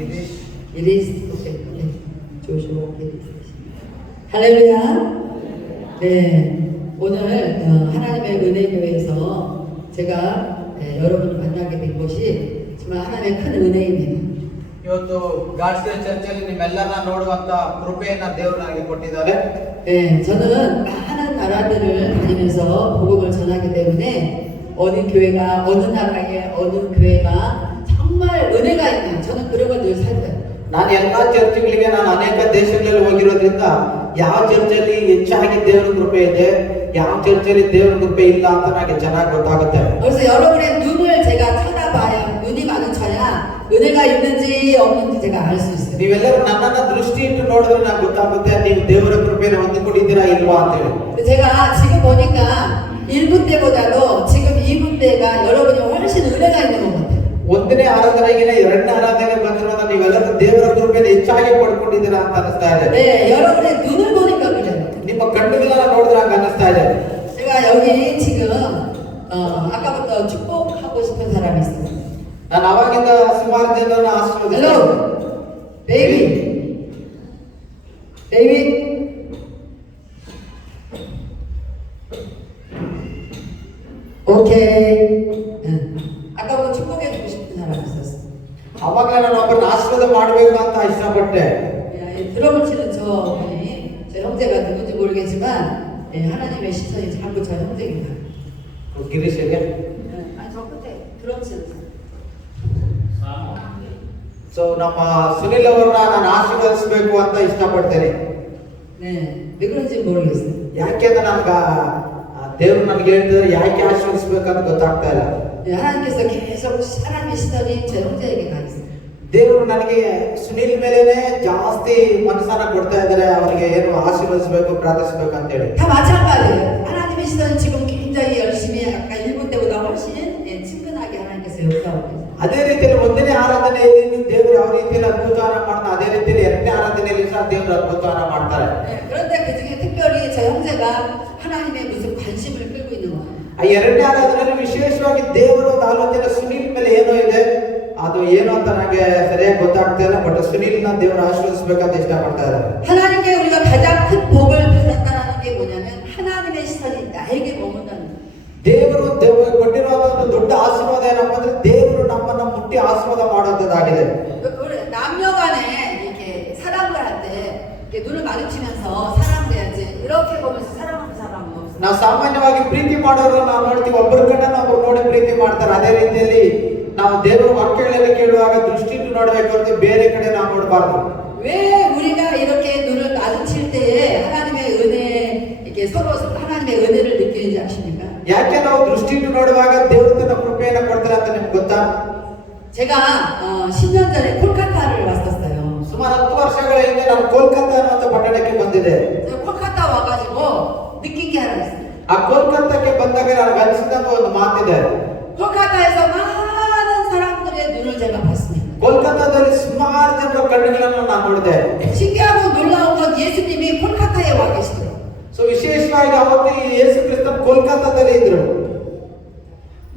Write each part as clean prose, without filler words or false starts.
It is. Okay. 조슈아 할렐루야. 네, 오늘 하나님의 은혜교회에서 제가 여러분을 만나게 된 것이 정말 하나님의 큰 은혜입니다. ಇವತ್ತು ಗಾಡ್ಸ್ ಚರ್ಚಲ್ಲಿ ನಿಮ್ಮೆಲ್ಲರನ್ನ ನೋಡುವಂತ ಕೃಪೆಯನ್ನ ದೇವರು ನನಗೆ ಕೊಟ್ಟಿದ್ದಾರೆ. 네, 저는 많은 나라들을 다니면서 복음을 전하기 때문에 어느 교회가 어느 나라에 어느 교회가 정말 은혜가 있나 저는 그런 걸 늘 살펴요. ನಾನು ಎಲ್ಲಾ ಚರ್ಚ್ಗಳಿಗೆ ನಾನು ಅನೇಕ ದೇಶಗಳಲ್ಲಿ ಹೋಗಿರೋದ್ರಿಂದ ಯಾವ ಚರ್ಚಲ್ಲಿ ಹೆಚ್ಚಾಗಿ ದೇವರ ಕೃಪೆ ಇದೆ ಯಾವ ಚರ್ಚಲ್ಲಿ ದೇವರ ಕೃಪೆ ಇಲ್ಲ ಅಂತ ನನಗೆ ಚೆನ್ನಾಗಿ ಗೊತ್ತಾಗುತ್ತೆ. 그래서 여러분의 눈을 제가 쳐다봐야 눈이 마주쳐야 은혜가 있는지 없는지 제가 알 수 있어요. ನೀವೆಲ್ಲರೂ ನನ್ನನ್ನ ದೃಷ್ಟಿ ಇಟ್ಟು ನೋಡಿದ್ರೆ ನನಗೆ ಗೊತ್ತಾಗುತ್ತೆ ನೀವು ದೇವರ ಕೃಪೆಯನ್ನು ಹೊಂದಿಕೊಂಡಿದ್ದೀರಾ ಇಲ್ವಾ ಅಂತ ಹೇಳಿ. 제가 지금 보니까 1분 때보다도 지금 2분 때가 여러분이 훨씬 은혜가 있는 것 같아요. ಒಂದನೇ ಆರಾಧನೆಗಿನ ಎರಡನೇ ಆರಾಧನೆ ಬಂದಿರೋದು ನೀವೆಲ್ಲರೂ ದೇವರ ಕೃಪೆಯನ್ನು ಹೆಚ್ಚಾಗಿ ಪಡ್ಕೊಂಡಿದ್ದೀರಾ ಅಂತ ಅನಿಸ್ತಾ ಇದೆ. 네, 여러분의 눈을 보니까 그래요. ನಿಮ್ಮ ಕಣ್ಣುಗಳನ್ನ ನೋಡಿದ್ರೆ ಹಂಗ ಅನಿಸ್ತಾ ಇದೆ. 제가 여기 지금 아까부터 축복하고 싶은 사람이 있어요. ನಾನು ಅವಾಗಿಂದ ಸುಮಾರು ಜನರನ್ನ ಆಶೀರ್ವದಿಸಿದೆ. Hello, baby. 오케이. 아까부터 축복해주고 싶은 사람이 있었어. ಅವಾಗಲೇ ನಾನು ಒಬ್ಬರನ್ನ ಆಶೀರ್ವಾದ ಮಾಡಬೇಕು ಅಂತ ಇಷ್ಟಪಟ್ಟೆ. 드럼을 치는 저 분이 제 형제가 누군지 모르겠지만 하나님의 시선이 자꾸 저 형제입니다. ಗಿರೀಶ್ಗೆ 아니 저 끝에 드럼 치는 사람. ಸೊ ನಮ್ಮ ಸುನಿಲ್ ಅವರನ್ನ ನಾನು ಆಶೀರ್ವದಿಸಬೇಕು ಅಂತ ಇಷ್ಟಪಡ್ತೇನೆ. 네, 왜 그런지 모르겠어요. ಯಾಕೆಂದ್ರೆ ನನಗೆ ದೇವರು ನನಗೆ ಹೇಳಿದ್ರೆ ಯಾಕೆ ಆಶೀರ್ವದಿಸಬೇಕಂತ ಗೊತ್ತಾಗ್ತಾ ಇಲ್ಲ. 네, 하나님께서 계속 하나님의 시선이 제 형제에게 가 있어요. ದೇವರು ನನಗೆ ಸುನಿಲ್ ಮೇಲೆನೆ ಜಾಸ್ತಿ ಮನಸ್ಸನ್ನ ಕೊಡ್ತಾ ಇದ್ದಾರೆ ಅವರಿಗೆ ಏನು ಆಶೀರ್ವದಿಸಬೇಕು ಪ್ರಾರ್ಥಿಸಬೇಕು ಅಂತ ಹೇಳಿ. 다 마찬가지예요. 하나님의 시선은 지금 굉장히 열심히 아까 1분 때보다 훨씬 친근하게 하나님께서 역사하고 계세요. ಅದೇ ರೀತಿಯಲ್ಲಿ ಒಂದನೇ ಆರಾಧನೆಯಲ್ಲಿ ನೀವು ದೇವರು ಯಾವ ರೀತಿಯಲ್ಲಿ ಅದ್ಭುತವನ್ನ ಮಾಡ್ತಾರೆ ಅದೇ ರೀತಿಯಲ್ಲಿ ಎರಡನೇ ಆರಾಧನೆಯಲ್ಲಿ ಸಹ ದೇವರು ಅದ್ಭುತವನ್ನ ಮಾಡ್ತಾರೆ. 네, 그런데 그 중에 특별히 저 형제가 하나님의 무슨 관심을 끌고 있는 거예요. ಆ ಎರಡನೇ ಆರಾಧನೆಯಲ್ಲಿ ವಿಶೇಷವಾಗಿ ದೇವರ ಒಂದು ಆಲೋಚನೆ ಸುನಿಲ್ ಮೇಲೆ ಏನೋ ಇದೆ ಅದು ಏನು ಅಂತ ನನಗೆ ಸರಿಯಾಗಿ ಗೊತ್ತಾಗ್ತಾ ಇಲ್ಲ. ಬಟ್ ಸುನಿಲ್ನ ದೇವರು ಆಶೀರ್ವದಿಸಬೇಕಂತ ಇಷ್ಟಪಡ್ತಾ ಇದ್ದಾರೆ. 하나님께 우리가 가장 큰 복을 받았다는 게 뭐냐면 하나님의 시선이 나에게 머문다는 거예요. ದೇವರು ಕೊಟ್ಟಿರುವಂತಹ ದೊಡ್ಡ ಆಶೀರ್ವಾದ ಏನಪ್ಪ ಅಂದ್ರೆ ದೇವರು ನಮ್ಮನ್ನ ಮುಟ್ಟಿ ಆಶೀರ್ವಾದ ಮಾಡುವಂತದ್ದಾಗಿದೆ. 남녀간에 이렇게 사랑을 할 때 눈을 마주치면서 사랑을 해야지 이렇게 보면서 사랑하는 사람은 없어요. ನಾವು ಸಾಮಾನ್ಯವಾಗಿ ಪ್ರೀತಿ ಮಾಡೋರು ನಾವು ನೋಡ್ತೀವಿ ಒಬ್ಬರ ಕಣ್ಣನ್ನ ಒಬ್ಬರು ನೋಡಿ ಪ್ರೀತಿ ಮಾಡ್ತಾರೆ. ಅದೇ ರೀತಿಯಲ್ಲಿ ನಾವು ದೇವರ ವಾಕ್ಯಗಳನ್ನು ಕೇಳುವಾಗ ದೃಷ್ಟಿ ಇಟ್ಟು ನೋಡಬೇಕು ಹೊರತು ಬೇರೆ ಕಡೆ ನಾವು ನೋಡಬಾರ್ದು. 왜 우리가 이렇게 눈을 마주칠 때에 하나님의 은혜 이렇게 서로 하나님의 은혜를 느끼는지 아십니까? ಯಾಕೆ ನಾವು ದೃಷ್ಟಿ ಇಟ್ಟು ನೋಡುವಾಗ ದೇವರು ತನ್ನ ಕೃಪೆಯನ್ನು ಕೊಡ್ತಾರೆ ಅಂತ ನಿಮ್ಗೆ ಗೊತ್ತಾ? 제가 10년 전에 콜카타를 왔었어요. ಸುಮಾರು 10 ವರ್ಷಗಳ ಹಿಂದೆ ನಾನು ಕೋಲ್ಕತ್ತಾ ಅನ್ನುವಂಥ ಪಟ್ಟಣಕ್ಕೆ ಬಂದಿದ್ದೆ. 콜카타 와가지고 느낀 게 하나 있어요. ಆ ಕೋಲ್ಕತ್ತಾಕ್ಕೆ ಬಂದಾಗ ನನಗೆ ಅನಿಸಿದಂತ ಒಂದು ಮಾತಿದೆ. 콜카타에서 많은 사람들의 눈을 제가 봤습니다. ಕೋಲ್ಕತ್ತಾದಲ್ಲಿ ಸುಮಾರು ಜನರ ಕಣ್ಣುಗಳನ್ನು ನಾನು ನೋಡಿದೆ. 신기하고 놀라운 건 예수님이 콜카타에 와 계시더라고요. ಸೊ ವಿಶೇಷವಾಗಿ ಅವತ್ತು ಯೇಸು ಕ್ರಿಸ್ತನ್ ಕೋಲ್ಕತ್ತಾದಲ್ಲಿ ಇದ್ರು.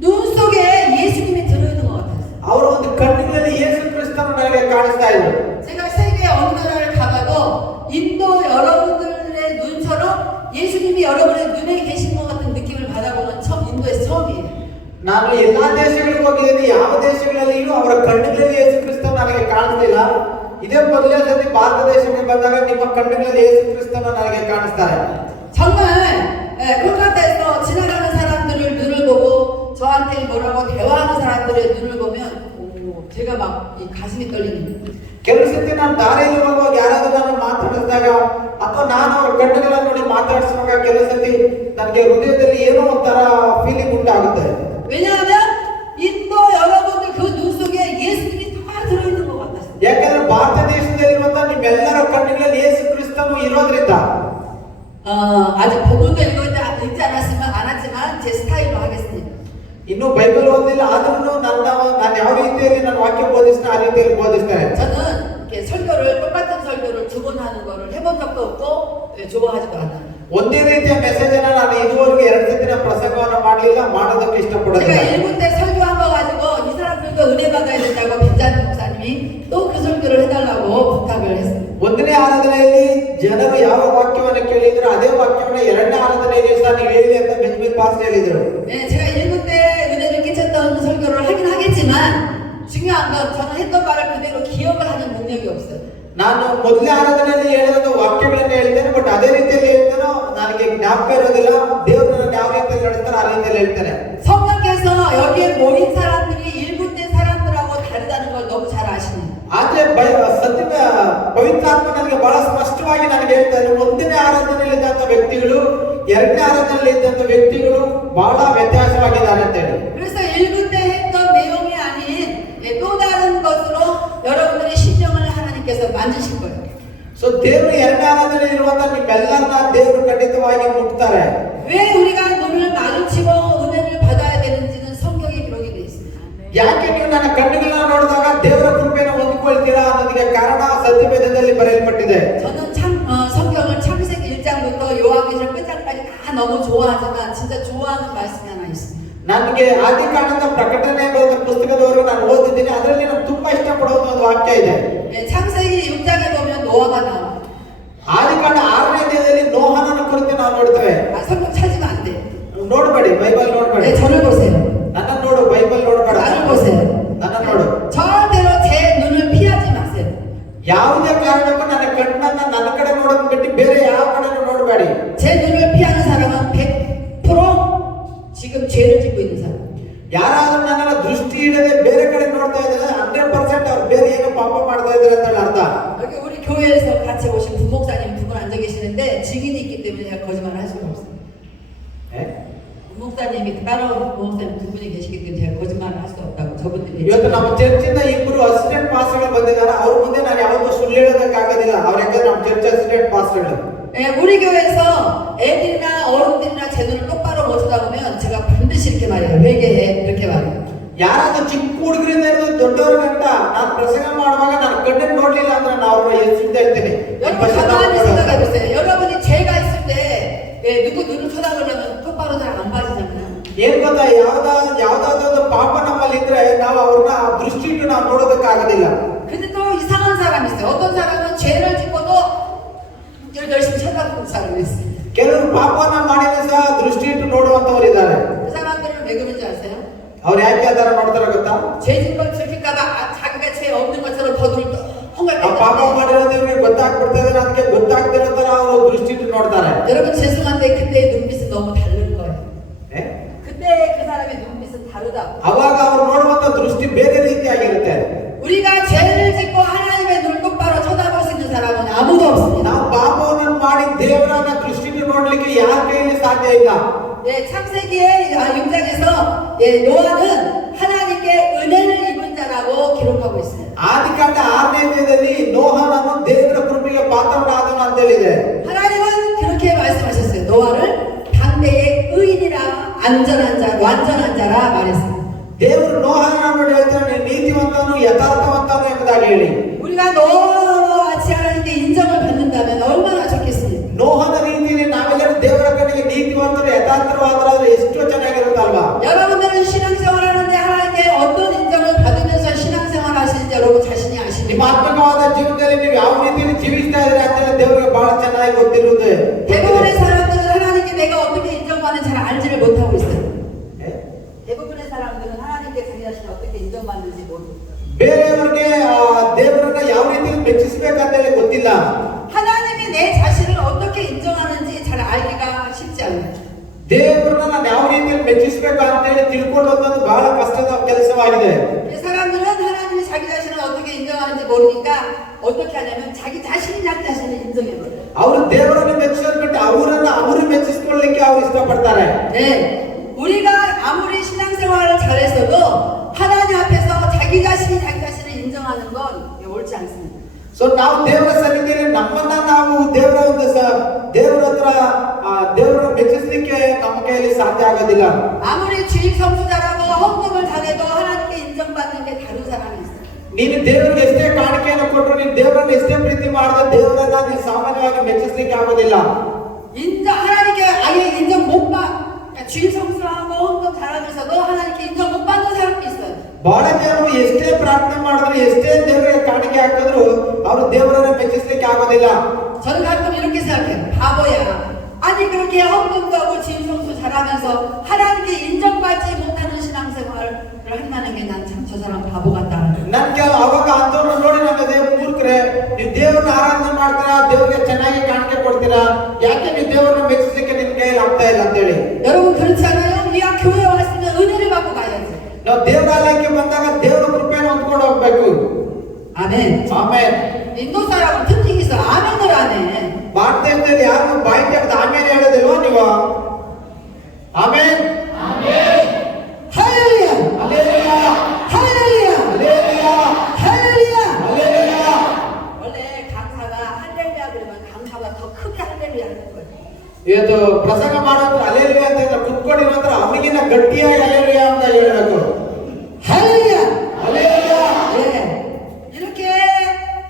눈 속에 예수님이 들어있는 것 같았어요. ಅವರ ಒಂದು ಕಣ್ಣುಗಳಲ್ಲಿ ಯೇಸು ಕ್ರಿಸ್ತನು ನನಗೆ ಕಾಣಿಸ್ತಾ ಇದ್ರು. 제가 세계 어느 나라를 가봐도 인도 여러분들의 눈처럼 예수님이 여러분의 눈에 계신 것 같은 느낌을 받아보는 인도에서 처음이에요. ನಾನು ಎಲ್ಲಾ ದೇಶಗಳಿಗೆ ಹೋಗಿದ್ದೀನಿ. ಯಾವ ದೇಶಗಳಲ್ಲಿಯೂ ಅವರ ಕಣ್ಣುಗಳಲ್ಲಿ ಯೇಸು ಕ್ರಿಸ್ತನು ನನಗೆ ಕಾಣಿಸ್ತಿಲ್ಲ. ಇದೇ ಮೊದಲನೇ ಸತಿ ಭಾರತ ದೇಶಕ್ಕೆ ಬಂದಾಗ ನಿಮ್ಮ ಕಣ್ಣುಗಳಲ್ಲಿ ಯೇಸು ಕ್ರಿಸ್ತನು ನನಗೆ ಕಾಣಿಸ್ತಾರೆ. 정말 콜카타에서 지나가는 사람들을 눈을 보고 저한테 뭐라고 대화하는 사람들의 눈을 보면 제가 막 이 가슴이 떨리는 거예요. ಕೆಲವು ಸತಿ ನಾನು ದಾರಿಯಲ್ಲಿ ಹೋಗುವಾಗ ಯಾರಾದ್ರೂ ನಾನು ಮಾತಾಡಿಸಿದಾಗ ಅಥವಾ ನಾನು ಅವ್ರ ಕಣ್ಣುಗಳನ್ನು ನೋಡಿ ಮಾತಾಡಿಸುವಾಗ ಕೆಲವು ಸತಿ ನನಗೆ ಹೃದಯದಲ್ಲಿ ಏನೋ ಒಂಥರ ಫೀಲಿಂಗ್ ಉಂಟಾಗುತ್ತೆ. 왜냐하면 인도 여러분들 그 눈 속에 예수님이 다 들어있는 것 같았어요. ಯಾಕಂದ್ರೆ ಭಾರತ ದೇಶದಲ್ಲಿರುವಂತ ನಿಮ್ಮೆಲ್ಲರ ಕಣ್ಣುಗಳಲ್ಲಿ ಯೇಸು ಕ್ರಿಸ್ತನು ಇರೋದ್ರಿಂದ 아직 복음도 읽지 않았지만 제 스타일로 하겠습니다. ಇನ್ನು ಬೈಬಲ್ ಓದಿಲ್ಲ ಆದ್ರೂ ನಾನು ಯಾವ ರೀತಿಯಲ್ಲಿ ನಾನು ವಾಕ್ಯ ಬೋಧಿಸ್ತಾ ಆ ರೀತಿಯಲ್ಲಿ ಬೋಧಿಸ್ತೇನೆ. 저는 이렇게 설교를 똑같은 설교를 2번 하는 거를 해본 적도 없고 좋아하지도 않아요. ಒಂದೇ ರೀತಿಯ ಮೆಸೇಜ್ ಅನ್ನ ನಾನು ಇದುವರೆಗೂ 2 ಸತಿ ಪ್ರಸಂಗವನ್ನು ಮಾಡಲಿಲ್ಲ, ಮಾಡೋದಕ್ಕೆ ಇಷ್ಟಪಡೋದಿಲ್ಲ. 제가 1분 때 설교한 거 가지고 이 사람들도 은혜 받아야 된다고 빈자는 목사님이 또 그 설교 ಒಂದನೇ ಆರಾಧನೆಯಲ್ಲಿ ಜನರು ಯಾವ ವಾಕ್ಯವನ್ನು ಕೇಳಿದ್ರು ಅದೇ ವಾಕ್ಯವನ್ನು ಎರಡನೇ ಆರಾಧನೆಯಲ್ಲಿ ಸಹ ನೀವು ಹೇಳಿ ಅಂತ ಬೆಂಜಮಿನ್ ಪಾಸ್ಟ್ ಹೇಳಿದರು. 네, 제가 일곱 때 은혜를 끼쳤던 설교를 하긴 하겠지만 중요한 건 저는 했던 말을 그대로 기억을 하는 능력이 없어요. ನಾನು ಮೊದಲನೇ ಆರಾಧನೆಯಲ್ಲಿ ಹೇಳಿದ ವಾಕ್ಯಗಳನ್ನು ಹೇಳ್ತೇನೆ, ಬಟ್ ಅದೇ ರೀತಿಯಲ್ಲಿ ಹೇಳ್ತೇನೋ ನನಗೆ ಜ್ಞಾಪಕ ಇರೋದಿಲ್ಲ. ದೇವರು ನನ್ನ ಯಾವ ರೀತಿಯಲ್ಲಿ ನಡೆಸ್ತಾರೋ ಆ ರೀತಿಯಲ್ಲಿ ಹೇಳ್ತೇನೆ. 성령께서 여기에 모인 사람들이 일곱 때 사람들하고 다르다는 걸 너무 잘 아시네요. ಆದ್ರೆ ಪವಿತ್ರಾತ್ಮ ನನಗೆ ಬಹಳ ಸ್ಪಷ್ಟವಾಗಿ ನನಗೆ ಹೇಳ್ತಾರೆ, ಒಂದನೇ ಆರಾಧನೆಯಲ್ಲಿ ಇದ್ದಂತ ವ್ಯಕ್ತಿಗಳು ಎರಡನೇ ಆರಾಧನೆಯಲ್ಲಿ ಇದ್ದಂತ ವ್ಯಕ್ತಿಗಳು ಬಹಳ ವ್ಯತ್ಯಾಸವಾಗಿದ್ದಾರೆ ಅಂತ ಹೇಳಿ. 그래서 일곱 때 했던 내용이 아닌 또 다른 것으로 여러분들의 심령을 하나님께서 만지실 거예요. ಸೊ ದೇವರು ಎರಡನೇ ಆರಾಧನೆಯಲ್ಲಿ ಇರುವಂತ ನಿಮ್ಮೆಲ್ಲರನ್ನ ದೇವರು ಖಂಡಿತವಾಗಿ ಮುಟ್ತಾರೆ. 왜 우리가 눈을 마주치고 은혜를 받아야 되는지는 성경에 기록이 되어 있습니다. ಯಾಕೆ ನೀವು ನನ್ನ ಕಣ್ಣುಗಳನ್ನ ನೋಡಿದಾಗ ದೇವರ ಕೃಪೆಯನ್ನು ಹೊಂದಿಕೊಳ್ತೀರಾ ಅನ್ನೋದಕ್ಕೆ ಕಾರಣ ಸತ್ಯವೇದದಲ್ಲಿ ಬರೆಯಲ್ಪಟ್ಟಿದೆ. 저는 성경을 창세기 1장부터 요한계시록 끝장까지 다 너무 좋아하지만 진짜 좋아하는 말씀이 하나 있습니다. ನನಗೆ ಆದಿಕಾಂಡದ ಪ್ರಕಟಣೆ ಬರೆದ ಪುಸ್ತಕದವರೆಗೂ ನಾನು ಓದಿದ್ದೀನಿ. ಅದರಲ್ಲಿ ನಾನು ತುಂಬಾ ಇಷ್ಟಪಡುವ ಒಂದು ವಾಕ್ಯ ಇದೆ. 네, 창세기 6장에 보면 노아가 나와요. ಆದಿಕಾಂಡ 6ನೇ ಅಧ್ಯಾಯದಲ್ಲಿ ನೋಹನನ ಕುರಿತು ನಾವು ನೋಡ್ತೇವೆ. 성경 찾으면 안 돼. ನೋಡಬೇಡಿ, ಬೈಬಲ್ ನೋಡಬೇಡಿ. 네, 저를 보세요. ನನ್ನ ನೋಡು, ಬೈಬಲ್ ನೋಡಬೇಡ. 나를 보세요. ನನ್ನ ನೋಡು. 절대로 제 눈을 피하지 마세요. ಯಾವುದೇ ಕಾರಣಕ್ಕೂ ನನ್ನ ಕಣ್ಣನ್ನ ನನ್ನ ಕಡೆ ನೋಡೋದು ಬಿಟ್ಟು ಬೇರೆ ಯಾವ ಕಡೆನೂ ನೋಡಬೇಡಿ. 제 눈을 피하는 사람은 100% 지금 죄를 짓고 있는 사람. ಯಾರಾದ್ರೂ ನನ್ನ ದೃಷ್ಟಿ ಇಡದೆ ಬೇರೆ ಕಡೆ ನೋಡ್ತಾ ಇದ್ದಾರೆ 100% ಅವ್ರು ಬೇರೆ ಏನೋ ಪಾಪ ಮಾಡ್ತಾ ಇದ್ದಾರೆ ಅಂತ ಅರ್ಥ. 여기 우리 교회에서 같이 오신 부목사님 두 분 앉아 계시는데 증인이 있기 때문에 제가 거짓말을 할 수가 없어요. 부목사님이 따라온 부목사님 두 분이 계시기 때문에 제가 거짓말을 할 수가 없다고 저분들이. ಇವತ್ತು ನಮ್ಮ ಚರ್ಚಿಂದ ಇಬ್ಬರು ಅಸಿಸ್ಟೆಂಟ್ ಪಾಸ್ಟರ್ಗಳು ಬಂದಿದ್ದಾರೆ. ಅವ್ರ ಮುಂದೆ ನಾನು ಯಾವತ್ತೂ ಸುಳ್ಳು ಹೇಳೋದಕ್ಕಾಗೋದಿಲ್ಲ. ಅವ್ರ ಯಾಕಂದ್ರೆ ನಮ್ಮ ಚರ್ಚ್ ಅಸಿಸ್ಟೆಂಟ್ ಪಾಸ್ಟರ್ಗಳು. 네, 우리 교회에서 애들이나 어른들이나 제 눈을 똑바로 못 쳐다보면 제가 반드시 이렇게 말해요. 회개해, 이렇게 말해요. ಯಾರಾದ್ರೂ ಚಿಕ್ಕ ಹುಡುಗರಿಂದ ಹಿಡಿದು ದೊಡ್ಡವ್ರ ಗಂಟ ನಾನು ಪ್ರಸಂಗ ಮಾಡುವಾಗ ನಾನು ಕಣ್ಣನ್ನು ನೋಡ್ಲಿಲ್ಲ ಅಂದ್ರೆ ನಾನು ಅವ್ರನ್ನ ಎಚ್ಚರಿಸ್ತಾ ಇರ್ತೇನೆ. 여러분 가만히 생각해 보세요. 여러분이 죄가 있을 때 누구 눈을 쳐다보려면 똑바로 잘 안 봐지잖아요. ಏನ್ ಗೊತ್ತಾ, ಯಾವ್ದಾದ್ರು ಒಂದು ಪಾಪ ನಮ್ಮಲ್ಲಿ ಇದ್ರೆ ನಾವು ಅವ್ರನ್ನ ದೃಷ್ಟಿ ಇಟ್ಟು ನಾವು ನೋಡೋದಕ್ಕಾಗೋದಿಲ್ಲ. 근데 또 이상한 사람이 있어요. 어떤 사람은 죄를 짓고도 열심히 쳐다보는 사람이 있어요. ಕೆಲವರು ಪಾಪನ ಮಾಡಿದ್ರೆ ಸಹ ದೃಷ್ಟಿ ಇಟ್ಟು ನೋಡುವಂತವ್ರು ಇದ್ದಾರೆ. 그 사람들은 왜 그런지 아세요? ಅವ್ರು ಯಾಕೆ ಆ ತರ ನೋಡ್ತಾರ ಗೊತ್ತಾ? 죄진 걸 들킬까봐 자기가 죄 없는 것처럼 더 눈을 헝갈 ಆ ಪಾಪ ಮಾಡಿರೋದು ಇವ್ರಿಗೆ ಗೊತ್ತಾಗ್ಬಿಡ್ತಾ ಇದ್ದಾರೆ, ಅದಕ್ಕೆ ಗೊತ್ತಾಗ್ತಿರೋ ತರ ಅವರು ದೃಷ್ಟಿ ಇಟ್ಟು ನೋಡ್ತಾರೆ. 여러분 죄송한데 그때의 눈빛은 너무 다른 거예요. 예? 그때 그 사람의 눈빛은 다르다고. ಅವಾಗ ಅವ್ರು ನೋಡುವಂತ ದೃಷ್ಟಿ ಬೇರೆ ರೀತಿಯಾಗಿರುತ್ತೆ. 우리가 죄를 짓고 하나님의 눈 똑바로 쳐다볼 수 있는 사람은 아무도 없습니다. ನಾವು ಪಾಪವನ್ನು ಮಾಡಿ ದೇವರನ್ನ ದೃಷ್ಟಿಯಿಂದ ನೋಡ್ಲಿಕ್ಕೆ ಯಾರ ಕೈಯಲ್ಲಿ ಸಾಧ್ಯ ಇಲ್ಲ. 네, 창세기의 6장에서 노아는 하나님께 은혜를 입은 자라고 기록하고 있어요. ಆದಿಕಾಂಡ 6ನೇ ಅಧ್ಯಾಯದಲ್ಲಿ ನೋಹನನ್ನು ದೇವರ ಕೃಪೆಗೆ ಪಾತ್ರನಾದನು ಅಂತ ಹೇಳಿದೆ. 하나님은 그렇게 말씀하셨어요. 노아를 당대의 의인이라 안전한 자, 완전한 자라 말했어요. ದೇವರು ನೋಹನನ್ನು ಹೇಳ್ತಾನೆ ನೀತಿವಂತನು ಯಥಾರ್ಥವಂತನು ಎಂಬುದಾಗಿ ಹೇಳಿ. 우리가 노아같이 하나님께 인정을 받는다면 얼마나 좋겠습니까? ನೋಹನ ರೀತಿಯಲ್ಲಿ ನಾವೆಲ್ಲರೂ ದೇವರ ಕಡೆಗೆ ನೀತಿವಂತರು ಯಥಾರ್ಥವಾದರಾದ್ರೆ ಎಷ್ಟು ಚೆನ್ನಾಗಿರುತ್ತಲ್ವಾ? 여러분들은 신앙생활하는데 하나님께 어떤 인정을 받으면서 신앙생활 하시는지 여러분 자신이 아십니까? ನಿಮ್ಮ ಆತ್ಮಿಕವಾದ ಜೀವನದಲ್ಲಿ ನೀವು ಯಾವ ರೀತಿಯಲ್ಲಿ ಜೀವಿಸ್ತಾ ಇದ್ದೀರಾ ಅಂತ ದೇವರಿಗೆ ಬಹಳ ಚೆನ್ನಾಗಿ ಗೊತ್ತಿರುವುದು. 대부분의 사람들은 하나님께 내가 어떻게 인정받는지 잘 알지를 못하고 있어요. 대부분의 사람들은 하나님께 자기 자신이 어떻게 인정받는지 모르고 있어요. ಬೇರೆಯವರಿಗೆ ದೇವರನ್ನ ಯಾವ ರೀತಿಯಲ್ಲಿ ಮೆಚ್ಚಿಸಬೇಕಂತ ಹೇಳಿ ಗೊತ್ತಿಲ್ಲ. 하나님이 내 자신을 어떻게 인정하는지 잘 알기가 쉽지 않아요. ದೇವರನ್ನ ನಾನು ಯಾವ ರೀತಿಯಲ್ಲಿ ಮೆಚ್ಚಿಸಬೇಕು ಅಂತ ಹೇಳಿ ತಿಳ್ಕೊಳ್ಳೋದು ಬಹಳ ಕಷ್ಟದ ಕೆಲಸವಾಗಿದೆ. 이 사람들은 하나님이 자기 자신을 어떻게 인정하는지 모르니까 어떻게 하냐면 자기 자신을 인정해버려요. ಅವರು ದೇವರನ್ನು ಮೆಚ್ಚಿಸೋದು ಬಿಟ್ಟು ಅವರು ಮೆಚ್ಚಿಸಿಕೊಳ್ಳಲಿಕ್ಕೆ ಅವರು ಇಷ್ಟಪಡ್ತಾರೆ. 네, 우리가 아무리 신앙생활을 잘했어도 하나님 앞에서 자기 자신을 인정하는 건 옳지 않습니다. ಸೊ ನಾವು ದೇವರ ಸನ್ನಿಧಿಯಲ್ಲಿ ನಮ್ಮನ್ನ ನಾವು ದೇವರ ಹತ್ರ ದೇವರನ್ನು ಮೆಚ್ಚಿಸಲಿಕ್ಕೆ ನಮ್ಮ ಕೈಯಲ್ಲಿ ಸಾಧ್ಯ ಆಗೋದಿಲ್ಲ. 아무리 주일 성수자라고 헌금을 잘해도 하나님께 인정받는 게 다른 사람이 있어요. ನೀನು ದೇವರಿಗೆ ಎಷ್ಟೇ ಕಾಣಿಕೆಯನ್ನು ಕೊಟ್ಟರು, ನೀನು ದೇವರನ್ನು ಎಷ್ಟೇ ಪ್ರೀತಿ ಮಾಡಿದ್ರೆ ದೇವರನ್ನ ನೀನು ಸಾಮಾನ್ಯವಾಗಿ ಮೆಚ್ಚಿಸಲಿಕ್ಕೆ ಆಗೋದಿಲ್ಲ. 하나님께 아예 인정 못 받, 주일 성수하고 헌금 잘하면서도 하나님께 인정 못 받는 사람도 있어요. ಬಹಳ ಜನರು ಎಷ್ಟೇ ಪ್ರಾರ್ಥನೆ ಮಾಡಿದ್ರು ಎಷ್ಟೇ ದೇವರಿಗೆ ಕಾಣಿಕೆ ಹಾಕಿದ್ರು ಅವರು ದೇವರನ್ನ ಮೆಚ್ಚಿಸ್ಲಿಕ್ಕೆ ಆಗೋದಿಲ್ಲ. 저는 가끔 이렇게 생각해요. 바보야. 아니 그렇게 헌금도 하고 진성도 잘하면서 하나님께 인정받지 못하는 신앙생활을 한다는 게 난 참 저 사람 바보 같다. ನನ್ಗೆ ಅವಾಗ ಅಂತವ್ರು ನೋಡಿ ನಮಗೆ ದೇವ್ರ ಮೂರ್ಖರೇ, ನೀವು ದೇವ್ರನ್ನ ಆರಾಧನೆ ಮಾಡ್ತೀರಾ, ದೇವ್ರಿಗೆ ಚೆನ್ನಾಗಿ ಕಾಣಿಕೆ ಕೊಡ್ತೀರಾ, ಯಾಕೆ ನೀವು ದೇವ್ರನ್ನ ಮೆಚ್ಚಿಸ್ಲಿಕ್ಕೆ ನಿಮ್ ಕೈಯಲ್ಲಿ ಆಗ್ತಾ ಇಲ್ಲ ಅಂತ ಹೇಳಿ. 여러분 그렇지 않아요? 우리가 교회 왔으면 은혜를 받고 가야지. ನಾವು ದೇವರಾಲಯಕ್ಕೆ ಬಂದಾಗ ದೇವರ ಕೃಪೆಯನ್ನು ಹೊಂದ್ಕೊಂಡು ಹೋಗ್ಬೇಕು. 아멘. ಆಮೇನ್. 인도 사람은 특징이 있어. 아멘을 안 해. ಭಾರತ ದೇಶದಲ್ಲಿ ಯಾರು ಬಾಯಿ ತೆಗೆದು ಆಮೇಲೆ ಹೇಳೋದಿಲ್ವಾ ನೀವು? ಆಮೇನ್. 할렐루야. 할렐루야. 할렐루야. 할렐루야. 할렐루야. 할렐루야. 원래 강사가 할렐루야 그러면 강사가 더 크게 할렐루야 하는 거예요. ಇವತ್ತು ಪ್ರಸಂಗ ಮಾಡೋದು ಅಲೆಲುಯಾ ಅಂತ ಹೇಳಿದ್ರೆ ಕುತ್ಕೊಂಡಿರೋ ಹತ್ರ ಅವನಿಗಿನ್ನ ಗಟ್ಟಿಯಾಗಿ ಅಲೆಲುಯಾ ಅಂತ ಹೇಳಬೇಕು. 할렐루야. 할렐루야. 예. 이렇게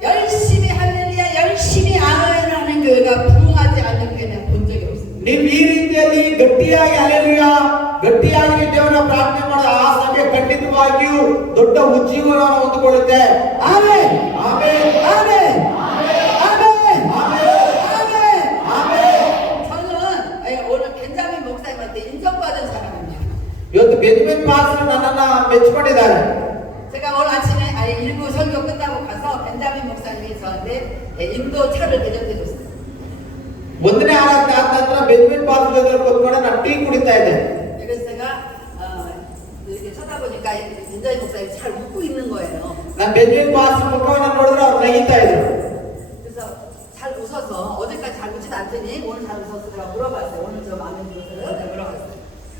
열심히 할렐루야, 열심히 아멘을 하는 교회가 부흥하지 않는 교회 내가 본 적이 없어요. ನೀವು ಈ ರೀತಿಯಲ್ಲಿ ಗಟ್ಟಿಯಾಗಿ ಅಲೆಲುಯಾ, ಗಟ್ಟಿಯಾಗಿ ದೇವರ ಪ್ರಾರ್ಥನೆ ಮಾಡೋ ಆ ಸಭೆ ಖಂಡಿತವಾಗಿಯೂ ದೊಡ್ಡ ಉಜ್ಜೀವನವನ್ನು ಹೊಂದಿಕೊಳ್ಳುತ್ತೆ. 아멘. ಆಮೇನ್. 아멘. 아멘. 아멘. ಆಮೇನ್. 저는 오늘 벤자민 목사님한테 인정받은 사람입니다. ಇವತ್ತು ಬೆಂಜಮಿನ್ ಪಾಸ್ಟರ್ ನನ್ನನ್ನ ಮೆಚ್ಚಿಕೊಂಡಿದ್ದಾರೆ. 제가 오늘 아침에 일부 설교 끝나고 가서 벤자민 목사님이 저한테 인도 차를 대접해 줬어요. ಒಂದನೇ ಆರಾಧನೆ ಆದ ನಂತರ ಬೆಂಜಮಿನ್ ಪಾಸ್ಟರ್ ಜೊತೆ ಕೂತ್ಕೊಂಡು ನಾನು ಟೀ ಕುಡಿತಾ ಇದ್ದೆ. 그래서 제가 이렇게 쳐다보니까 벤자민 목사님이 잘 웃고 있는 거예요. ನಾನು ಬೆಂಜಮಿನ್ ಪಾಸ್ಟರ್ ಮುಖವನ್ನು ನೋಡಿದ್ರೆ ಅವ್ರು ನಗಿತಾ ಇದ್ರು. 그래서 잘 웃어서 어제까지 잘 웃진 않더니 오늘 잘 웃어서 제가 물어봤어요. 오늘 저 마음에 들었어요? 내가 물어봤어요.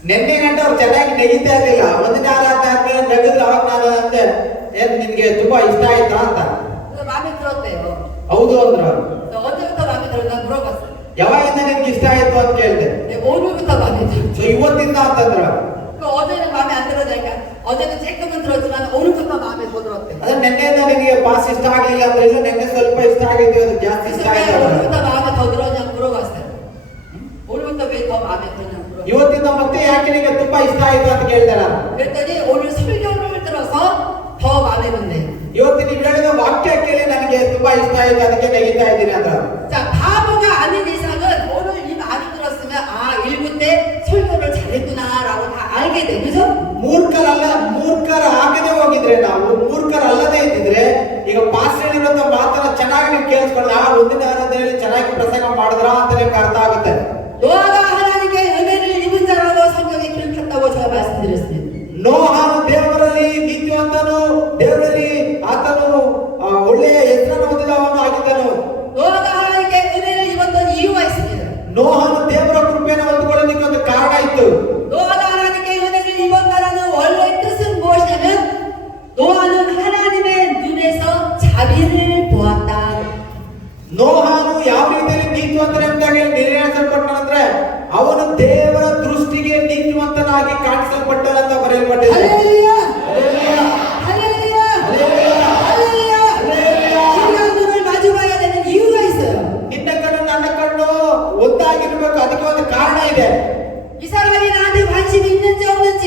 ನಿನ್ನೆ ಗಂಟೆ ಅವ್ರು ಚೆನ್ನಾಗಿ ನಗಿತಾ ಇರ್ಲಿಲ್ಲ. ಒಂದನೇ ಆರಾಧನೆ ಆದ್ಮೇಲೆ ನಗಿದ್ರು. ಅವಾಗ ನಾನು ಅಂದೆ, ಏನ್ ನಿನ್ಗೆ ತುಂಬಾ ಇಷ್ಟ ಆಯ್ತಾ ಅಂತ. 그래서 마음에 들었대요. ಹೌದು ಅಂದ್ರು ಅವ್ರು. 그래서 언제부터 마음에 들었나 물어봤어요. ಯಾವಾಗಿಂದ ನಿನ್ಗೆ ಇಷ್ಟ ಆಯ್ತು ಅಂತ ಕೇಳಿದೆ. 오늘부터 마음에 들었어요. ಸೊ ಇವತ್ತಿಂದ ಅಂತಂದ್ರು. 그 어제는 마음에 안 들었다니까 어제는 조금은 들었지만 오늘부터 마음에 더 들었대. ಅದೇ ನಿನ್ನೆಯಿಂದ ನಿನಗೆ ಪಾಸ್ ಇಷ್ಟ ಆಗಲಿಲ್ಲ ಅಂದ್ರೆ ಇಲ್ಲ, ನಿನ್ನೆ ಸ್ವಲ್ಪ ಇಷ್ಟ ಆಗಿದ್ದು, ಅದು ಜಾಸ್ತಿ 그래서 ಇಷ್ಟ 왜 ಆಯ್ತು. 오늘부터 마음에 더 들었냐고 물어봤어요. 오늘부터 왜 더 마음에 들었냐고 물어봤어요. ಇವತ್ತಿಂದ ಮತ್ತೆ ಯಾಕೆ ನಿನಗೆ ತುಂಬಾ ಇಷ್ಟ ಆಯ್ತು ಅಂತ ಕೇಳಿದೆ ನಾನು. 그랬더니 오늘 설교를 들어서 더 마음에 든대. ಇವತ್ತು ನೀವು ಹೇಳಿದ ವಾಕ್ಯ ಕೇಳಿ ನನಗೆ ತುಂಬಾ ಇಷ್ಟ ಆಯ್ತು, ಅದಕ್ಕೆ ನಗಿತಾ ಇದ್ದೀನಿ ಅಂದ್ರು. 자, 바보가 아닌 이상은 오늘 이 말이 들었으면 아, 1부 때 설교를 잘했구나라고 다 알게 돼. 그죠? ಮೂರ್ಖರಾಗದೆ ಹೋಗಿದ್ರೆ, ನಾವು ಮೂರ್ಖರಲ್ಲದೆ ಇದ್ದಿದ್ರೆ ಈಗ ಪಾಸ್ ಹೇಳಿರೋಂಥ ಮಾತನ್ನ ಚೆನ್ನಾಗಿ ನೀವು ಕೇಳಿಸ್ಕೊಂಡು ಆ ಒಂದಿನ ಆರಾಧನೆಯಲ್ಲಿ ಚೆನ್ನಾಗಿ ಪ್ರಸಂಗ ಮಾಡಿದ್ರ ಅಂತ ನಿಮ್ಗೆ ಅರ್ಥ ಆಗುತ್ತೆ. 노아가 하나님께 은혜를 입은 자라고 성경에 기록했다고 제가 말씀드렸습니다. ನೋಹನು ದೇವರಲ್ಲಿ ನಿತ್ಯವಂತನು, ದೇವರಲ್ಲಿ ಆತನು ಒಳ್ಳೆಯ ಹೆಸರನ್ನು ಹೊಂದಿದವನು ಆಗಿದ್ದನು. 노아가 하나님께 은혜를 입었던 이유가 있습니다. ನೋಹನು ದೇವರ ಕೃಪೆಯನ್ನು ಹೊಂದಿಕೊಳ್ಳೋದಕ್ಕೆ ಒಂದು ಕಾರಣ ಇತ್ತು. 노아가 하나님께 은혜를 입었다라는 원래 뜻은 무엇이냐면 노아는 하나님의 눈에서 자비를 보았다. ನೋಹನು ಯಾವ ರೀತಿಯಲ್ಲಿ ನೀತಿವಂತನೆಂಬುದಾಗಿ ನಿರ್ಣಯಿಸಲ್ಪಟ್ಟನಂದ್ರೆ ಅವನು ದೇವರ ದೃಷ್ಟಿಗೆ ನೀತಿವಂತನಾಗಿ ಕಾಣಿಸಲ್ಪಟ್ಟನಂತ ಬರೆಯಲ್ಪಟ್ಟಿದೆ. 할렐루야! 할렐루야! 할렐루야! 할렐루야! 할렐루야! 할렐루야! 우리가 눈을 마주봐야 되는 이유가 있어요. ನಿನ್ನ ಕಣ್ಣು ನನ್ನ ಕಣ್ಣು ಒಂದಾಗಿರ್ಬೇಕು, ಅದಕ್ಕೆ ಒಂದು ಕಾರಣ ಇದೆ. 이 사람이 나한테 관심이 있는지 없는지,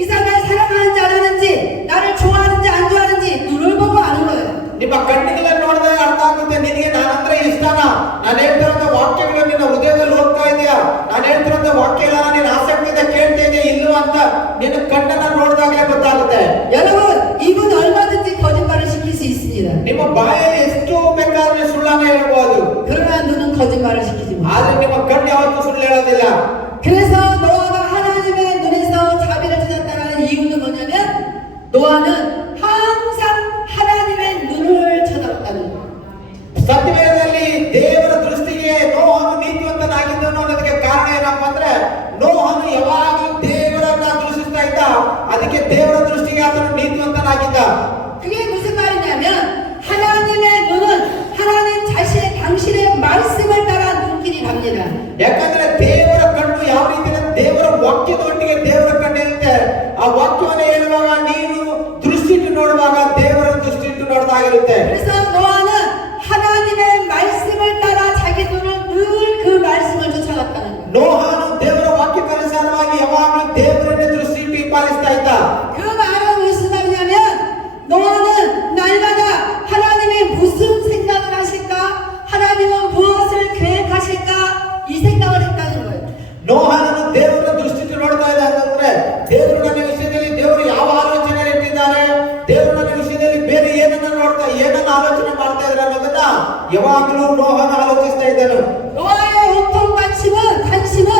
이 사람이 나를 사랑하는지 안 하는지, 나를 좋아하는지 안 좋아하는지 눈을 보고 아는 거예요. ನಿಮ್ಮ ಕಣ್ಣಿಗೆಲ್ಲ ನೋಡಿದಾಗ ಅರ್ಥ ಆಗುತ್ತೆ ನಿನಗೆ ನಾನಂದ್ರೆ ಇಷ್ಟನಾ, ನಾನು ಹೇಳ್ತಿರೋಂಥ ವಾಕ್ಯಗಳು ನಿನ್ನ ಹೃದಯದಲ್ಲಿ ಹೋಗ್ತಾ ಇದೆಯಾ, ನಾನು ಹೇಳ್ತಿರೋಂಥ ವಾಕ್ಯ ಎಲ್ಲ ನೀನು ಆಸಕ್ತಿಯಿಂದ ಕೇಳ್ತಾ ಇದೆಯಾ ಇಲ್ವಾ ಅಂತ ನಿನ್ನ ಕಣ್ಣನ್ನ ನೋಡಿದಾಗಲೇ ಗೊತ್ತಾಗುತ್ತೆ. 여러분, 입은 얼마든지 거짓말을 시킬 수 있습니다. ನಿಮ್ಮ ಬಾಯಲ್ಲಿ ಎಷ್ಟು ಬೇಕಾದ್ರೆ ಸುಳ್ಳನ್ನ ಹೇಳ್ಬೋದು, 그러나 눈은 거짓말을 시키지 못. ಆದ್ರೆ ನಿಮ್ಮ ಕಣ್ಣು ಯಾವತ್ತೂ ಸುಳ್ಳು ಹೇಳೋದಿಲ್ಲ. 그래서 노아가 하나님의 눈에서 자비를 찾았다는 이유는 뭐냐면 노아는 항상 하나님의 눈을 쳐다봤다는 거예요. ಸತ್ಯವೇದದಲ್ಲಿ ದೇವರ ದೃಷ್ಟಿಗೆ ನೋಹನು ನೀತಿವಂತನಾಗಿದ್ದನು ಅನ್ನೋದಕ್ಕೆ ಕಾರಣ ಏನಪ್ಪ ಅಂದ್ರೆ ನೋಹನು ಯಾವಾಗಲೂ ದೇವರನ್ನ ದೃಷ್ಟಿಸ್ತಾ ಇದ್ದ, ಅದಕ್ಕೆ ದೇವರ ದೃಷ್ಟಿಗೆ ಆತನು ನೀತಿವಂತನಾಗಿದ್ದ. 그게 무슨 말이냐면 하나님의 눈은 하나님 자신의 당신의 말씀을 따라 눈길이 갑니다. ಯಾಕಂದ್ರೆ ದೇವರ ಕಣ್ಣು ಯಾವ ರೀತಿ ದೇವರ ವಾಕ್ಯದೊಟ್ಟಿಗೆ ದೇವರ ಕಣ್ಣಿರುತ್ತೆ. ಆ ವಾಕ್ಯವನ್ನು ಹೇಳುವಾಗ ನೀನು ದೃಷ್ಟಿಟ್ಟು ನೋಡುವಾಗ ದೇವರ ದೃಷ್ಟಿಟ್ಟು ನೋಡಿದಾಗಿರುತ್ತೆ. 그래서 노아는 하나님의 말씀을 따라 자기 눈을 늘 그 말씀을 쫓아갔다는 거예요. ನೋಹನು ದೇವರ ವಾಕ್ಯಕ್ಕನುಸಾರವಾಗಿ ಯಾವಾಗಲೂ ದೇವರನ್ನೇ ದೃಷ್ಟಿಟ್ಟು ಹಿಂಬಾಲಿಸ್ತಾ ಇದ್ದ. 그 말은 무슨 말이냐면 ದೇವರು ನನ್ನ ವಿಷಯದಲ್ಲಿ ದೇವರು ಯಾವ ಆಲೋಚನೆ ಇಟ್ಟಿದ್ದಾರೆ, ದೇವರು ನನ್ನ ವಿಷಯದಲ್ಲಿ ಬೇರೆ ಏನನ್ನ ಏನನ್ನ ಆಲೋಚನೆ ಮಾಡ್ತಾ ಇದ್ದಾರೆ ಅನ್ನೋದನ್ನ ಯಾವಾಗಲೂ ನೋಹನ ಆಲೋಚಿಸ್ತಾ ಇದ್ದಾನೆ. 노아의 온통 관심은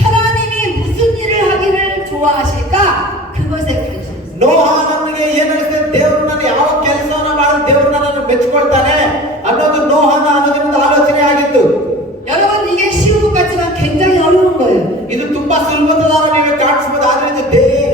하나님이 무슨 일을 하기를 좋아하실까? 그것에 관심. ನೋಹ ನಮಗೆ ಏನ್ ಅನಿಸ್ತದೆ, ದೇವರು ನನ್ನ ಯಾವ ಕೆಲಸವನ್ನ ಮಾಡಿ ದೇವರು ನನ್ನನ್ನು ಮೆಚ್ಚಿಕೊಳ್ತಾನೆ ಅನ್ನೋದು ನೋಹನ ಅನ್ನೋದ್ರಿಂದ ಆಲೋಚನೆ ಆಗಿತ್ತು. 여러분 이게 쉬운 것 같지만 굉장히 어려운 거예요. ಇದು ತುಂಬಾ ಸುಲಭದ ನೀವೇ ಕಾಣಿಸಬಹುದು, ಆದ್ರೆ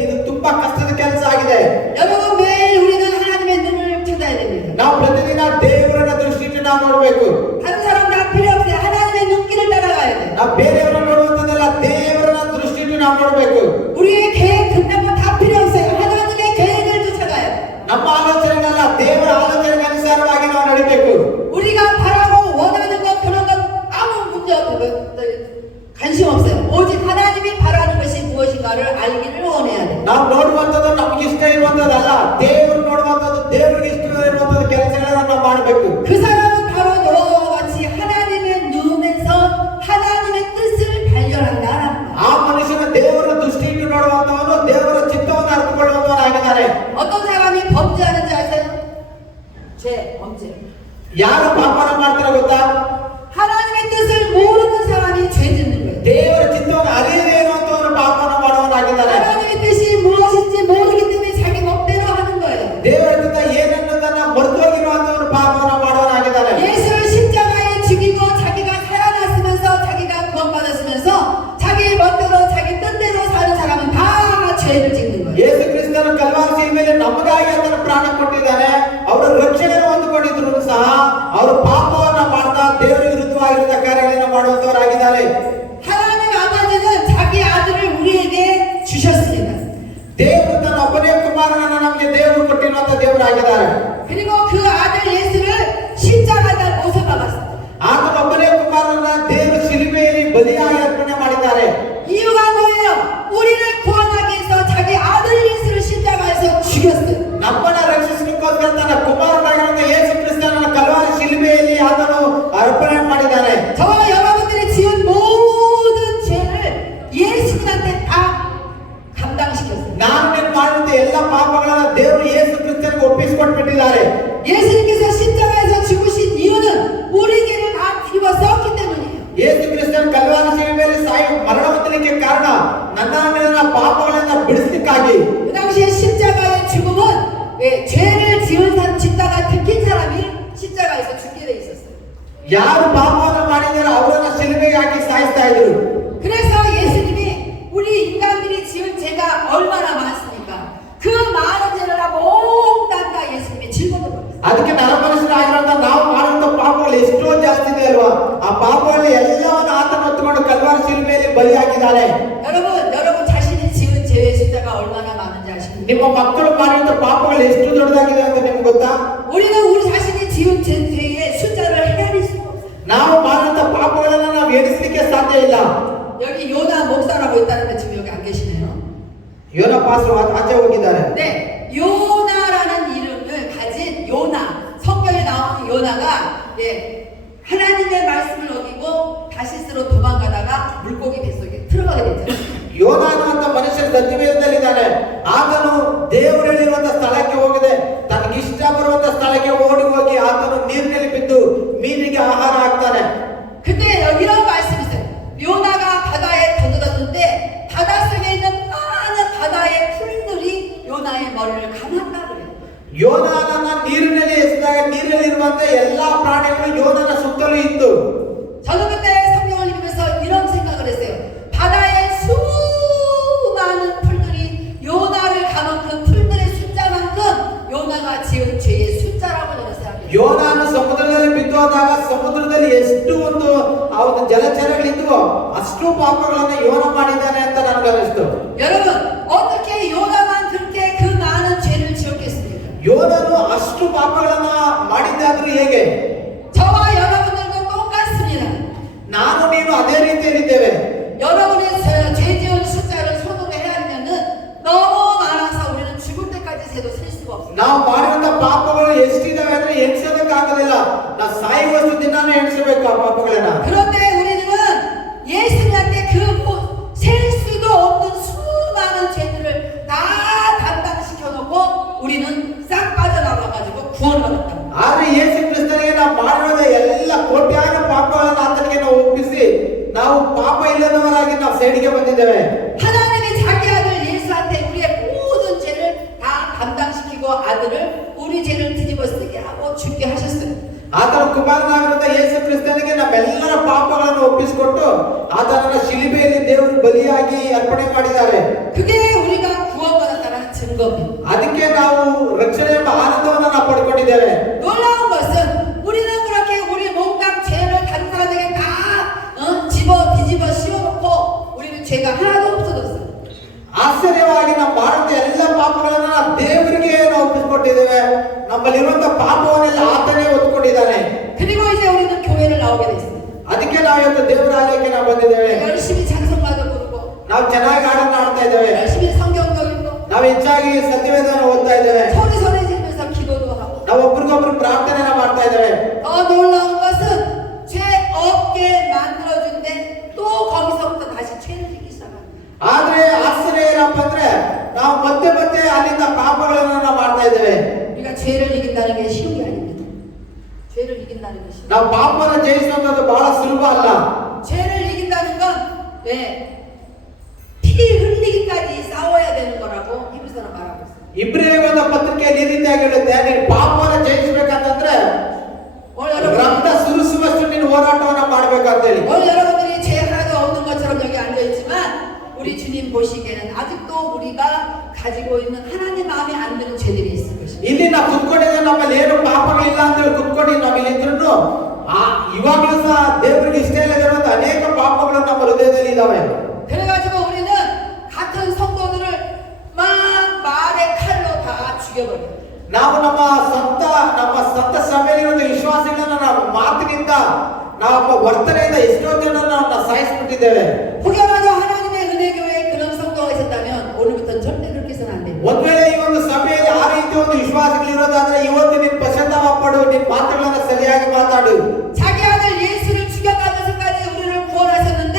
ಇದು ತುಂಬಾ ಕಷ್ಟದ ಕೆಲಸ ಆಗಿದೆ. 여러분 매일 우리는 하나님의 눈을 쳐다야 됩니다. ನಾವು ಪ್ರತಿದಿನ ದೇವರನ್ನ ದೃಷ್ಟಿಯಿಂದ ನಾವು ನೋಡಬೇಕು. 다른 사람 다 필요 없어요. 하나님의 눈길을 따라가야 돼. ನಾವು ಬೇರೆಯವರನ್ನ ನೋಡುವಂತದ್ದಲ್ಲ, ದೇವರನ್ನ ದೃಷ್ಟಿಯಿಂದ ನಾವು ನೋಡಬೇಕು. 우리의 계획 끝나면 다 필요 없어요. 하나님의 계획을 쫓아가야 돼. ನಮ್ಮ ಆಲೋಚನೆಗಲ್ಲ, ದೇವರ ಆಲೋಚನೆಗೆ ಅನುಸಾರವಾಗಿ ನಾವು ನಡಿಬೇಕು. 우리가 바라고 원하는 것 그런 건 아무 문제 없고 관심 없어요. 오직 하나님이 바라는 것이 무엇인가를 알기를 원해야 돼. ನಾವು ನೋಡುವಂತದ್ದು ನಮಗೆ ಇಷ್ಟ ಇರುವಂತದ್ದಲ್ಲ, ದೇವರು ನೋಡುವಂತದ್ದು ದೇವರಿಗೆ ಇಷ್ಟ ಇರುವಂತದ್ದು ಕೆಲಸಗಳನ್ನ ನಾವು ಮಾಡಬೇಕು. 그 사람은 바로 노아와 같이 하나님의 눈에서 하나님의 뜻을 발견한다라는 거예요. ಆ ಮನುಷ್ಯನ ದೇವರ ದೃಷ್ಟಿಯಿಂದ ನೋಡುವಂತವನು ದೇವರ ಚಿತ್ತವನ್ನು ಅರ್ಥಕೊಳ್ಳುವಂತವನಾಗಿದ್ದಾನೆ. 어떤 사람이 범죄하는지 아세요? 범죄. ಯಾರು ಪಾಪನ ಮಾಡ್ತಾರೆ ಗೊತ್ತಾ? 하나님의 뜻을 모르는 사람이 죄 짓는 거예요. ದೇವರ ಚಿತ್ತವನ್ನು ಅರಿಯದೇ ಇರುವಂತವನು ಪಾಪನ ಮಾಡುವವನಾಗಿದ್ದಾನೆ. 하나님의 뜻이 무엇인지 모르기 때문에 자기 멋대로 하는 거예요. ದೇವರ ಚಿತ್ತ ಏನನ್ನೋದನ್ನ ಮರೆತೋಗಿರುವಂತವನು ಪಾಪನ ಮಾಡುವವನಾಗಿದ್ದಾನೆ. 예수를 십자가에 죽이고 자기가 살아났으면서 자기가 구원받았으면서 자기 멋대로 자기 뜻대로 사는 사람은 다 죄를 짓는 거예요. ಯೇಸು ಕ್ರಿಸ್ತನ ಕಲ್ವಾರಿ ಶಿಲುಬೆಯಲ್ಲಿ ಮೇಲೆ ನಮಗಾಗಿ ಆತನ ಪ್ರಾಣ ಕೊಟ್ಟಿದ್ದಾನೆ. ಅವರು ರಕ್ಷಣೆಯನ್ನು ಹೊಂದಿಕೊಂಡಿದ್ರು ಸಹ ಅವರು ಪಾಪವನ್ನ ಮಾಡ್ತಾ ದೇವರ ವಿರುದ್ಧವಾಗಿರುವ ಕಾರ್ಯಗಳನ್ನು ಮಾಡುವಂತವರಾಗಿದ್ದಾರೆ. 하나님 아버지는 자기 아들을 우리에게 주셨습니다. ದೇವರು ತನ್ನ ಒಬ್ಬನೇ ಕುಮಾರನನ್ನು ನಮಗೆ ದೇವರು ಕೊಟ್ಟಿರುವಂತ ದೇವರಾಗಿದ್ದಾರೆ. 그리고 그 아들 예수를 십자가에다 못 박았어요. ಆತನ ಒಬ್ಬನೇ ಕುಮಾರನನ್ನ ದೇವರು ಶಿಲುಬೆಯಲ್ಲಿ ಬಲಿಯಾಗಿ ಅರ್ಪಣೆ ಮಾಡಿದ್ದಾರೆ. 이유가 뭐예요? 우리를 구원하기 위해서 자기 아들 예수를 십자가에서 죽였어요. ನಮ್ಮನ್ನ ರಕ್ಷಿಸಲಿಕ್ಕೋಸ್ಕರ ತನ್ನ ಕುಮಾರನಾಗಿರುವಂತ ಯೇಸು ಕ್ರಿಸ್ತನನ್ನ ಕಲ್ವಾರಿ ಶಿಲುಬೆಯಲ್ಲಿ ಆತನು ಅರ್ಪಣೆ ಮಾಡಿದ್ದಾನೆ. 저와 여러분들이 지은 모든 죄를 예수님한테 다 감당시켰어요. ನಾನು ನೀನು ಮಾಡಿದಂತ ಎಲ್ಲ ಪಾಪಗಳನ್ನ ದೇವರು ಯೇಸು ಕ್ರಿಸ್ತನಿಗೆ ಒಪ್ಪಿಸಿಕೊಟ್ಬಿಟ್ಟಿದ್ದಾರೆ. 예수님께서 십자가에서 죽으신 이유는 우리 죄를 다 뒤집어 썼기 때문이에요. ಯೇಸು ಕ್ರಿಸ್ತನ ಕಲ್ವಾರಿ ಶಿಲುಬೆಯಲ್ಲಿ ಮರಣ ಹೊಂದಲಿಕ್ಕೆ ಕಾರಣ ನನ್ನ ಪಾಪಗಳನ್ನ ಬಿಡಿಸಲಿಕ್ಕಾಗಿ. 그 당시에 십자가의 죽음은 죄를 짓다가 들킨 사람이 십자가에서 죽게 돼 있었어요. ಯಾರು ಪಾಪವನ್ನು ಮಾಡಿದಾರೋ ಅವರನ್ನ ಶಿಲುಬೆಗೆ ಹಾಕಿ ಸಾಯಿಸ್ತಾ ಇದ್ರು. 그래서 예수님이 우리 인간들이 지은 죄가 얼마나 많습니까? 그 많은 죄를 몽땅 다 예수님이 짊어졌어요. ಅದಕ್ಕೆ ನರಮನುಷ್ಯರಾಗಿರುವಂತ ನಾವು ಮಾಡುವಂತ ಪಾಪಗಳು ಎಷ್ಟೋ ಜಾಸ್ತಿ ಇದೆ ಅಲ್ವಾ? ಆ ಪಾಪಗಳು ಎಲ್ಲವನ್ನು ಆತನ ಹೊತ್ತುಕೊಂಡು ಕಲ್ವಾರಿ ಶಿಲುಬೆಯಲ್ಲಿ ಬಲಿಯಾಗಿದ್ದಾನೆ. 여러분 자신이 지은 죄의 숫자가 얼마나 많은지 아십니까? ನಿಮ್ಮ ಮಕ್ಕಳು ಮಾಡಿದಂತ ಪಾಪಗಳು ಎಷ್ಟು ದೊಡ್ಡದಾಗಿದೆ ಅಂತ ನಿಮ್ಗೆ ಗೊತ್ತಾ? 우리는 우리 자신이 지은 죄의 숫자를 헤아릴 수가 없어요. ನಾವು ಮಾಡಿದಂತ ಪಾಪಗಳನ್ನ ನಾವು ಎಣಿಸಲಿಕ್ಕೆ ಸಾಧ್ಯ ಇಲ್ಲ. 여기 요나 목사라고 있다는데 지금 여기 안 계시네요. ಯೋನ ಪಾಸ್ರು ಆಚೆ ಹೋಗಿದ್ದಾರೆ. 네, 요나라는 이름을 가진 요나, 성경에 나오는 요나가 하나님의 말씀을 어기고 다시스로 도망가다가 물고기 뱃속에 들어가게 됐죠. ಯೋನ ಅನ್ನುವಂತ ಮನುಷ್ಯನ ಸತ್ಯವೇದದಲ್ಲಿದ್ದಾನೆ. ಆತನು ದೇವರು ಹೇಳಿರುವಂತ ಸ್ಥಳಕ್ಕೆ ಹೋಗಿದೆ, ತನಗಿಷ್ಟ ಬರುವಂತ ಸ್ಥಳಕ್ಕೆ ಓಡಿ ಹೋಗಿ ಆತನು ನೀರಿನಲ್ಲಿ ಬಿದ್ದು ಮೀನಿಗೆ ಆಹಾರ ಹಾಕ್ತಾನೆ. 그때 이런 말씀이 있어요. 요나가 바다에 떠들었는데 바닷속에 있는 많은 바다의 풀들이 요나의 머리를 감았다 그래요. ಯೋನನನ್ನ ನೀರಿನಲ್ಲಿ ಎಸೆದಾಗ ನೀರಲ್ಲಿರುವಂತ ಎಲ್ಲಾ ಪ್ರಾಣಿಗಳು ಯೋನನ ಸುತ್ತಲೂ ಇತ್ತು. 저는 그때 성경을 읽으면서 이런 생각을 했어요. 바다의 수많은 풀들이 요나를 감은 그 풀들의 숫자만큼 요나가 지은 죄의 숫자라고 저는 생각해요. ಯೋನನು ಸಮುದ್ರದಲ್ಲಿ ಬಿದ್ದು ಹೋದಾಗ ಸಮುದ್ರದಲ್ಲಿ ಎಷ್ಟು ಒಂದು ಜಲಚರಗಳಿದ್ವು ಅಷ್ಟು ಪಾಪಗಳನ್ನ ಯೋನ ಮಾಡಿದ್ದಾನೆ ಅಂತ ನನಗನ್ನಿಸ್ತು. 여러분 어떻게 요나만 그렇게 그 많은 죄를 지었겠습니까? ಯೋನನು ಅಷ್ಟು ಪಾಪಗಳನ್ನ ಮಾಡಿದ್ದಾದ್ರೂ ಹೇಗೆ? 저와 여러분들도 똑같습니다. ನಾನು ನೀನು ಅದೇ ರೀತಿಯಲ್ಲಿದ್ದೇವೆ. 여러분의 죄 지은 숫자를 손으로 헤아리면은 너무 많아서 우리는 죽을 때까지 세도 셀 수가 없어요. ನಾವು ಮಾಡಿದಂತ ಪಾಪಗಳು ಎಷ್ಟಿದಾವೆ ಅಂದ್ರೆ ಎಣಿಸೋದಕ್ಕಾಗೋದಿಲ್ಲ. ನಾವು ಸಾಯುವಷ್ಟು ದಿನಾನೇ ಎಣಿಸಬೇಕು ಆ ಪಾಪಗಳನ್ನ. 그런데 우리는 예수님한테 셀 수도 없는 수많은 죄들을 ಕುಮಾರನಾಗಿರುವ ಯೇಸು ಕ್ರಿಸ್ತನಿಗೆ ನಮ್ಮೆಲ್ಲರ ಪಾಪಗಳನ್ನು ಒಪ್ಪಿಸಿಕೊಟ್ಟು ಆತನನ್ನ ಶಿಲುಬೆಯಲ್ಲಿ ದೇವರು ಬಲಿಯಾಗಿ ಅರ್ಪಣೆ ಮಾಡಿದ್ದಾರೆ. 그게 우리가 구원받았다는 증거입니다. ಅದಕ್ಕೆ ನಾವು ರಕ್ಷಣೆ ಎಂಬ ಆನಂದವನ್ನು ನಾವು ಪಡ್ಕೊಂಡಿದ್ದೇವೆ. 놀라운 것은 우리는 그렇게 우리 몸과 죄를 다른 사람에게 다 집어 뒤집어 씌워놓고 우리는 죄가 하나도 없어졌어요. ಆಶ್ಚರ್ಯವಾಗಿ ನಾವು ಮಾಡಿದ ಎಲ್ಲ ಪಾಪಗಳನ್ನ ನಾವು ದೇವರಿಗೆ ನಾವು ಒಪ್ಪಿಸಿಕೊಟ್ಟಿದ್ದೇವೆ. ನಮ್ಮಲ್ಲಿರುವಂತಹ ಪಾಪವನ್ನೆಲ್ಲ ಆತನೇ ಹೊತ್ಕೊಂಡಿದ್ದಾನೆ. 그리고 이제 우리는 교회를 나오게 됐습니다. ಅದಕ್ಕೆ ನಾವು ಇವತ್ತು ದೇವರ ಆಲಯಕ್ಕೆ ನಾವು ಬಂದಿದ್ದೇವೆ. 열심히 찬송가도 부르고 ನಾವು ಚೆನ್ನಾಗಿ ಹಾಡನ್ನ ಆಡ್ತಾ ಇದ್ದೇವೆ. 열심히 성경도 읽고 ನಾವು ಹೆಚ್ಚಾಗಿ ಸತ್ಯವೇದನ ಓದ್ತಾ ಇದ್ದೇವೆ. 소리지르면서 기도도 하고 ನಾವು ಒಬ್ರಿಗೊಬ್ರು ಪ್ರಾರ್ಥನೆನ ಮಾಡ್ತಾ ಇದ್ದೇವೆ. 더 놀라운 것은 죄 없게 만들어준데 또 거기서부터 다시 죄를 짓기 시작합니다. ಆದ್ರೆ ಆಶ್ಚರ್ಯ ಏನಪ್ಪ ಅಂದ್ರೆ ನಾವು ಮತ್ತೆ ಮತ್ತೆ ಅಲ್ಲಿಂದ ಪಾಪಗಳನ್ನ ನಾವು ಮಾಡ್ತಾ ಇದ್ದೇವೆ. 우리가 죄를 이긴다는 게 쉬운 게 아닙니다. 죄를 이긴다는 게 쉬운 ನಾವು ಪಾಪನ ಜಯಿಸುವಂತದ್ದು ಬಹಳ ಸುಲಭ ಅಲ್ಲ. 죄를 이긴다는 건 피 흘리기까지 싸워야 되는 거라고 히브리서는 말하고 있어요. ಇಬ್ರಿಯರ ಪತ್ರಿಕೆಯಲ್ಲಿ ಈ ರೀತಿಯಾಗಿ ಹೇಳುತ್ತೆ, ನೀನು ಪಾಪನ ಜಯಿಸಬೇಕಂತಂದ್ರೆ ರಕ್ತ ಸುರಿಸುವಷ್ಟು ನೀನು ಹೋರಾಟವನ್ನ ಮಾಡ್ಬೇಕಂತ ಹೇಳಿ. 오늘 여러분들이 죄 하나도 없는 것처럼 여기 앉아 있지만 우리 주님 보시기에는 아직도 우리가 가지고 있는 하나님 마음에 안 드는 죄들이 있을 것입니다. ಇಲ್ಲಿ ನಾವು ಕುತ್ಕೊಂಡಿದ್ದೇವೆ, ನಮ್ಮಲ್ಲಿ ಏನು ಪಾಪಗಳಿಲ್ಲ ಅಂತ ಹೇಳಿ ಕುತ್ಕೊಂಡು ನಾವು ಇಲ್ಲಿ ಇದ್ರು ಇವಾಗಲೂ ಸಹ ದೇವರಿಗೆ ಇಷ್ಟ ಇಲ್ಲದಿರುವಂತ ಅನೇಕ ಪಾಪಗಳು ನಮ್ಮ ಹೃದಯದಲ್ಲಿ ಇದಾವೆ. 그래가지고 우리는 같은 성도들을 막 말의 칼로 다 죽여버려요. ನಾವು ನಮ್ಮ ಸ್ವಂತ ಸಭೆಯಲ್ಲಿರುವ ವಿಶ್ವಾಸಿಗಳನ್ನ ನಾವು ಮಾತಿನಿಂದ ನಮ್ಮ ವರ್ತನೆಯಿಂದ ಎಷ್ಟೋ ಜನ ನಾವು ಸಾಯಿಸ್ಬಿಟ್ಟಿದ್ದೇವೆ. 혹여라도 하나님의 은혜 교회에 그런 성도가 있었다면 오늘부터는 절대 그렇게 해서는 안 됩니다. ಒಂದ್ ವೇಳೆ ಈ ಒಂದು ಸಭೆಯಲ್ಲಿ ಆ ರೀತಿ ಒಂದು ವಿಶ್ವಾಸಗಳಿರೋದಾದ್ರೆ ಇವತ್ತು ನೀನು ಪಶ್ಚಾತ್ತಾಪ ಪಡು, ನಿನ್ನ ಮಾತುಗಳನ್ನ ಸರಿಯಾಗಿ ಮಾತಾಡು. 자기 아들 예수를 죽여가면서까지 우리를 구원하셨는데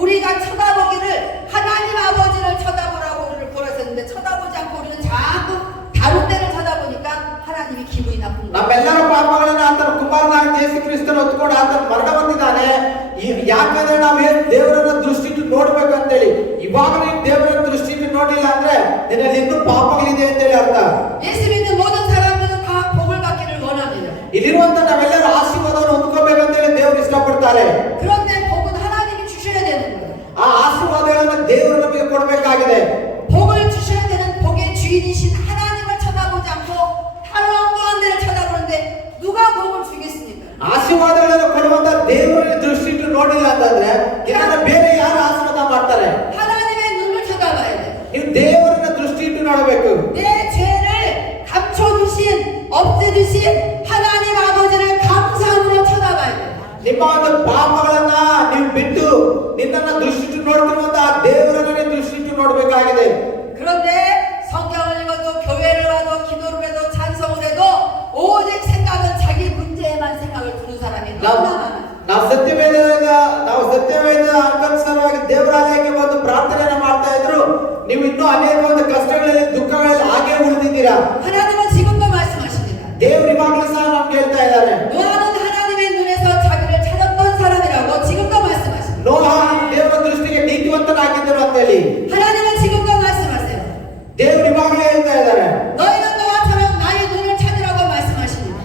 우리가 쳐다보기를 하나님 아버지를 쳐다보라고 우리를 구원하셨는데 쳐다보지 않고 우리는 자꾸 다른 데를 쳐다보니까 하나님이 기분이 나쁜 거예요. ನಮ್ಮೆಲ್ಲರ ಪಾಪಗಳನ್ನ ಆತನ ಕುಮಾರನಾಗಿ ಯೇಸು ಕ್ರಿಸ್ತನ ಹೊತ್ಕೊಂಡು ಆತನ ಮರಣ ಹೊಂದಿದ್ದಾನೆ. ಯಾಕಂದ್ರೆ ನಾವು ದೇವರನ್ನ ದೃಷ್ಟಿಟ್ಟು ನೋಡ್ಬೇಕಂತೇಳಿ. ಇವಾಗ ನೀನು ದೇವರನ್ನ ದೃಷ್ಟಿಟ್ಟು ನೋಡಿಲ್ಲ ಅಂದ್ರೆ ನಿನ್ನಲ್ಲಿ ಇನ್ನೂ ಪಾಪಗಳಿದೆ ಅಂತೇಳಿ ಅರ್ಥ. 예수 믿는 모든 사람들은 다 복을 받기를 원합니다. ಇಲ್ಲಿರುವಂತ ನಾವೆಲ್ಲರೂ ಆಶೀರ್ವಾದವನ್ನು ಹೊಂದ್ಕೋಬೇಕಂತೇಳಿ ದೇವರು ಇಷ್ಟಪಡ್ತಾರೆ. 그런데 복은 하나님이 주셔야 되는 거예요. ಆ ಆಶೀರ್ವಾದಗಳನ್ನು ದೇವರು ನಮಗೆ ಕೊಡಬೇಕಾಗಿದೆ. 복을 주셔야 되는 복의 주인이신 하나님을 쳐다보지 않고 다른 엉뚱한 데를 쳐다보는데 누가 복을 주겠습니까? ಆಶೀರ್ವಾದಗಳನ್ನು ಕೊಡುವಂತ ದೇವರನ್ನ ದೃಷ್ಟಿಟ್ಟು ನೋಡಿಲ್ಲ ಅಂತಂದ್ರೆ ಇದನ್ನ ಬೇರೆ ಯಾರು ಆಶೀರ್ವಾದ ಮಾಡ್ತಾರೆ? 하나님의 눈을 쳐다봐야 돼. ನೀವು ದೇವರನ್ನ ದೃಷ್ಟಿಟ್ಟು ನೋಡಬೇಕು. 내 죄를 감춰주신 없애주신 하나님 아버지를 감사함으로 쳐다봐야 돼. ನಿಮ್ಮ ಒಂದು ಪಾಪಗಳನ್ನ ನೀವು ಬಿಟ್ಟು ನಿನ್ನನ್ನ ದೃಷ್ಟಿಟ್ಟು ನೋಡ್ತಿರುವಂತಹ ದೇವರನ್ನ ನೀವು ದೃಷ್ಟಿಟ್ಟು ನೋಡಬೇಕಾಗಿದೆ. 그런데 성경을 읽어도 교회를 와도 기도를 해도 찬송을 해도 오직 생각은 자기 문제에만 생각을 두는 사람이 너무나 많아요. ನಾವು ಸತ್ಯವೇದ ಅನುಸಾರವಾಗಿ ದೇವರಾಲಯಕ್ಕೆ ಬಂದು ಪ್ರಾರ್ಥನೆಯನ್ನು ಮಾಡ್ತಾ ಇದ್ರು, ನೀವು ಇನ್ನೂ ಅನೇಕ ಒಂದು ಕಷ್ಟಗಳಲ್ಲಿ ದುಃಖಗಳಲ್ಲಿ ಹಾಗೆ ಉಳಿದಿದ್ದೀರಾ. 하나님은 지금도 말씀하십니다. ದೇವರು ಇವಾಗಲೂ ಸಹ ನಮ್ಗೆ ಹೇಳ್ತಾ ಇದ್ದಾರೆ. 노아는 하나님의 눈에서 자기를 찾았던 사람이라고 지금도 말씀하십니다. ನೋಹ ದೇವರ ದೃಷ್ಟಿಗೆ ನೀತಿವಂತನಾಗಿದ್ದರು ಅಂತ ಹೇಳಿ 하나님은 지금도 말씀하세요. ದೇವರು ಇವಾಗಲೂ ಹೇಳ್ತಾ ಇದ್ದಾರೆ. 너희는 노아처럼 나의 눈을 찾으라고 말씀하십니다.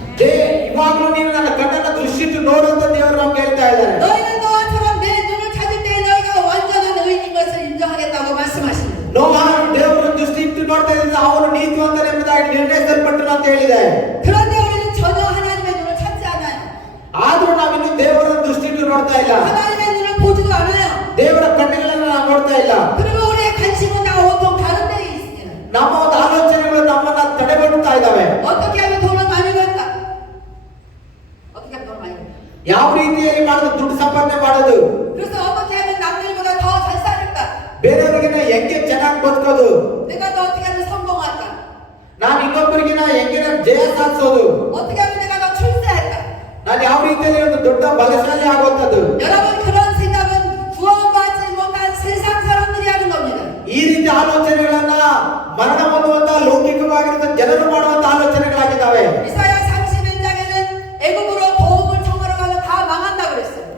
ಇವಾಗಲೂ ನೀನು ನನ್ನ ಕಣ್ಣನ್ನ ದೃಷ್ಟಿಟ್ಟು ನೋಡುವಂತ ದೇವರು ನಮ್ಗೆ ಹೇಳ್ತಾ ಇದ್ದಾರೆ. 너희는 노아처럼 내 눈을 찾을 때 너희가 완전한 의인인 것을 인정하겠다고 말씀하십니다. ನೋಹ ದೇವರ ದೃಷ್ಟಿಟ್ಟು ನೋಡ್ತಾ ಇದ್ದ ಅವನು ನೀತಿವಂತನೆಂಬುದಾಗಿ ನಿರ್ಣಯಿಸಲ್ಪಟ್ಟರು ಅಂತ ಹೇಳಿದೆ. 그런데 우리는 전혀 하나님의 눈을 찾지 않아요. ಆದ್ರೂ ನಾವಿನ್ನು ದೇವರ ದೃಷ್ಟಿಟ್ಟು ನೋಡ್ತಾ ಇಲ್ಲ. 하나님의 눈을 보지도 않아요. ದೇವರ ಕಣ್ಣುಗಳನ್ನ ನಾವು ನೋಡ್ತಾ ಇಲ್ಲ. 그리고 우리의 관심은 다 온통 다른 데에 있습니다. ನಮ್ಮ ಒಂದು ಆಲೋಚನೆಗಳು ನಮ್ಮನ್ನ ತಡೆಗಟ್ಟುತ್ತಾ ಇದ್ದಾವೆ. 어떻게 하면 돈을 많이 벌까? 어떻게 하면 돈을 많이 벌까? ಯಾವ ರೀತಿಯಲ್ಲಿ ಮಾಡೋದು? ದುಡ್ಡು ಸಂಪಾದನೆ ಮಾಡೋದು. 그래서 어떻게 하면 남들보다 더 잘 살까? ಬೇರೆಯವರಿಗಿನ ಹೆಂಗೆ ಚೆನ್ನಾಗಿ ಬದುಕೋದು? 내가 더 어떻게 하면 성공할까? ನಾನು ಇನ್ನೊಬ್ಬರಿಗಿನ ಹೆಂಗೆ ಜಯ ಸಾಧಿಸೋದು? 어떻게 하면 내가 더 출세할까? ನಾನು ಯಾವ ರೀತಿಯಲ್ಲಿ ಒಂದು ದೊಡ್ಡ ಬಲಶಾಲಿ ಆಗುವಂತದ್ದು? 여러분 그런 생각은 구원받지 못한 세상 사람들이 하는 겁니다. ಈ ರೀತಿ ಆಲೋಚನೆಗಳನ್ನ ಮರಣ ಹೊಂದುವಂತ ಲೌಕಿಕವಾಗಿರುವ ಜನರು ಮಾಡುವಂತ ಆಲೋಚನೆಗಳಾಗಿದ್ದಾವೆ. 이사야 31장에는 애굽으로 도움을 청하러 가면 다 망한다 그랬어요.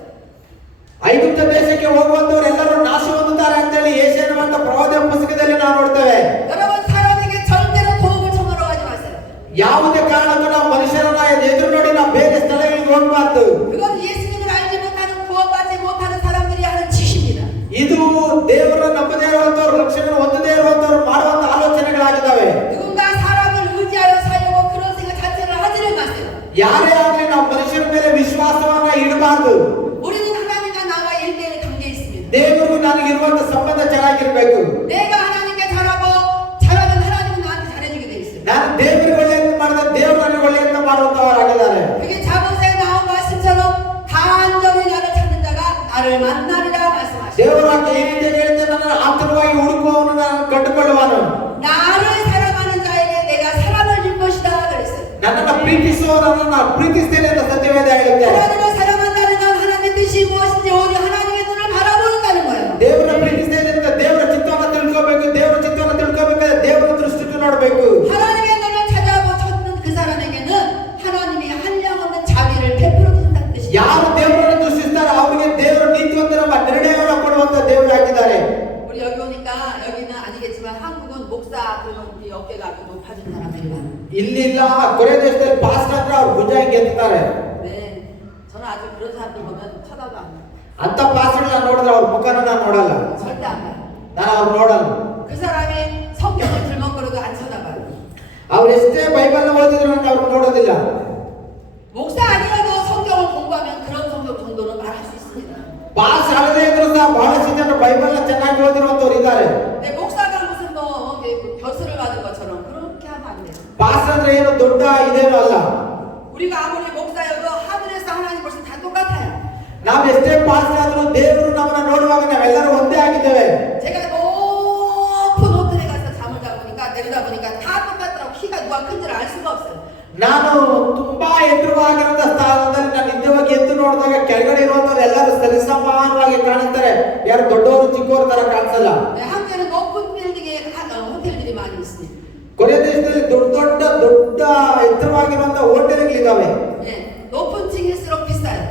ಐಗುಪ್ತ ದೇಶಕ್ಕೆ ಹೋಗುವಂತವರೆಲ್ಲರೂ ನಾಶ ಹೊಂದುತ್ತಾರೆ ಅಂತ ಹೇಳಿ ಯೆಶಾಯನ ಪ್ರವಾದನ ಪುಸ್ತಕದಲ್ಲಿ ನಾವು ನೋಡ್ತೇವೆ. 여러분 사람에게 절대로 도움을 청하러 가지 마세요. ಯಾವುದೇ ಕಾರಣಕ್ಕೂ ನಾವು ಮನುಷ್ಯರನ್ನ ಎದುರು ನೋಡಿ ನಾವು ಬೇರೆ ಸ್ಥಳಗಳಿಗೆ ಹೋಗ್ಬಾರ್ದು. ಆಗಿರ್ಬೇಕು. 내가 하나님께 잘하고 잘하면 하나님은 나한테 잘해주게 돼 있어요. ನಾನು ದೇವರಿಗೆ ಒಳ್ಳೆಯದನ್ನು ಮಾಡಿದ್ರೆ ದೇವರು ನನಗೆ ಒಳ್ಳೆಯದನ್ನು ಮಾಡುವಂತವರಾಗಿದ್ದಾರೆ. 그게 잠언에 나온 말씀처럼 간절히 나를 찾는 자가 나를 만나리라 말씀하시죠. ದೇವರ ವಾಕ್ಯ ಈ ರೀತಿ ಹೇಳಿದೆ, ನನ್ನನ್ನು ಆತುರವಾಗಿ ಹುಡುಕುವವನು ನಾನು ಕಂಡುಕೊಳ್ಳುವನು. 나를 사랑하는 자에게 내가 사랑을 줄 것이다 그랬어요. ನನ್ನನ್ನು ಪ್ರೀತಿಸುವವರನ್ನು ನಾನು ಪ್ರೀತಿಸ್ತೇನೆ ಅಂತ ಸತ್ಯವೇದ ಹೇಳುತ್ತೆ. 하나님을 사랑한다는 건 하나님의 뜻이 무엇인지 오직 하나님의 눈을 바라보는다는 거예요. ದೇವರ ಪ್ರೀತಿಸ್ತೇನೆ ಅಂತ ದೇವರ ಚಿತ್ತವನ್ನು ತಿಳ್ಕೋಬೇಕು. ದೇವರ ಚಿತ್ತವನ್ನು ತಿಳ್ಕೋಬೇಕಾದ್ರೆ ದೇವರ ದೃಷ್ಟಿಟ್ಟು ನೋಡಬೇಕು. 하나님의 눈을 찾아보 찾는 그 사람에게는 하나님이 한량없는 자비를 베풀어 준다는 뜻이에요. ಯಾರು ದೇವರನ್ನು ದೃಷ್ಟಿಸ್ತಾರೋ ಅವರಿಗೆ ದೇವರು ನೀತಿವಂತರ ನಿರ್ಣಯವನ್ನು ಕೊಡುವಂತ ದೇವರಾಗಿದ್ದಾರೆ. 우리 여기 오니까 여기는 아니겠지만 한국은 목사 그러면 우리 어깨가 아주 높아진 사람들이 많아요. ಇಲ್ಲಿಲ್ಲ ಕೊರಿಯಾ ದೇಶದಲ್ಲಿ ಪಾಸ್ಟರ್ ಅಂದ್ರೆ ಅವ್ರು ಭುಜ ಹಿಂಗೆ ಎತ್ತಾರೆ. 네, 저는 아주 그런 사람들 보면 쳐다도 안 봐요. ಅಂತ ಪಾಸ್ಟರ್ನ ನೋಡಿದ್ರೆ ಅವ್ರ ಮುಖನ ನಾನು ನೋಡಲ್ಲ. 절대 안 봐요. ನಾನು ಅವ್ರು ನೋಡಲ್ಲ. 그 사람이 성경을 들먹거려도 안 쳐다봐요. ಅವ್ರು ಎಷ್ಟೇ ಬೈಬಲ್ ಓದಿದ್ರು ನಾನು ಅವ್ರು ನೋಡೋದಿಲ್ಲ. 목사 아니어도 성경을 공부하면 그런 성경 정도는 말할 수 있습니다. ಪಾಸ್ ಆಗದೇ ಇದ್ರು ಸಹ ಬಹಳಷ್ಟು ಜನರು ಬೈಬಲ್ನ ಚೆನ್ನಾಗಿ ಓದಿರುವಂತವ್ರು ಇದ್ದಾರೆ. 네, 목사가 무슨 뭐 벼슬을 받은 것처럼 그렇게 하면 안 돼요. ಪಾಸ್ ಅಂದ್ರೆ ಏನು ದೊಡ್ಡ ಇದೇನು ಅಲ್ಲ. 우리가 아무리 목사여도 하늘에서 하나님 벌써 다 똑같아요. ನಾವು ಎಷ್ಟೇ ಪಾಸ್ ಆದ್ರೂ ದೇವರು ನಮ್ಮನ್ನ ನೋಡುವಾಗ ನಾವೆಲ್ಲರೂ ಒಂದೇ ಆಗಿದ್ದೇವೆ. 제가 높은 호텔에 가서 잠을 자보니까 내려다 보니까 다 똑같더라고. 키가 누가 큰지를 알 수가 없어요. ನಾನು ತುಂಬಾ ಎತ್ತರವಾಗಿರುವ ಸ್ಥಾನದಲ್ಲಿ ನಾನು ನಿಜವಾಗಿ ಎದ್ದು ನೋಡಿದಾಗ ಕೆಳಗಡೆ ಇರುವಂತವ್ರು ಎಲ್ಲರೂ ಸರಿಸಮಾನವಾಗಿ ಕಾಣುತ್ತಾರೆ. ಯಾರು ದೊಡ್ಡವರು ಚಿಕ್ಕವರು ತರ ಕಾಣಿಸಲ್ಲ. 네, 한국에는 높은 빌딩에 호텔들이 많이 있습니다. ಕೊರಿಯಾ ದೇಶದಲ್ಲಿ ದೊಡ್ಡ ಎತ್ತರವಾಗಿರುವಂತ ಹೋಟೆಲ್ಗಳಿದಾವೆ. 네, 높은 층일수록 비싸요.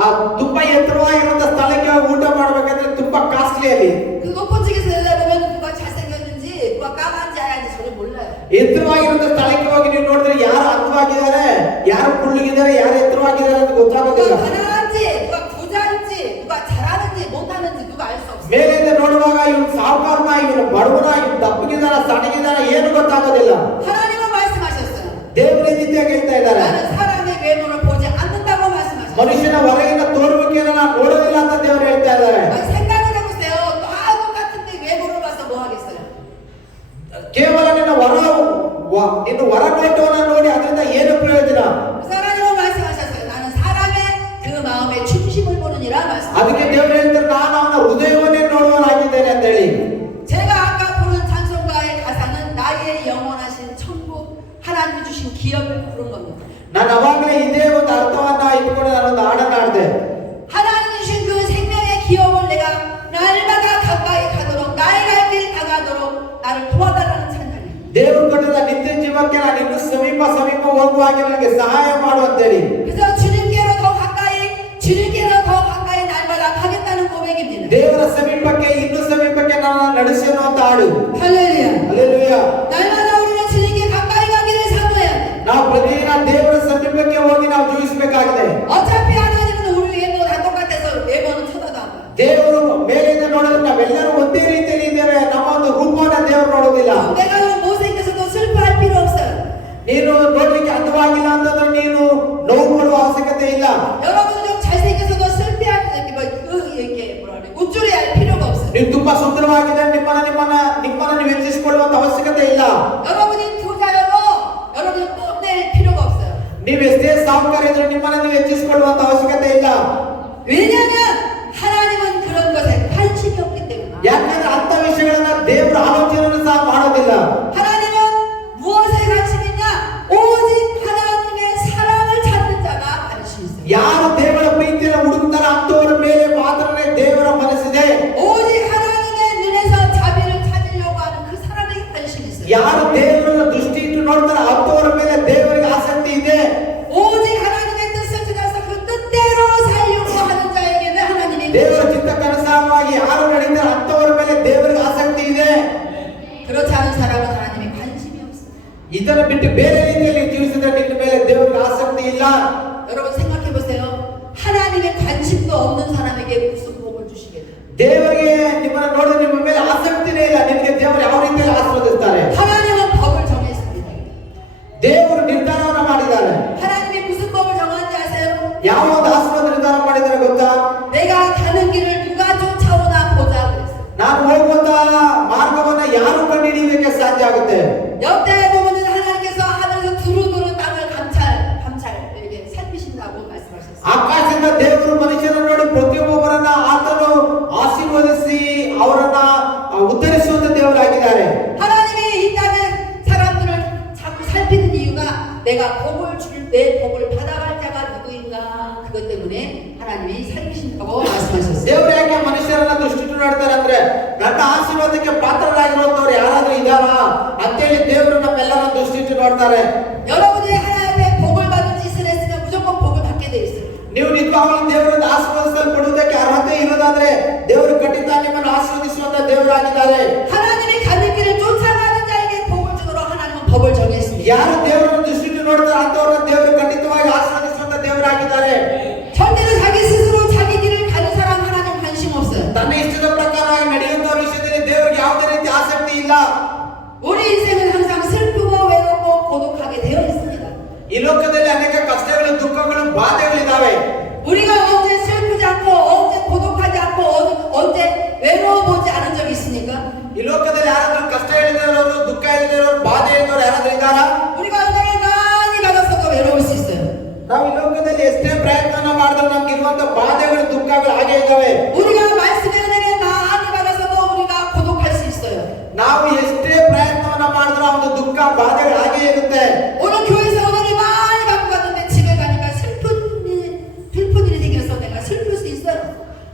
ಆ ತುಂಬಾ ಎತ್ತರವಾಗಿರುವಂತ ಸ್ಥಳಕ್ಕೆ ಊಟ ಮಾಡ್ಬೇಕಂದ್ರೆ ತುಂಬಾ ಕಾಸ್ಟ್ಲಿ ಅಲ್ಲಿ. 그 높은 층에서 내려다보면 누가 잘생겼는지 누가 까만지 하얀지 저는 몰라요. ಎತ್ತರವಾಗಿರುವಂತ ಸ್ಥಳಕ್ಕೆ ಹೋಗಿ ನೀವು ನೋಡಿದ್ರೆ ಯಾರು ಅಂತವಾಗಿದ್ದಾರೆ, ಯಾರು ಕುಳ್ಳಿಗಿದ್ದಾರೆ, ಯಾರು ಎತ್ತರವಾಗಿದ್ದಾರೆ ಅಂತ ಗೊತ್ತಾಗೋದಿಲ್ಲ. 누가 가난한지 누가 부자인지 누가 잘하는지 못하는지 누가 알 수 없어요. ಮೇಲಿಂದ ನೋಡುವಾಗ ಇವನು ಸಾಹುಕಾರನ, ಇವನು ಬಡವನ, ಇವನು ದಪ್ಪಗಿದಾನ, ಸಣ್ಣಗಿದಾನ ಏನು ಗೊತ್ತಾಗೋದಿಲ್ಲ. 하나님은 말씀하셨어요. ದೇವರ ರೀತಿಯಾಗಿ ಹೇಳ್ತಾ ಇದ್ದಾರೆ. 나는 사람의 외모를 보지 않는다고 말씀하셨어요. ಮನುಷ್ಯನ ಹೊರಗಿನ ತೋರುವಿಕೆಯನ್ನು ನಾನು ನೋಡೋದಿಲ್ಲ ಅಂತ ದೇವರು ಹೇಳ್ತಾ ಇದ್ದಾರೆ. 생각을 해보세요. 다 똑같은데 외모를 봐서 뭐 하겠어요? ಕೇವಲ ನಿನ್ನ ಹೊರ ನೋಟವನ್ನು ನೋಡಿ ಅದರಿಂದ ಏನು ಪ್ರಯೋಜನ? 그래서 하나님은 말씀하셨어요. 나는 사람의 그 마음의 중심을 보느니라 말씀. ಅದಕ್ಕೆ ದೇವರು ಹೇಳ್ತಾರೆ, ನಾನು ಅವನ ಹೃದಯವನ್ನೇ ನೋಡುವನಾಗಿದ್ದೇನೆ ಅಂತ ಹೇಳಿ. 제가 아까 부른 찬송가의 가사는 나의 영원하신 천국 하나님이 주신 기업을 부른 겁니다. ನಾನು ಅವಾಗಲೇ ಇದೇ ಒಂದು ಅರ್ಥವನ್ನ ಇಟ್ಕೊಂಡು ನಾನೊಂದು ಹಾಡನ್ನ ಹಾಡಿದೆ. 하나님 주신 그 생명의 기업을 내가 날마다 가까이 가도록 나의 갈 길 다가도록 나를 도와달라는 찬양이에요. ದೇವರು ಕೊಟ್ಟಿದ್ದ ನಿತ್ಯ ಜೀವಕ್ಕೆ ನಾನು ಇನ್ನೂ ಸಮೀಪ ಹೋಗುವ ಹಾಗೆ ನನಗೆ ಸಹಾಯ ಮಾಡು ಅಂತೇಳಿ. 그래서 주님께로 더 가까이 날마다 가겠다는 고백입니다. ದೇವರ ಸಮೀಪಕ್ಕೆ ಇನ್ನೂ ಸಮೀಪಕ್ಕೆ ನಾನು ನಡೆಸೋಣ ಅಂತ ಹಾಡು. 할렐루야. ಹಲ್ಲೆಲೂಯಾ. 날마다 우리는 주님께 가까이 가기를 사모해야 돼. ನಾವು ಪ್ರತಿದಿನ ದೇವರ ಸಮೀಪಕ್ಕೆ ಹೋಗಿ ನಾವು ಜೀವಿಸಬೇಕಾಗಿದೆ. 어차피 하나님은 우리 외모 다 똑같아서 외모는 쳐다도 안 봐요. ದೇವರು ಮೇಲಿಂದ ನೋಡಿದ್ರೆ ನಾವೆಲ್ಲರೂ ಒಂದೇ ರೀತಿಯಲ್ಲಿ ಇದ್ದೇವೆ. ನಮ್ಮ ಒಂದು ರೂಪವನ್ನ ದೇವರು ನೋಡೋದಿಲ್ಲ. 내가 못생겨서도 슬퍼할 필요 없어요. ನೀನು ನೋಡ್ಲಿಕ್ಕೆ ಅಂದವಾಗಿಲ್ಲ ಅಂತಂದ್ರೆ ನೀನು ನೋವು ಪಡುವ ಅವಶ್ಯಕತೆ ಇಲ್ಲ. 여러분 좀 잘생겨서도 슬퍼할 이렇게 뭐라 그래 우쭐해야 할 필요가 없어요. ನೀವು ತುಂಬಾ ಸುಂದರವಾಗಿದ್ದರೆ ನಿಮ್ಮನ್ನ ನೀವು ಹೆಚ್ಚಿಸಿಕೊಳ್ಳುವಂತ ಅವಶ್ಯಕತೆ ಇಲ್ಲ. 여러분이 부자여도 여러분이 뽐낼 필요가 없어요. ನೀವು ಎಷ್ಟೇ ಸಾಹುಕಾರ ಇದ್ರೂ ನಿಮ್ಮನ್ನ ನೀವು ಹೆಚ್ಚಿಸಿಕೊಳ್ಳುವಂತ ಅವಶ್ಯಕತೆ ಇಲ್ಲ. 왜냐하면 하나님은 그런 것에 관심이 없기 때문에. ಯಾಕಂದ್ರೆ ಅಂತ ವಿಷಯಗಳನ್ನ ದೇವರ ಆಲೋಚನೆಯನ್ನು ಸಹ ಮಾಡೋದಿಲ್ಲ. 하나님은 무엇에 관심이 있냐? 오직 하나님의 사랑을 찾는 자가 관심이 있어요. ಯಾರು ದೇವರ ಪ್ರೀತಿಯನ್ನು ಹುಡುಕ್ತಾರ ಅಂತವರ ಮೇಲೆ ಮಾತ್ರನೇ ದೇವರ ಮನಸ್ಸಿದೆ. 오직 하나님의 눈에서 자비를 찾으려고 하는 그 사람에게 관심이 있어요. ಯಾರು ದೇವರ ದೃಷ್ಟಿ ಇಟ್ಟು ನೋಡ್ತಾರ ಅಂತವರ ಮೇಲೆ ದೇವರಿಗೆ ಆಸಕ್ತಿ ಇದೆ. 오직 하나님의 뜻을 지나서 그 뜻대로 살려고 하는 자에게는 하나님이 ದೇವರ ಚಿತ್ತಕ್ಕನುಸಾರವಾಗಿ ಯಾರು ನಡೀತಾರ ಅಂತವರ ಮೇಲೆ ದೇವರಿಗೆ ಆಸಕ್ತಿ ಇದೆ. 그렇지 않은 사람은 하나님이 관심이 없어요. ಇದನ್ನು ಬಿಟ್ಟು ಬೇರೆ ರೀತಿಯಲ್ಲಿ ಜೀವಿಸಿದ್ರೆ ನಿನ್ನ ಮೇಲೆ ದೇವರಿಗೆ ಆಸಕ್ತಿ ಇಲ್ಲ. 여러분 생각해 보세요. 하나님의 관심도 없는 사람에게 무슨 복을 주시겠어요? ದೇವರಿಗೆ ನಿಮ್ಮನ್ನ ನೋಡಿದ್ರೆ ನಿಮ್ಮ ಮೇಲೆ ಆಸಕ್ತಿನೇ ಇಲ್ಲ. ನಿಮಗೆ ದೇವರು ಯಾವ ರೀತಿಯಲ್ಲಿ ಆಶೀರ್ವದಿಸ್ತಾರೆ? 하나님은 법을 정했습니다. ದೇವರು ನಿರ್ಧಾರವನ್ನು ಮಾಡಿದ್ದಾರೆ. 하나님이 무슨 법을 정하는지 아세요? ಯಾವ ಒಂದು ಆಶೀರ್ವಾದ ನಿರ್ಧಾರ ಮಾಡಿದ್ದಾರೆ ಗೊತ್ತಾ? 내가 가는 길을 누가 쫓아오나 보자 그랬어요. ನಾನು ಕಂಡುಹಿಡಿಯಲಿಕ್ಕೆ ಸಾಧ್ಯ ಆಗುತ್ತೆ. 역대 보면은 하나님께서 하늘에서 두루두루 땅을 감찰 이렇게 살피신다고 말씀하셨어요. ಆಕಾಶದಿಂದ ದೇವರು ಮನುಷ್ಯರನ್ನು ನೋಡಿ ಪ್ರತಿಯೊಬ್ಬರನ್ನ ಆತನು ಆಶೀರ್ವದಿಸಿ ಅವರನ್ನ ಉತ್ತರಿಸುವಂತ ದೇವರಾಗಿದ್ದಾರೆ. 하나님이 이 땅의 사람들을 자꾸 살피는 이유가 내가 내 복을 받아갈 자가 누구인가 그것 때문에 하나님이 살피신다고 말씀하셨어요. ದೇವರು ಯಾಕೆ ಮನುಷ್ಯರನ್ನ ದೃಷ್ಟಿ ನೋಡ್ತಾರೆ ಅಂದ್ರೆ ನನ್ನ ಆಶೀರ್ವಾದಕ್ಕೆ ಪಾತ್ರರಾಗಿರುವಂತವ್ರು ಯಾರಾದ್ರೂ ಇದ್ದಾರಾ ಅಂತೇಳಿ ದೇವರು ನಮ್ಮೆಲ್ಲರ ದೃಷ್ಟಿ ನೋಡ್ತಾರೆ. 여러분이 하나님의 복을 받을 짓을 했으면 무조건 복을 받게 돼 있어요. ನೀವು ನಿಜವಾಗ್ಲೂ ದೇವರಿಂದ ಆಶೀರ್ವದಿಸಲ್ಪಡುವುದಕ್ಕೆ ಅರ್ಹತೆ ಇರೋದಾದ್ರೆ ದೇವರು ಖಂಡಿತ ನಿಮ್ಮನ್ನು ಆಶೀರ್ವದಿಸುವಂತ ದೇವರಾಗಿದ್ದಾರೆ. 하나님이 가는 길을 쫓아가는 자에게 복을 주도록 하나님은 법을 정했습니다. ಯಾರು ದೇವರನ್ನು ದೃಷ್ಟಿ ನೋಡ್ತಾರೆ ಅಂತವ್ರನ್ನ ದೇವರು ಖಂಡಿತವಾಗಿ ಆಶೀರ್ವದಿಸುವಂತ ದೇವರಾಗಿದ್ದಾರೆ. 절대로 자기 스스로 자기 길을 가는 사람 하나님 관심 없어요. ತನ್ನ ಇಷ್ಟದ ಪ್ರಕಾರವಾಗಿ ನಡೆಯುವಂತ ವಿಷಯದಲ್ಲಿ ದೇವರಿಗೆ ಯಾವುದೇ ರೀತಿ ಆಸಕ್ತಿ ಇಲ್ಲ. 우리 인생은 항상 슬프고 외롭고 고독하게 되어 있습니다. ಈ ಲೋಕದಲ್ಲಿ ಅನೇಕ ಕಷ್ಟಗಳು, ದುಃಖಗಳು, ಬಾಧೆಗಳಿದ್ದಾವೆ. 우리가 언제 슬프지 않고 언제 고독하지 않고 언제 외로워 보지 않은 적이 있습니까? ಈ ಲೋಕದಲ್ಲಿ ಯಾರಾದ್ರೂ ಕಷ್ಟ ಇಲ್ಲದಿರೋರು, ದುಃಖ ಇಲ್ಲದಿರೋರು, ಬಾಧೆ ಇದ್ದವರು ಯಾರಾದ್ರೂ ಇದ್ದಾರಾ? 우리가 은혜를 많이 받았어도 외로울 수 있어요. ನಾವು ಈ ಲೋಕದಲ್ಲಿ ಎಷ್ಟೇ ಪ್ರಯತ್ನ ಮಾಡಿದ್ರು ನಮ್ಗೆ ಇರುವಂತ ಬಾಧೆಗಳು, ದುಃಖಗಳು ಹಾಗೆ ಇದ್ದಾವೆ. 우리가 말씀의 은혜를 많이 받아서도 우리가 고독할 수 있어요. ನಾವು ಎಷ್ಟೇ ಪ್ರಯತ್ನವನ್ನ ಮಾಡಿದ್ರು ಆ ಒಂದು ದುಃಖ, ಬಾಧೆಗಳು ಹಾಗೆ ಇರುತ್ತೆ. 오늘 교회에서 은혜를 많이 받고 갔는데 집에 가니까 슬픈 일이 생겨서 내가 슬플 수 있어요.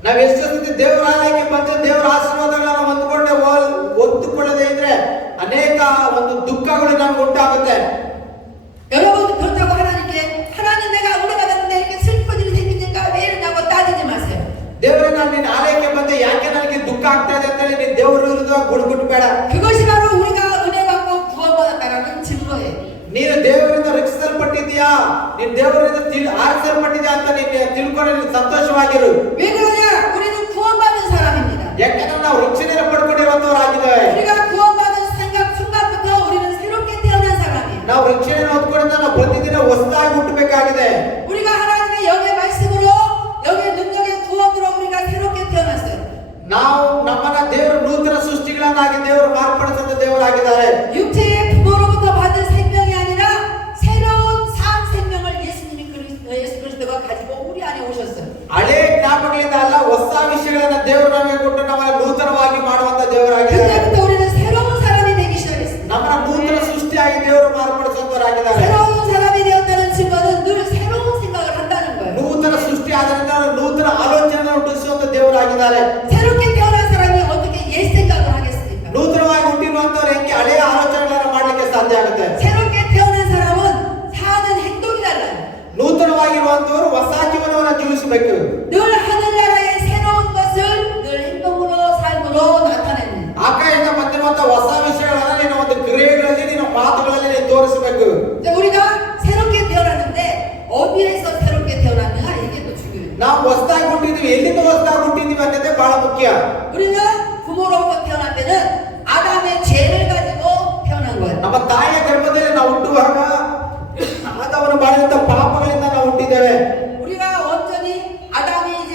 ನಾವ್ ಎಷ್ಟೋ ಸತಿ ದೇವರಾಲಯಕ್ಕೆ ಬಂದು ದೇವರ ಆಶೀರ್ವಾದಗಳನ್ನ ಹೊಂದಿಕೊಳ್ಳದೆ ಇದ್ರೆ ಅನೇಕ ಒಂದು ದುಃಖಗಳು ನಮ್ಗೆ ಉಂಟಾಗುತ್ತೆ. 여러분 그렇다고 하나님께 하나님 내가 은혜 받았는데 이렇게 슬픈 일이 생기니까 왜 이러냐고 따지지 마세요. ದೇವರೇ ನಾನು ನಿನ್ನ ಆಲಯಕ್ಕೆ ಬಂದೆ ಯಾಕೆ ನನಗೆ ದುಃಖ ಆಗ್ತಾ ಇದೆ ಅಂತ ಹೇಳಿ ನೀನು ದೇವರ ವಿರುದ್ಧ ಗುಡುಗುಟ್ಟಬೇಡ. 그것이 바로 우리가 은혜 받고 구원받았다라는 증거예요. ನೀನು ದೇವರಿಂದ ರಕ್ಷಿಸಲ್ಪಟ್ಟಿದ್ಯಾ, ನೀನು ದೇವರಿಂದ ಆರಿಸಲ್ಪಟ್ಟಿದ್ಯಾ ಅಂತ ನೀನು ತಿಳ್ಕೊಂಡು ನೀನು ಸಂತೋಷವಾಗಿರು. 왜 그러냐? 우리는 구원받은 사람입니다. ಯಾಕಂದ್ರೆ ನಾವು ರಕ್ಷಣೆಯನ್ನು ಪಡ್ಕೊಂಡಿರುವಂತವರಾಗಿದ್ದೇವೆ. 우리가 구원받은 순간부터 우리는 새롭게 태어난 사람이에요. ನಾವು ರಕ್ಷಣೆಯನ್ನು ಹೊಂದ್ಕೊಂಡಿದ್ದ ನಾವು ಪ್ರತಿದಿನ ಹೊಸದಾಗಿ ಹುಟ್ಟಬೇಕಾಗಿದೆ. 우리가 하나님의 영의 말씀으로 영의 능력의 구원으로 우리가 새롭게 태어났어요. ನಾವು ನಮ್ಮನ್ನ ದೇವರು ನೂತನ ಸೃಷ್ಟಿಗಳನ್ನಾಗಿ ದೇವರು ಮಾರ್ಪಡಿಸುವಂತ ದೇವರಾಗಿದ್ದಾರೆ. 육체의 부모로부터 받은 생명이 아니라 새로운 산 생명을 예수 그리스도가 가지고 우리 안에 오셨어요. ಹಳೆ ಜ್ಞಾಪಕಗಳಿಂದ ಅಲ್ಲ, ಹೊಸ ವಿಷಯಗಳನ್ನ ದೇವರು ನಮಗೆ ಕೊಟ್ಟು ನಮ್ಮನ್ನ ನೂತನವಾಗಿ ಮಾಡುವಂತ ದೇವರಾಗಿದ್ದಾರೆ. 그때부터 우리는 새로운 사람이 되기 시작했어요. ನಮ್ಮನ್ನ ನೂತನ ಸೃಷ್ಟಿಯಾಗಿ ದೇವರು ಮಾರ್ಪಡಿಸುವಂತವರಾಗಿದ್ದಾರೆ. 새로운 사람이 되었다는 증거는 늘 새로운 생각을 한다는 거예요. ನೂತನ ಸೃಷ್ಟಿ ಆದ್ರಿಂದ ನೂತನ ಆಲೋಚನೆ ಹುಟ್ಟಿಸುವಂತ ದೇವರಾಗಿದ್ದಾರೆ. 새롭게 태어난 사람이 어떻게 옛 생각을 하겠습니까? ನೂತನವಾಗಿ ಹುಟ್ಟಿರುವಂತವ್ರು ಹೆಂಗೆ ಹಳೆಯ ಆಲೋಚನೆಗಳನ್ನ ಮಾಡ್ಲಿಕ್ಕೆ ಸಾಧ್ಯ ಆಗುತ್ತೆ? 새롭게 태어난 사람은 사는 행동이 달라요. ನೂತನವಾಗಿರುವಂತವರು ಹೊಸ ಜೀವನವನ್ನ ಜೀವಿಸಬೇಕು. 늘 하늘나라의 새로운 것을 늘 행동으로 삶으로 나타내는. ಆಕಾಶದಿಂದ ಬಂದಿರುವಂತ ಹೊಸ ವಿಷಯಗಳನ್ನ ನಿನ್ನ ಒಂದು ಕ್ರಿಯೆಗಳಲ್ಲಿ, ನಿನ್ನ ಮಾತುಗಳಲ್ಲಿ ನೀನು ತೋರಿಸಬೇಕು. 우리가 새롭게 태어났는데 어디에서 새롭게 태어났느냐 이게 또 중요해요. ನಾವು ಹೊಸದಾಗಿ ಹುಟ್ಟಿದ್ವಿ, ಎಲ್ಲಿಂದ ಹೊಸದಾಗಿ ಹುಟ್ಟಿದ್ವಿ ಅನ್ನೋದೇ ಬಹಳ ಮುಖ್ಯ. 우리는 부모로부터 태어날 때는 아담의 죄를 가지고 태어난 거예요. ನಮ್ಮ ತಾಯಿಯ ಗರ್ಭದಲ್ಲಿ ನಾವು ಹುಟ್ಟುವಾಗ ಆದವನು ಮಾಡಿದಂತ ಪಾಪಗಳಿಂದ ನಾವು ಹುಟ್ಟಿದ್ದೇವೆ. 우리가 완전히 아담이 이제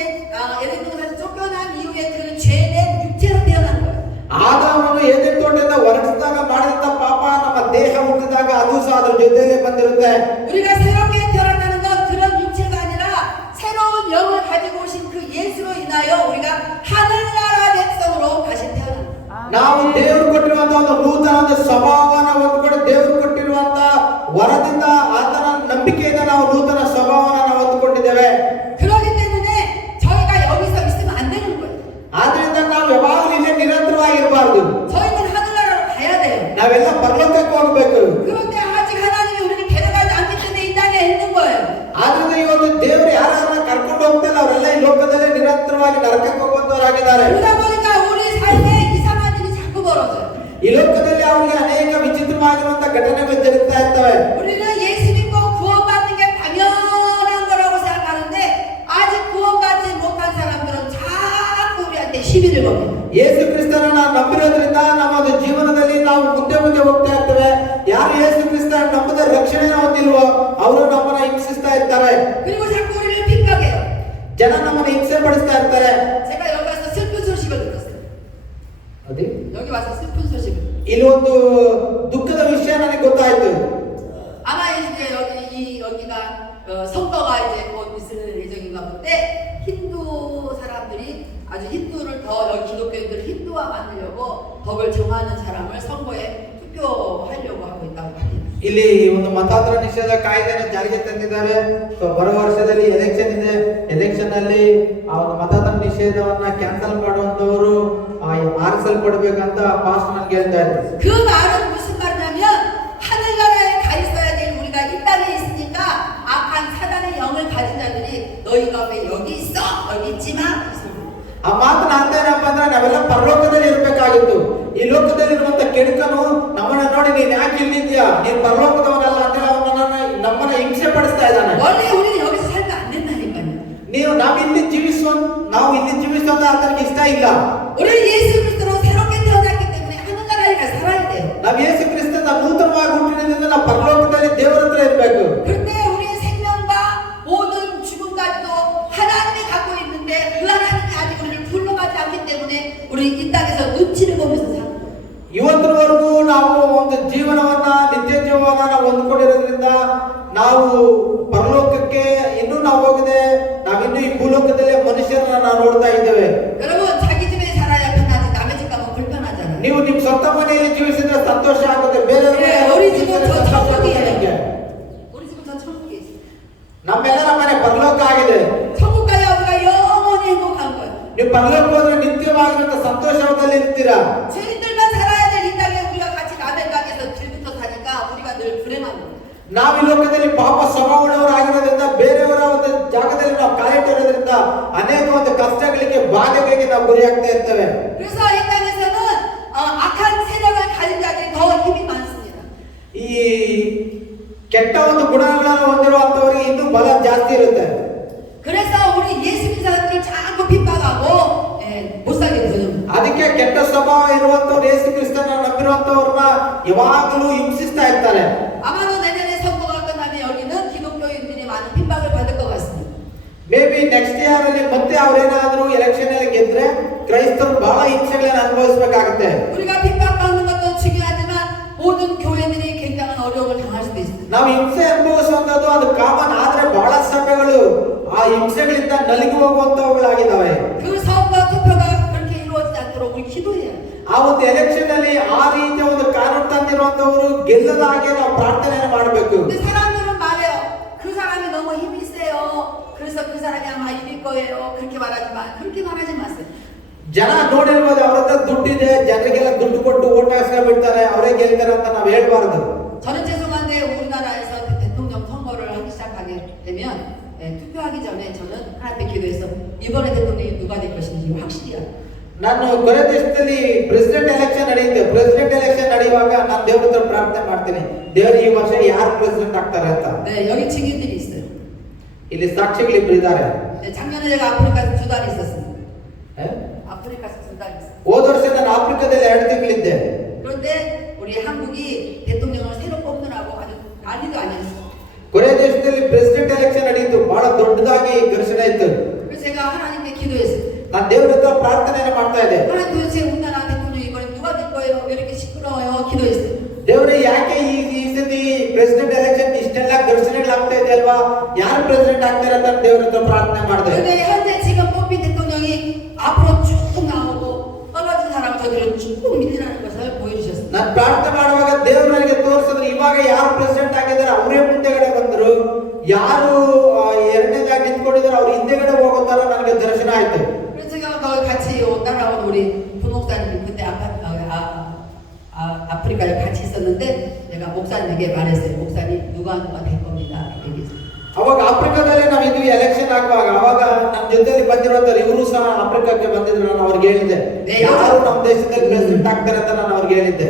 에덴 동산에서 쫓겨난 이후에 그는 죄된 육체로 태어난 거예요. ಆದವನು ಏದೆನ್ ತೋಟದಿಂದ ಹೊರಡಿಸಿದಾಗ ಮಾಡಿದಂತ ಪಾಪ ನಮ್ಮ ದೇಹ ಹುಟ್ಟಿದಾಗ ಅದು ಸಹ ಅದರ ಜೊತೆಗೆ ಬಂದಿರುತ್ತೆ. 우리가 새롭게 태어났다는 건 그런 육체가 아니라 새로운 영을 가지고 오신 그 예수로 인하여 우리가 하늘나라 백성으로 다시 태어난 거예요. ನಾವು ದೇವರು ಕೊಟ್ಟಿರುವಂತ ಒಂದು ನೂತನ ಒಂದು ಸ್ವಭಾವನ ಹೊಂದ್ಕೊಂಡು ದೇವರು ಕೊಟ್ಟಿರುವಂತ ವರದಿಂದ ಆತನ ನಂಬಿಕೆಯಿಂದ ನಾವು ನೂತನ ಸ್ವಭಾವನ ನಾವು ಹೊಂದ್ಕೊಂಡಿದ್ದೇವೆ. 그렇기 때문에 저희가 여기서 있으면 안 되는 거예요. ಆದ್ರಿಂದ ನಾವು ಯಾವಾಗಲೂ ಇಲ್ಲೇ ನಿರಂತರವಾಗಿರಬಾರ್ದು. 저희는 하늘나라로 가야 돼요. ನಾವೆಲ್ಲ ಪರಲೋಕಕ್ಕೆ ಹೋಗಬೇಕು. 그런데 아직 하나님이 우리를 데려가지 않기 때문에 이 땅에 있는 거예요. ಆದ್ರಿಂದ ಈ ಒಂದು ದೇವರು ಯಾರನ್ನ ಕರ್ಕೊಂಡು ಹೋಗ್ತಿಲ್ಲ, ಅವರೆಲ್ಲ ಈ ಲೋಕದಲ್ಲಿ ನಿರಂತರವಾಗಿ ನರಕಕ್ಕೆ ಹೋಗುವಂತವರಾಗಿದ್ದಾರೆ. 그러다 보니까 우리 삶에 이상한 일이 자꾸 벌어져요. ಈ ಲೋಕದಲ್ಲಿ ಅವರಿಗೆ ಅನೇಕ ವಿಚಿತ್ರವಾಗಿರುವಂತ ಘಟನೆಗಳು ಜರುಗ್ತಾ ಇರ್ತವೆ. 우리는 예수 믿고 구원받는 게 당연한 거라고 생각하는데 아직 구원받지 못한 사람들은 자꾸 우리한테 시비를 겁니다. ಯೇಸು ಕ್ರಿಸ್ತನನ್ನ ನಂಬಿರೋದ್ರಿಂದ ನಮ್ಮ ಒಂದು ಜೀವನದಲ್ಲಿ ನಾವು ಮುಂದೆ ಹೋಗ್ತಾ ಇರ್ತೇವೆ. ಯಾರು ಯೇಸು ಕ್ರಿಸ್ತನ ನಂಬದ ರಕ್ಷಣೆ ಹೊಂದಿಲ್ವೋ ಅವರು ನಮ್ಮನ್ನ ಹಿಂಸಿಸ್ತಾ ಇರ್ತಾರೆ. 그리고 자꾸 우리를 핍박해요. ಜನ ನಮ್ಮನ್ನ ಹಿಂಸೆ ಪಡಿಸ್ತಾ ಇರ್ತಾರೆ. 제가 여기 와서 슬픈 소식을 들었어요. ಅದೇ 여기 와서 슬픈 소식을. ಇಲ್ಲಿ ಇಲ್ಲಿ ಒಂದು ದುಃಖದ ವಿಷಯ ನನಗೆ ಗೊತ್ತಾಯ್ತು. 아마 이제 여기가 선거가 이제 곧 있을 예정인가 본데 힌두 사람들이 아주 힌두를 더 여기 기독교인들을 힌두화 만들려고 덕을 정하는 사람을 선거에 투표하려고 하고 있다고 합니다. ಇಲ್ಲಿ ಒಂದು ಮತಾಂತರ ನಿಷೇಧ ಕಾಯ್ದೆಯನ್ನು ಜಾರಿಗೆ ತಂದಿದ್ದಾರೆ. ಬರುವ ವರ್ಷದಲ್ಲಿ ಎಲೆಕ್ಷನ್ ಇದೆ. ಎಲೆಕ್ಷನ್ ಅಲ್ಲಿ ಆ ಒಂದು ಮತಾಂತರ ನಿಷೇಧವನ್ನ ಕ್ಯಾನ್ಸಲ್ ಮಾಡುವಂತವರು ಆರಿಸಲ್ಪಡಬೇಕಂತ ಪಾಸ್ಟ್ ನನಗೆ ಹೇಳ್ತಾ ಇದ್ರು. 그 말은 무슨 말이냐면 하늘나라에 가 있어야 될 우리가 이 땅에 있으니까 악한 사단의 영을 가진 자들이 너희가 왜 여기 있어? 여기 있지 마. ಆ ಮಾತನ್ನ ಅರ್ಥ ಏನಪ್ಪ ಅಂದ್ರೆ ನಾವೆಲ್ಲ ಪರಲೋಕದಲ್ಲಿ ಇರಬೇಕಾಗಿತ್ತು. ಈ ಲೋಕದಲ್ಲಿರುವಂತ ಕೆಡುಕನು ನಮ್ಮನ್ನ ನೋಡಿ ನೀನ್ ಯಾಕೆ ಇಲ್ಲಿದ್ಯಾ, ನೀನ್ ಪರಲೋಕದವನಲ್ಲ ಅಂತ ನಮ್ಮನ್ನ ಹಿಂಸೆ ಪಡಿಸ್ತಾ ಇದ್ದಾನೆ. 원래 우리는 여기서 살면 안 된다니까요. ನಾವು ಇಲ್ಲಿ ಜೀವಿಸೋದು ಆತನಿಗೆ ಇಷ್ಟ ಇಲ್ಲ. 우리는 예수 그리스도로 새롭게 태어났기 때문에 하늘나라에 가 살아야 돼요. ನಾವು ಯೇಸು ಕ್ರಿಸ್ತನ ನೂತನವಾಗಿ ಹುಟ್ಟಿದ್ರಿಂದ ನಾವು ಪರಲೋಕದಲ್ಲಿ ದೇವರ ಹತ್ರ ಇರಬೇಕು. 그런데 우리의 생명과 모든 죽음까지도 하나님이 갖고 있는데 그 하나님이 아직 우리를 불러가지 않기 때문에 우리 이 땅에서 눈치를 보면서 사는 거예요. ಇವತ್ತಿನವರೆಗೂ ನಾವು ಒಂದು ಜೀವನವನ್ನ ನಿತ್ಯ ಜೀವನ ನಾವು ಹೊಂದ್ಕೊಂಡಿರೋದ್ರಿಂದ ನಾವು ಪರಲೋಕಕ್ಕೆ ಇನ್ನೂ ನಾವು ಹೋಗಿದೆ. ನಾವಿನ್ನೂ ಈ ಭೂಲೋಕದಲ್ಲಿ ಮನುಷ್ಯರನ್ನ ನಾವು ನೋಡ್ತಾ ಇದ್ದೇವೆ. 여러분 자기 집에 살아야 편하지 남의 집 가면 불편하잖아요. ನೀವು ನಿಮ್ಮ ಸ್ವಂತ ಮನೆಯಲ್ಲಿ ಜೀವಿಸಿದ್ರೆ ಸಂತೋಷ ಆಗುತ್ತೆ. ಬೇರೆ 우리 집은 저 천국이에요. 우리 집은 저 천국에 있어요. ನಮ್ಮೆಲ್ಲರ ಮನೆ ಪರಲೋಕ ಆಗಿದೆ. 천국 가야 우리가 영원히 행복한 거예요. ನೀವು ಪರಲೋಕ ಹೋದ್ರೆ ನಿತ್ಯವಾಗಿರುವಂತ ಸಂತೋಷದಲ್ಲಿ ಇರ್ತೀರಾ. 죄인들만 살아야 될 이 땅에 우리가 같이 남의 땅에서 길부터 사니까 우리가 늘 불행한 거예요. ನಾವು ಈ ಲೋಕದಲ್ಲಿ ಪಾಪ ಸ್ವಭಾವಗಳವರಾಗಿರೋದ್ರಿಂದ ಬೇರೆಯವರ ಒಂದು ಜಾಗದಲ್ಲಿ ನಾವು ಕಾಲಿಟ್ಟಿರೋದ್ರಿಂದ ಅನೇಕ ಒಂದು ಕಷ್ಟಗಳಿಗೆ ಬಾಧೆಗಳಿಗೆ ನಾವು ಗುರಿಯಾಗ್ತಾ ಇರ್ತೇವೆ. 그래서 이 땅에서는 악한 세력을 가진 자들이 더 힘이 많습니다. ಈ ಕೆಟ್ಟ ಒಂದು ಗುಣಗಳನ್ನು ಹೊಂದಿರುವಂತವರಿಗೆ ಇನ್ನೂ ಬಲ ಜಾಸ್ತಿ ಇರುತ್ತೆ. 그래서 우리 예수 믿는 사람들을 자꾸 핍박하고 못 살게 되는. ಅದಕ್ಕೆ ಕೆಟ್ಟ ಸ್ವಭಾವ ಇರುವಂತವ್ರು ಯೇಸು ಕ್ರಿಸ್ತನ ನಂಬಿರುವಂತವ್ರನ್ನ ಯಾವಾಗಲೂ ಹಿಂಸಿಸ್ತಾ ಇರ್ತಾರೆ. 아마도 내년에 선거가 끝나면 여기는 기독교인들이 많은 핍박을 받을 것 같습니다. ಮೇ ಬಿ ನೆಕ್ಸ್ಟ್ ಇಯರ್ ಅಲ್ಲಿ ಮತ್ತೆ ಅವ್ರೇನಾದ್ರೂ ಎಲೆಕ್ಷನ್ ಅಲ್ಲಿ ಗೆದ್ರೆ ಕ್ರೈಸ್ತರು ಬಹಳ ಹಿಂಸೆಗಳನ್ನು ಅನುಭವಿಸಬೇಕಾಗುತ್ತೆ. 우리가 핍박받는 것도 중요하지만 모든 교회들이 굉장한 어려움을 당할 수도 있어요. ನಾವು ಹಿಂಸೆ ಅನುಭವಿಸುವಂತದ್ದು ಅದು ಕಾಮನ್. ಆದ್ರೆ ಬಹಳ ಸಭೆಗಳು ಆ ಹಿಂಸೆಗಳಿಂದ ನಲಿಗಿ ಹೋಗುವಂತವುಗಳಾಗಿದ್ದಾವೆ. 그 선거 투표가 그렇게 이루어지지 않도록 우리 기도해야 돼요. ಆ ಒಂದು ಎಲೆಕ್ಷನ್ ಅಲ್ಲಿ ಆ ರೀತಿಯ ಒಂದು ಕಾನೂನು ತಂದಿರುವಂತವರು ಗೆಲ್ಲದ ಹಾಗೆ ನಾವು ಪ್ರಾರ್ಥನೆಯನ್ನು ಮಾಡಬೇಕು. 근데 사람들은 말해요. 그 사람이 너무 힘이 세요. 그래서 그 사람이 아마 이길 거예요. 그렇게 말하지 마세요. ಜನ ನೋಡಿರ್ಬೋದು ಅವ್ರ ಹತ್ರ ದುಡ್ಡಿದೆ, ಜನರಿಗೆಲ್ಲ ದುಡ್ಡು ಕೊಟ್ಟು ಓಟ್ ಹಾಕ್ಸ್ಕೊಂಡ್ ಬಿಡ್ತಾರೆ, ಅವರೇ ಗೆಲ್ತಾರೆ ಅಂತ ನಾವು ಹೇಳ್ಬಾರ್ದು. 저는 죄송한데 우리나라에서 대통령 선거를 하기 시작하게 되면 투표하기 전에 저는 하나님께 기도해서 이번에 대통령이 누가 될 것인지 확실히 알아요. ನಾನು ಕೊರಿಯಾ ದೇಶದಲ್ಲಿ ಪ್ರೆಸಿಡೆಂಟ್ ಎಲೆಕ್ಷನ್ ನಡೆಯುತ್ತೆ. ಪ್ರೆಸಿಡೆಂಟ್ ಎಲೆಕ್ಷನ್ ನಡೆಯುವಾಗ ನಾನು ದೇವರ ಹತ್ರ ಪ್ರಾರ್ಥನೆ ಮಾಡ್ತೀನಿ, ದೇವರು ಈ ವರ್ಷ ಯಾರು ಪ್ರೆಸಿಡೆಂಟ್ ಆಗ್ತಾರೆ ಅಂತ. 네, 여기 증인들이 있어요. ಇಲ್ಲಿ ಸಾಕ್ಷಿಗಳಿಬ್ರು ಇದ್ದಾರೆ. 네, 작년에 제가 아프리카에서 2달 있었습니다. 에? 아프리카에서 2달 있었어요. ಹೋದ ವರ್ಷ ನಾನು ಆಫ್ರಿಕಾದಲ್ಲಿ 2 ತಿಂಗಳಿದ್ದೆ. 그런데 우리 한국이 대통령을 새로 뽑느라고 아주 난리도 아니었어요. ಕೊರಿಯಾ ದೇಶದಲ್ಲಿ ಪ್ರೆಸಿಡೆಂಟ್ ಎಲೆಕ್ಷನ್ ನಡೆಯಿತು. ಬಹಳ ದೊಡ್ಡದಾಗಿ ಘರ್ಷಣೆ ಇತ್ತು. 그래서 제가 하나님께 기도했어요. ನಾನು ದೇವರ ಹತ್ರ ಪ್ರಾರ್ಥನೆಯನ್ನು ಮಾಡ್ತಾ ಇದ್ದೆ. 하나님 도대체 우리나라 대통령 이번에 누가 될 거예요? 왜 이렇게 시끄러워요? 기도했어요. ದೇವರೇ ಯಾಕೆ ಈ ಸತಿ ಪ್ರೆಸಿಡೆಂಟ್ ಎಲೆಕ್ಷನ್ ಇಷ್ಟೆಲ್ಲ ಘರ್ಷಣೆಗಳಾಗ್ತಾ ಇದೆ ಅಲ್ವಾ, ಯಾರು ಪ್ರೆಸಿಡೆಂಟ್ ಆಗ್ತಾರೆ ಅಂತ ದೇವರ ಹತ್ರ ಪ್ರಾರ್ಥನೆ ಮಾಡಿದೆ. 근데 현재 지금 뽑힌 대통령이 앞으로 쭉 나오고 떨어진 사람 저들을 쭉 밀리라는 것을 보여주셨어요. ನಾನು ಪ್ರಾರ್ಥನೆ ಮಾಡುವಾಗ ದೇವರು ನನಗೆ ತೋರಿಸಿದ್ರು, ಇವಾಗ ಯಾರು ಪ್ರೆಸಿಡೆಂಟ್ ಆಗಿದ್ದಾರೆ ಅವರೇ ಮುಂದೆಗಡೆ ಬಂದರು, ಯಾರು ಎರಡನೇದಾಗಿ ನಿಂತ್ಕೊಂಡಿದ್ದಾರೆ ಅವ್ರು ಹಿಂದೆಗಡೆ ಹೋಗೋ ತರ ನನಗೆ ದರ್ಶನ ಆಯ್ತು. 그래서 제가 거기 같이 따라온 우리 부목사님이 그때 아프리카에 같이 있었는데 내가 목사님에게 말했어요. 목사님 누가 될 겁니다. 얘기했어요. ಅವಾಗ ಆಫ್ರಿಕಾದಲ್ಲಿ ನಾವು ಇದ್ವಿ ಎಲೆಕ್ಷನ್ ಆಗುವಾಗ. ಅವಾಗ ನಮ್ಮ ಜೊತೆಲಿ ಬಂದಿರುವಂತ ಇವರು ಸಹ ಆಫ್ರಿಕಾಕ್ಕೆ ಬಂದಿದ್ರು. ನಾನು ಅವ್ರಿಗೆ ಹೇಳಿದ್ದೆ, ಯಾರು ನಮ್ಮ ದೇಶದಲ್ಲಿ ಪ್ರೆಸಿಡೆಂಟ್ ಆಗ್ತಾರೆ ಅಂತ ನಾನು ಅವ್ರಿಗೆ ಹೇಳಿದ್ದೆ.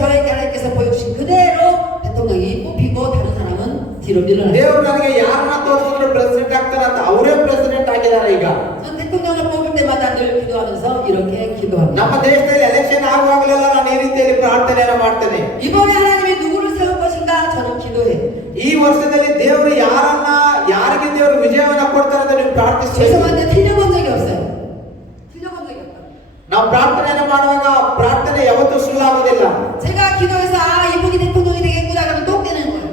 저에게 하나님께서 보여주신 그대로 대통령이 뽑히고 다른 사람은 뒤로 밀어놔요. ದೇವರು ನನಗೆ ಯಾರನ್ನ ತೋರಿಸಿದ್ರು ಪ್ರೆಸಿಡೆಂಟ್ ಆಗ್ತಾರೆ ಅಂತ ಅವರೇ ಪ್ರೆಸಿಡೆಂಟ್ ಆಗಿದ್ದಾರೆ. ಈಗ 전 대통령을 뽑을 때마다 늘 기도하면서 이렇게 기도합니다. ನಮ್ಮ ದೇಶದಲ್ಲಿ ಎಲೆಕ್ಷನ್ ಆಗುವಾಗಲೆಲ್ಲ ನಾನು ಈ ರೀತಿಯಲ್ಲಿ ಪ್ರಾರ್ಥನೆಯನ್ನು ಮಾಡ್ತೇನೆ. 이번에 하나님이 누구를 세울 것인가 저는 기도해. ಈ ವರ್ಷದಲ್ಲಿ ದೇವರು ಯಾರಿಗೆ ದೇವರು ವಿಜಯವನ್ನು ಕೊಡ್ತಾರೆ ಅಂತ ನೀವು ಪ್ರಾರ್ಥಿಸಿ. 죄송한데 틀려본 적이 없어요. 틀려본 적이 없다. ನಾವು ಪ್ರಾರ್ಥನೆಯನ್ನು ಮಾಡುವಾಗ ಪ್ರಾರ್ಥನೆ ಯಾವತ್ತೂ ಯಾವತ್ತೂ ಸುಳ್ಳಾಗೋದಿಲ್ಲ. 제가 기도해서 이분이 대통령이 되겠구나 그러면 똑 되는 거예요.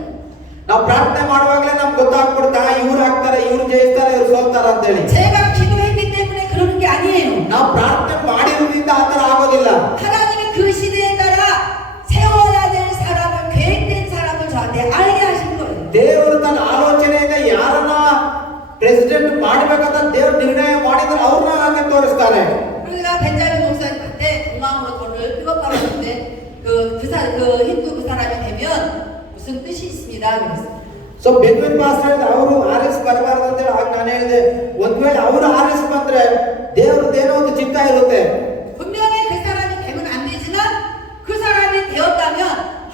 ನಾವು ಪ್ರಾರ್ಥನೆ ಮಾಡುವಾಗಲೇ ನಮ್ಗೆ ಗೊತ್ತಾಗ್ಬಿಡುತ್ತಾ ಇವ್ರು ಆಗ್ತಾರೆ, ಇವ್ರು ಜಯಿಸ್ತಾರೆ, ಇವ್ರು ಸೋಲ್ತಾರ ಅಂತ ಹೇಳಿ. 제가 기도했기 때문에 그러는 게 아니에요. ನಾವು ಪ್ರಾರ್ಥನೆ ಮಾಡಿರೋದ್ರಿಂದ ಆ ತರ ಆಗೋದಿಲ್ಲ. 하나님이 그 시대에 따라 세워야 될 사람을 계획된 사람을 저한테 알게 하신 거예요. ದೇವರು ತನ್ನ ಆಲೋಚನೆಯಿಂದ ಯಾರನ್ನ ಪ್ರೆಸಿಡೆಂಟ್ ಮಾಡ್ಬೇಕಂತ ದೇವ್ರು ನಿರ್ಣಯ ಮಾಡಿದ್ರೆ ಅವ್ರನ್ನ ನನಗೆ ತೋರಿಸ್ತಾರೆ. 우리가 벤자민 목사님한테 공항으로 돈을 픽업하는데 그 힌두 그 사람이 되면 무슨 뜻이 있습니다. 그랬어요. ಸೊ ಬೆನ್ವಿನ್ ಪಾಸ್ ಹೇಳಿದ ಅವರು ಆರ್ಎಸ್ ಬರಬಾರ್ದು ಅಂತ ಹೇಳಿ ಆಗ ನಾನು ಹೇಳಿದೆ, ಒಂದ್ ವೇಳೆ ಅವರು ಆರ್ಎಸ್ ಬಂದ್ರೆ ದೇವ್ರದ್ದೇನೋ ಒಂದು ಚಿತ್ತ ಇರುತ್ತೆ. 분명히 그 사람이 되면 안 되지만 그 사람이 되었다면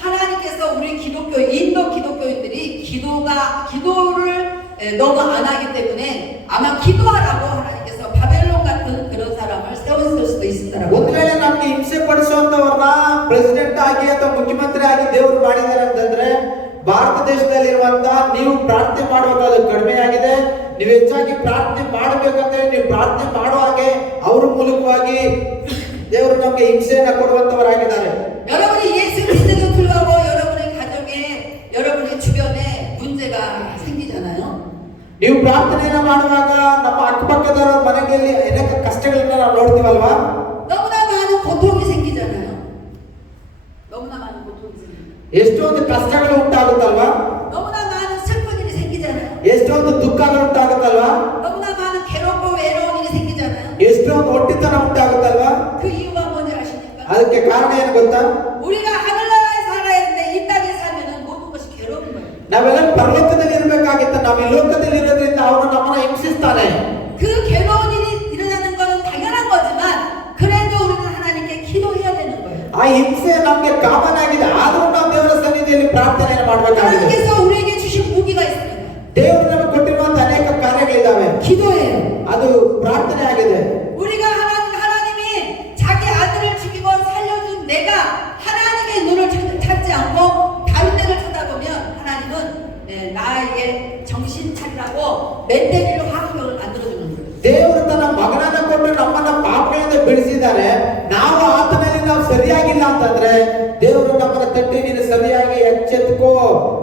하나님께서 우리 기독교 인도 기독교인들이 기도를 너무 안 하기 때문에 아마 기도하라고 하나님께서 바벨론 같은 그런 사람을 세웠을 수도 있습니다라고. ಒಂದ್ ವೇಳೆ ನಮ್ಗೆ ಹಿಂಸೆ ಪಡಿಸುವಂತವ್ರನ್ನ ಪ್ರೆಸಿಡೆಂಟ್ ಆಗಿ ಅಥವಾ ಮುಖ್ಯಮಂತ್ರಿ ಆಗಿ ದೇವರು ಮಾಡಿದ್ದಾರೆ ಅಂತಂದ್ರೆ ಭಾರತ ದೇಶದಲ್ಲಿರುವಂತ ನೀವು ಪ್ರಾರ್ಥನೆ ಮಾಡಬೇಕಾದ ಕಡಿಮೆ ಆಗಿದೆ. ನೀವು ಹೆಚ್ಚಾಗಿ ಪ್ರಾರ್ಥನೆ ಮಾಡಬೇಕಂದ್ರೆ ನೀವು ಪ್ರಾರ್ಥನೆ ಮಾಡೋ ಹಾಗೆ ಅವ್ರ ಮೂಲಕವಾಗಿ ದೇವರು ನಮ್ಗೆ ಹಿಂಸೆಯನ್ನ ಕೊಡುವಂತವರಾಗಿದ್ದಾರೆ. 여러분이 예수 믿는데도 불구하고 여러분의 가정에 여러분의 주변에 문제가 생기잖아요. ನೀವು ಪ್ರಾರ್ಥನೆಯನ್ನ ಮಾಡುವಾಗ ನಮ್ಮ ಅಕ್ಕಪಕ್ಕದವರ ಮನೆಯಲ್ಲಿ ಅನೇಕ ಕಷ್ಟಗಳನ್ನ ನಾವು ನೋಡ್ತೀವಲ್ವಾ? 너무나 많은 고통이 생기잖아요. 너무나 많은 고통이 생겨요. ಎಷ್ಟೊಂದು ಕಷ್ಟಗಳು ಉಂಟಾಗುತ್ತಲ್ವಾ? 너무나 많은 슬픈 일이 생기잖아요. ಎಷ್ಟೊಂದು ದುಃಖಗಳು ಉಂಟಾಗುತ್ತಲ್ವಾ? 너무나 많은 괴롭고 외로운 일이 생기잖아요. ಎಷ್ಟೊಂದು ಒಟ್ಟಿತನ ಉಂಟಾಗುತ್ತಲ್ವಾ? 그 이유가 뭔지 아십니까? ಅದಕ್ಕೆ ಕಾರಣ ಏನು ಗೊತ್ತಾ? 우리가 하늘나라에 살아야 되는데 이 땅에 살면은 모든 것이 괴로운 거예요. ನಾವೆಲ್ಲ ಪರಲೋಕದಲ್ಲಿ ಇರಬೇಕಾಗಿತ್ತು. ನಾವು ಈ ಲೋಕದಲ್ಲಿ ಇರೋದ್ರಿಂದ ಅವನು ನಮ್ಮನ್ನ ಹಿಂಸಿಸ್ತಾನೆ. 그 괴로운 일이 일어나는 것은 당연한 거지만 그래도 우리는 하나님께 기도해야 되는 거예요. ಆ ಹಿಂಸೆ ನಮ್ಗೆ ಕಾಮನ್ ಆಗಿದೆ. ಆದ್ರೂ ನಾವು ದೇವರ ಸನ್ನಿಧಿಯಲ್ಲಿ ಪ್ರಾರ್ಥನೆಯನ್ನು ಮಾಡಬೇಕಾಗಿದೆ. 하나님께서 우리에게 주신 무기가 있습니다. ದೇವರು ನಮಗೆ ಕೊಟ್ಟಿರುವಂತ ಅನೇಕ ಕಾರ್ಯಗಳಿದ್ದಾವೆ. 기도예요. ಅದು ಪ್ರಾರ್ಥನೆ ಆಗಿದೆ. 우리가 하나님이 자기 아들을 죽이고 살려준 내가 하나님의 눈을 찾지 않고 다른 데를 쳐다보면 하나님은 나에게 정신 차리라고 멧돼지로 화학병을 만들어주는 거예요. ದೇವರು ತನ್ನ ಮಗನನ್ನ ಕೊಟ್ಟು ನಮ್ಮನ್ನ ಪಾಪಗಳಿಂದ ಬಿಡಿಸಿದ್ದಾರೆ. ನಾವು ಆತನಲ್ಲಿ ನಾವು ಸರಿಯಾಗಿಲ್ಲ ಅಂತಂದ್ರೆ ದೇವರು ನಮ್ಮನ್ನ ತಟ್ಟಿ ನೀನು ಸರಿಯಾಗಿ ಎಚ್ಚೆತ್ತುಕೋ,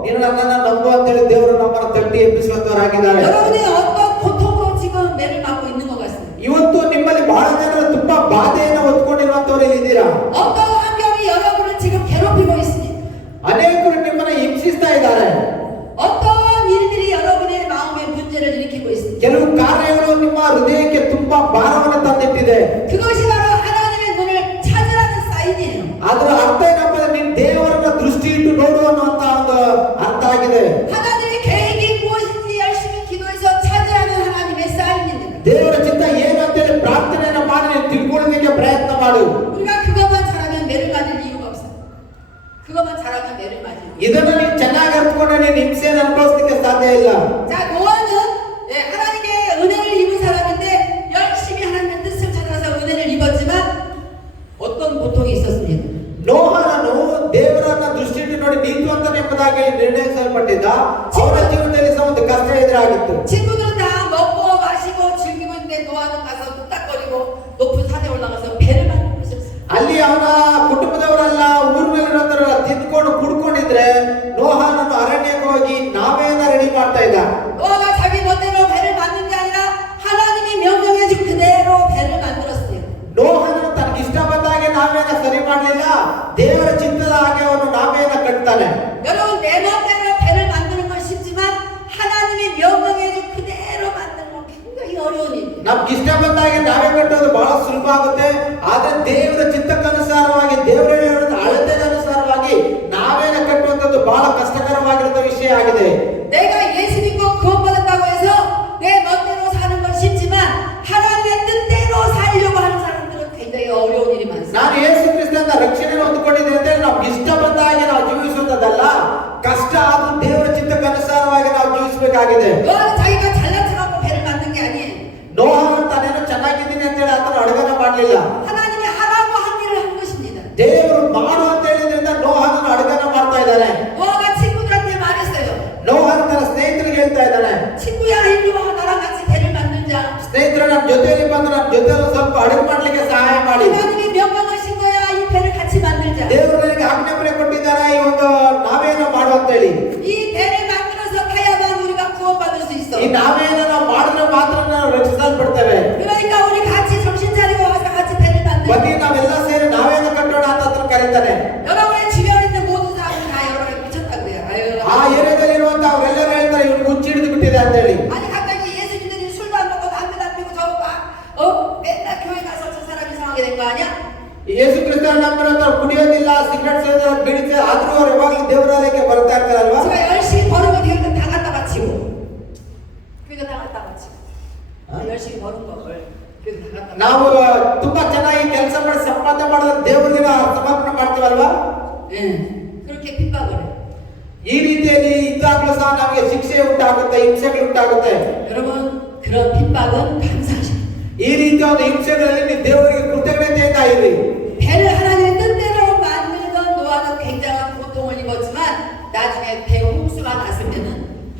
ನೀನು ನನ್ನನ್ನ ನಂಬು ಅಂತೇಳಿ ದೇವರು ನಮ್ಮನ್ನ ತಟ್ಟಿ ಎಬ್ಬಿಸುವಂತವರಾಗಿದ್ದಾರೆ. 여러분이 어떤 고통으로 지금 매를 맞고 있는 것 같습니다. ಇವತ್ತು ನಿಮ್ಮಲ್ಲಿ ಬಹಳ ಜನರು ತುಂಬಾ ಬಾಧೆಯನ್ನು ಹೊತ್ಕೊಂಡಿರುವಂತವರು ಇದ್ದೀರಾ. 어떤 환경이 여러분을 지금 괴롭히고 있습니다. ಅನೇಕರು ನಿಮ್ಮನ್ನ ಹಿಂಸಿಸ್ತಾ ಇದ್ದಾರೆ. 어떤 일들이 여러분의 마음에 문제를 일으키고 있습니다. ಕೆಲವು ಕಾರ್ಯಗಳು ನಿಮ್ಮ ಹೃದಯಕ್ಕೆ ತುಂಬಾ ಭಾರವನ್ನು ತಂದಿಟ್ಟಿದೆ. 그것이 바로 하나님의 눈을 찾으라는 사인이에요. ಅದರ ಅರ್ಥ ಏನಪ್ಪ ಅಂದ್ರೆ ನೀನು ದೇವರನ್ನ ದೃಷ್ಟಿ ಇಟ್ಟು ನೋಡು ಅನ್ನುವಂತ ಒಂದು ಅರ್ಥ ಆಗಿದೆ. 하나님의 계획이 무엇인지 열심히 기도해서 찾으라는 하나님의 사인입니다. ದೇವರ ಚಿತ್ತ ಏನು ಅಂತೇಳಿ ಪ್ರಾರ್ಥನೆಯನ್ನು ಮಾಡಿ ನೀನು ತಿಳ್ಕೊಳ್ಳೋದಕ್ಕೆ ಪ್ರಯತ್ನ ಮಾಡು. 우리가 그것만 잘하면 매를 맞을 이유가 없어요. 그것만 잘하면 매를 맞을 이유. ಇದನ್ನ ನೀನು ಚೆನ್ನಾಗಿ ಅರ್ಥಕೊಂಡ್ರೆ ನೀನು ಹಿಂಸೆಯನ್ನು ಅನುಭವಿಸಲಿಕ್ಕೆ ಸಾಧ್ಯ ಇಲ್ಲ. 자, 노아는 하나님의 은혜를 입은 사람인데 열심히 하나님의 뜻을 찾아서 은혜를 입었지만 어떤 고통이 있었습니다. ನೋಹನನು ದೇವರನ್ನ ದೃಷ್ಟಿ ಇಟ್ಟು ನೋಡಿ ನೀತಿವಂತನೆಂಬುದಾಗಿ ನಿರ್ಣಯಿಸಲ್ಪಟ್ಟಿದ್ದ. ಅವರ ಜೀವನದಲ್ಲಿ ಸಹ ಒಂದು ಕಷ್ಟ ಎದುರಾಗಿತ್ತು. 친구들은 다 먹고 마시고 즐기고 있는데 노아는 가서 뚝딱거리고 높은 산에 올라가서 배를 만들고 있었어요. ಅಲ್ಲಿ ಅವನ ಕುಟುಂಬದವರೆಲ್ಲ ಊರಿನಲ್ಲಿರೋದರೆಲ್ಲ ತಿಂದ್ಕೊಂಡು ಕುಡ್ಕೊಂಡಿದ್ರೆ ನೋಹನನು ಅರಣ್ಯಕ್ಕೆ ಹೋಗಿ ನಾವೇನ ರೆಡಿ ಮಾಡ್ತಾ ಇದ್ದ. 노아가 자기 멋대로 배를 만든 게 아니라 하나님이 명령해준 그대로 배를 만들었어요. ನೋಹನನು ತನಗೆ ಇಷ್ಟ ಬಂದಾಗೆ ನಾವೇನ ಸರಿ ಮಾಡಲಿಲ್ಲ, ದೇವರ ಚಿತ್ತದ ಹಾಗೆ ಅವನು ನಾವೇನ ಕಟ್ತಾನೆ. 여러분 내 멋대로 배를 만드는 건 쉽지만 하나님이 명령해준 그대로 만드는 건 굉장히 어려운 일이에요. ನಮ್ಗೆ ಇಷ್ಟ ಬಂದಾಗೆ ನಾವೇ ಕಟ್ಟೋದು ಬಹಳ ಸುಲಭ ಆಗುತ್ತೆ. ಆದ್ರೆ ದೇವರ ಚಿತ್ತಕ್ಕನುಸಾರವಾಗಿ ದೇವರ ಹೇಳೋದು ಅಳತೆಗೆ ಅನುಸಾರವಾಗಿ ನಾವೇನ ಕಟ್ಟುವಂಥದ್ದು ಬಹಳ ಕಷ್ಟಕರವಾಗಿರುವ ವಿಷಯ ಆಗಿದೆ. 내가 예수 믿고 구원받았다고 해서 내 멋대로 사는 건 쉽지만 하나님의 뜻대로 살려고 하는 사람들은 굉장히 어려운 일이 많습니다. ನಾನು ಯೇಸು ಕ್ರಿಸ್ತನ ರಕ್ಷಣೆ ಹೊಂದಿಕೊಂಡಿದ್ದೆ ಅಂತ ನಮ್ಗೆ ಇಷ್ಟ ಬಂದ ಹಾಗೆ ನಾವು ಜೀವಿಸುವುದಲ್ಲ, ಕಷ್ಟ ಆದ್ರೂ ದೇವರ ಚಿತ್ತಕ್ಕನುಸಾರವಾಗಿ ನಾವು ಜೀವಿಸಬೇಕಾಗಿದೆ. 노아는 자기가 잘난 척하고 배를 만든 게 아니에요. ನೋಹನು ತಾನೇನೋ ಚೆನ್ನಾಗಿದ್ದೀನಿ ಅಂತೇಳಿ ಆತನ ಅಡಗನ ಮಾಡಲಿಲ್ಲ. 하나님이 하라고 한 일을 한 것입니다. ದೇವರು ಮಾಡು ಅಂತ ಹೇಳಿದ್ರಿಂದ ನೋಹನನ್ನು ಅಡಗನ ಮಾಡ್ತಾ ಇದ್ದಾನೆ. 노아가 친구들한테 말했어요. ನೋಹನು ತನ್ನ ಸ್ನೇಹಿತರಿಗೆ ಹೇಳ್ತಾ ಇದ್ದಾನೆ, 친구야 일로 와 나랑 같이 배를 만들자. ಸ್ನೇಹಿತರು ನನ್ನ ಜೊತೆಯಲ್ಲಿ ಬಂದು ನನ್ನ ಜೊತೆ ಸ್ವಲ್ಪ ಅಡುಗೆ ಮಾಡ್ಲಿಕ್ಕೆ ಸಹಾಯ ಮಾಡಿ. 하나님이 명령하신 거야 이 배를 같이 만들자. ಹೇಳ್ತಾನೆ. 여러분의 주변에 있는 모든 사람은 다 여러분을 미쳤다 그래요. 아유. ಆ ಏರಿಯಾದಲ್ಲಿ ಇರುವಂತವರೆಲ್ಲರೂ ಹೇಳ್ತಾರೆ ಇವ್ರು ಹುಚ್ಚು ಹಿಡಿದು ಬಿಟ್ಟಿದೆ ಅಂತ ಹೇಳಿ. 아니 갑자기 예수 믿더니 술도 안 먹고 담배도 안 피고 저거 봐. 맨날 교회 가서 저 사람 이상하게 된 거 아니야? ಯೇಸು ಕ್ರಿಸ್ತನ ನಂಬಿರುವಂತವ್ರು ಕುಡಿಯೋದಿಲ್ಲ, ಸಿಗರೆಟ್ ಸೇದೋರು, ಬಿಡಿಸಿ ಆದ್ರೂ ಅವ್ರು ಯಾವಾಗಲೂ ದೇವರಾಲಯಕ್ಕೆ ಬರ್ತಾ ಇರ್ತಾರಲ್ವಾ? 제가 열심히 벌어본 교회는 다 갖다 바치고 교회가 다 갖다 바치고 열심히 버는 걸 교회가 다 갖다 ನಾವು ತುಂಬಾ ಚೆನ್ನಾಗಿ ಕೆಲಸ ಮಾಡಿ ಸಂಪಾದನೆ ಮಾಡಿದ್ರೆ ದೇವರಿಗೆ ಸಮರ್ಪಣೆ ಮಾಡ್ತೀವಲ್ವಾ? 예, 그렇게 핍박을 해. ಈ ರೀತಿಯಲ್ಲಿ ಇದ್ದಾಗಲೂ ಸಹ ನಮಗೆ ಶಿಕ್ಷೆ ಉಂಟಾಗುತ್ತೆ, ಹಿಂಸೆಗಳು ಉಂಟಾಗುತ್ತೆ. 여러분 그런 핍박은 감사하셔. ಈ ರೀತಿಯ ಒಂದು ಹಿಂಸೆಗಳಲ್ಲಿ ನೀವು ದೇವರಿಗೆ ಕೃತಜ್ಞತೆಯಿಂದ ಇರಿ. 배를 하나님의 뜻대로 만들던 노아는 굉장한 고통을 입었지만 나중에 배 홍수가 났을 때는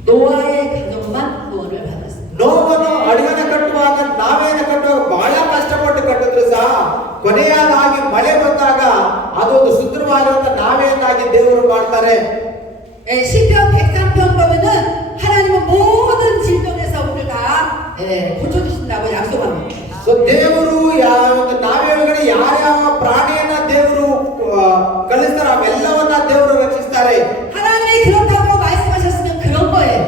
노아의 가족만 구원을 받았어요. ನೋವನ್ನು ಅಡಿಗನ ಕಟ್ಟುವಾಗ ನಾವೇನ ಕಟ್ಟುವಾಗ ಬಹಳ ಕಷ್ಟಪಟ್ಟು ಕಟ್ಟಿದ್ರು ಸಹ ಕೊನೆಯದಾಗಿ ಮಳೆ ಬಂದಾಗ ಅದೊಂದು ಸುಂದರವಾಗಿರುವಂತ ನಾವೇನಾಗಿ ದೇವರು ಮಾಡ್ತಾರೆ. 시편 103편 보면은 하나님은 모든 질병에서 우리를 다 고쳐주신다고 약속합니다. ಸೊ ದೇವರು ಒಂದು ನಾವೇಳುಗಡೆ ಯಾರ್ಯಾವ ಪ್ರಾಣಿಯನ್ನ ದೇವರು ಕಳಿಸ್ತಾರೆ ಅವೆಲ್ಲವನ್ನ ದೇವರು ರಕ್ಷಿಸ್ತಾರೆ. 하나님이 그렇다고 말씀하셨으면 그런 거예요.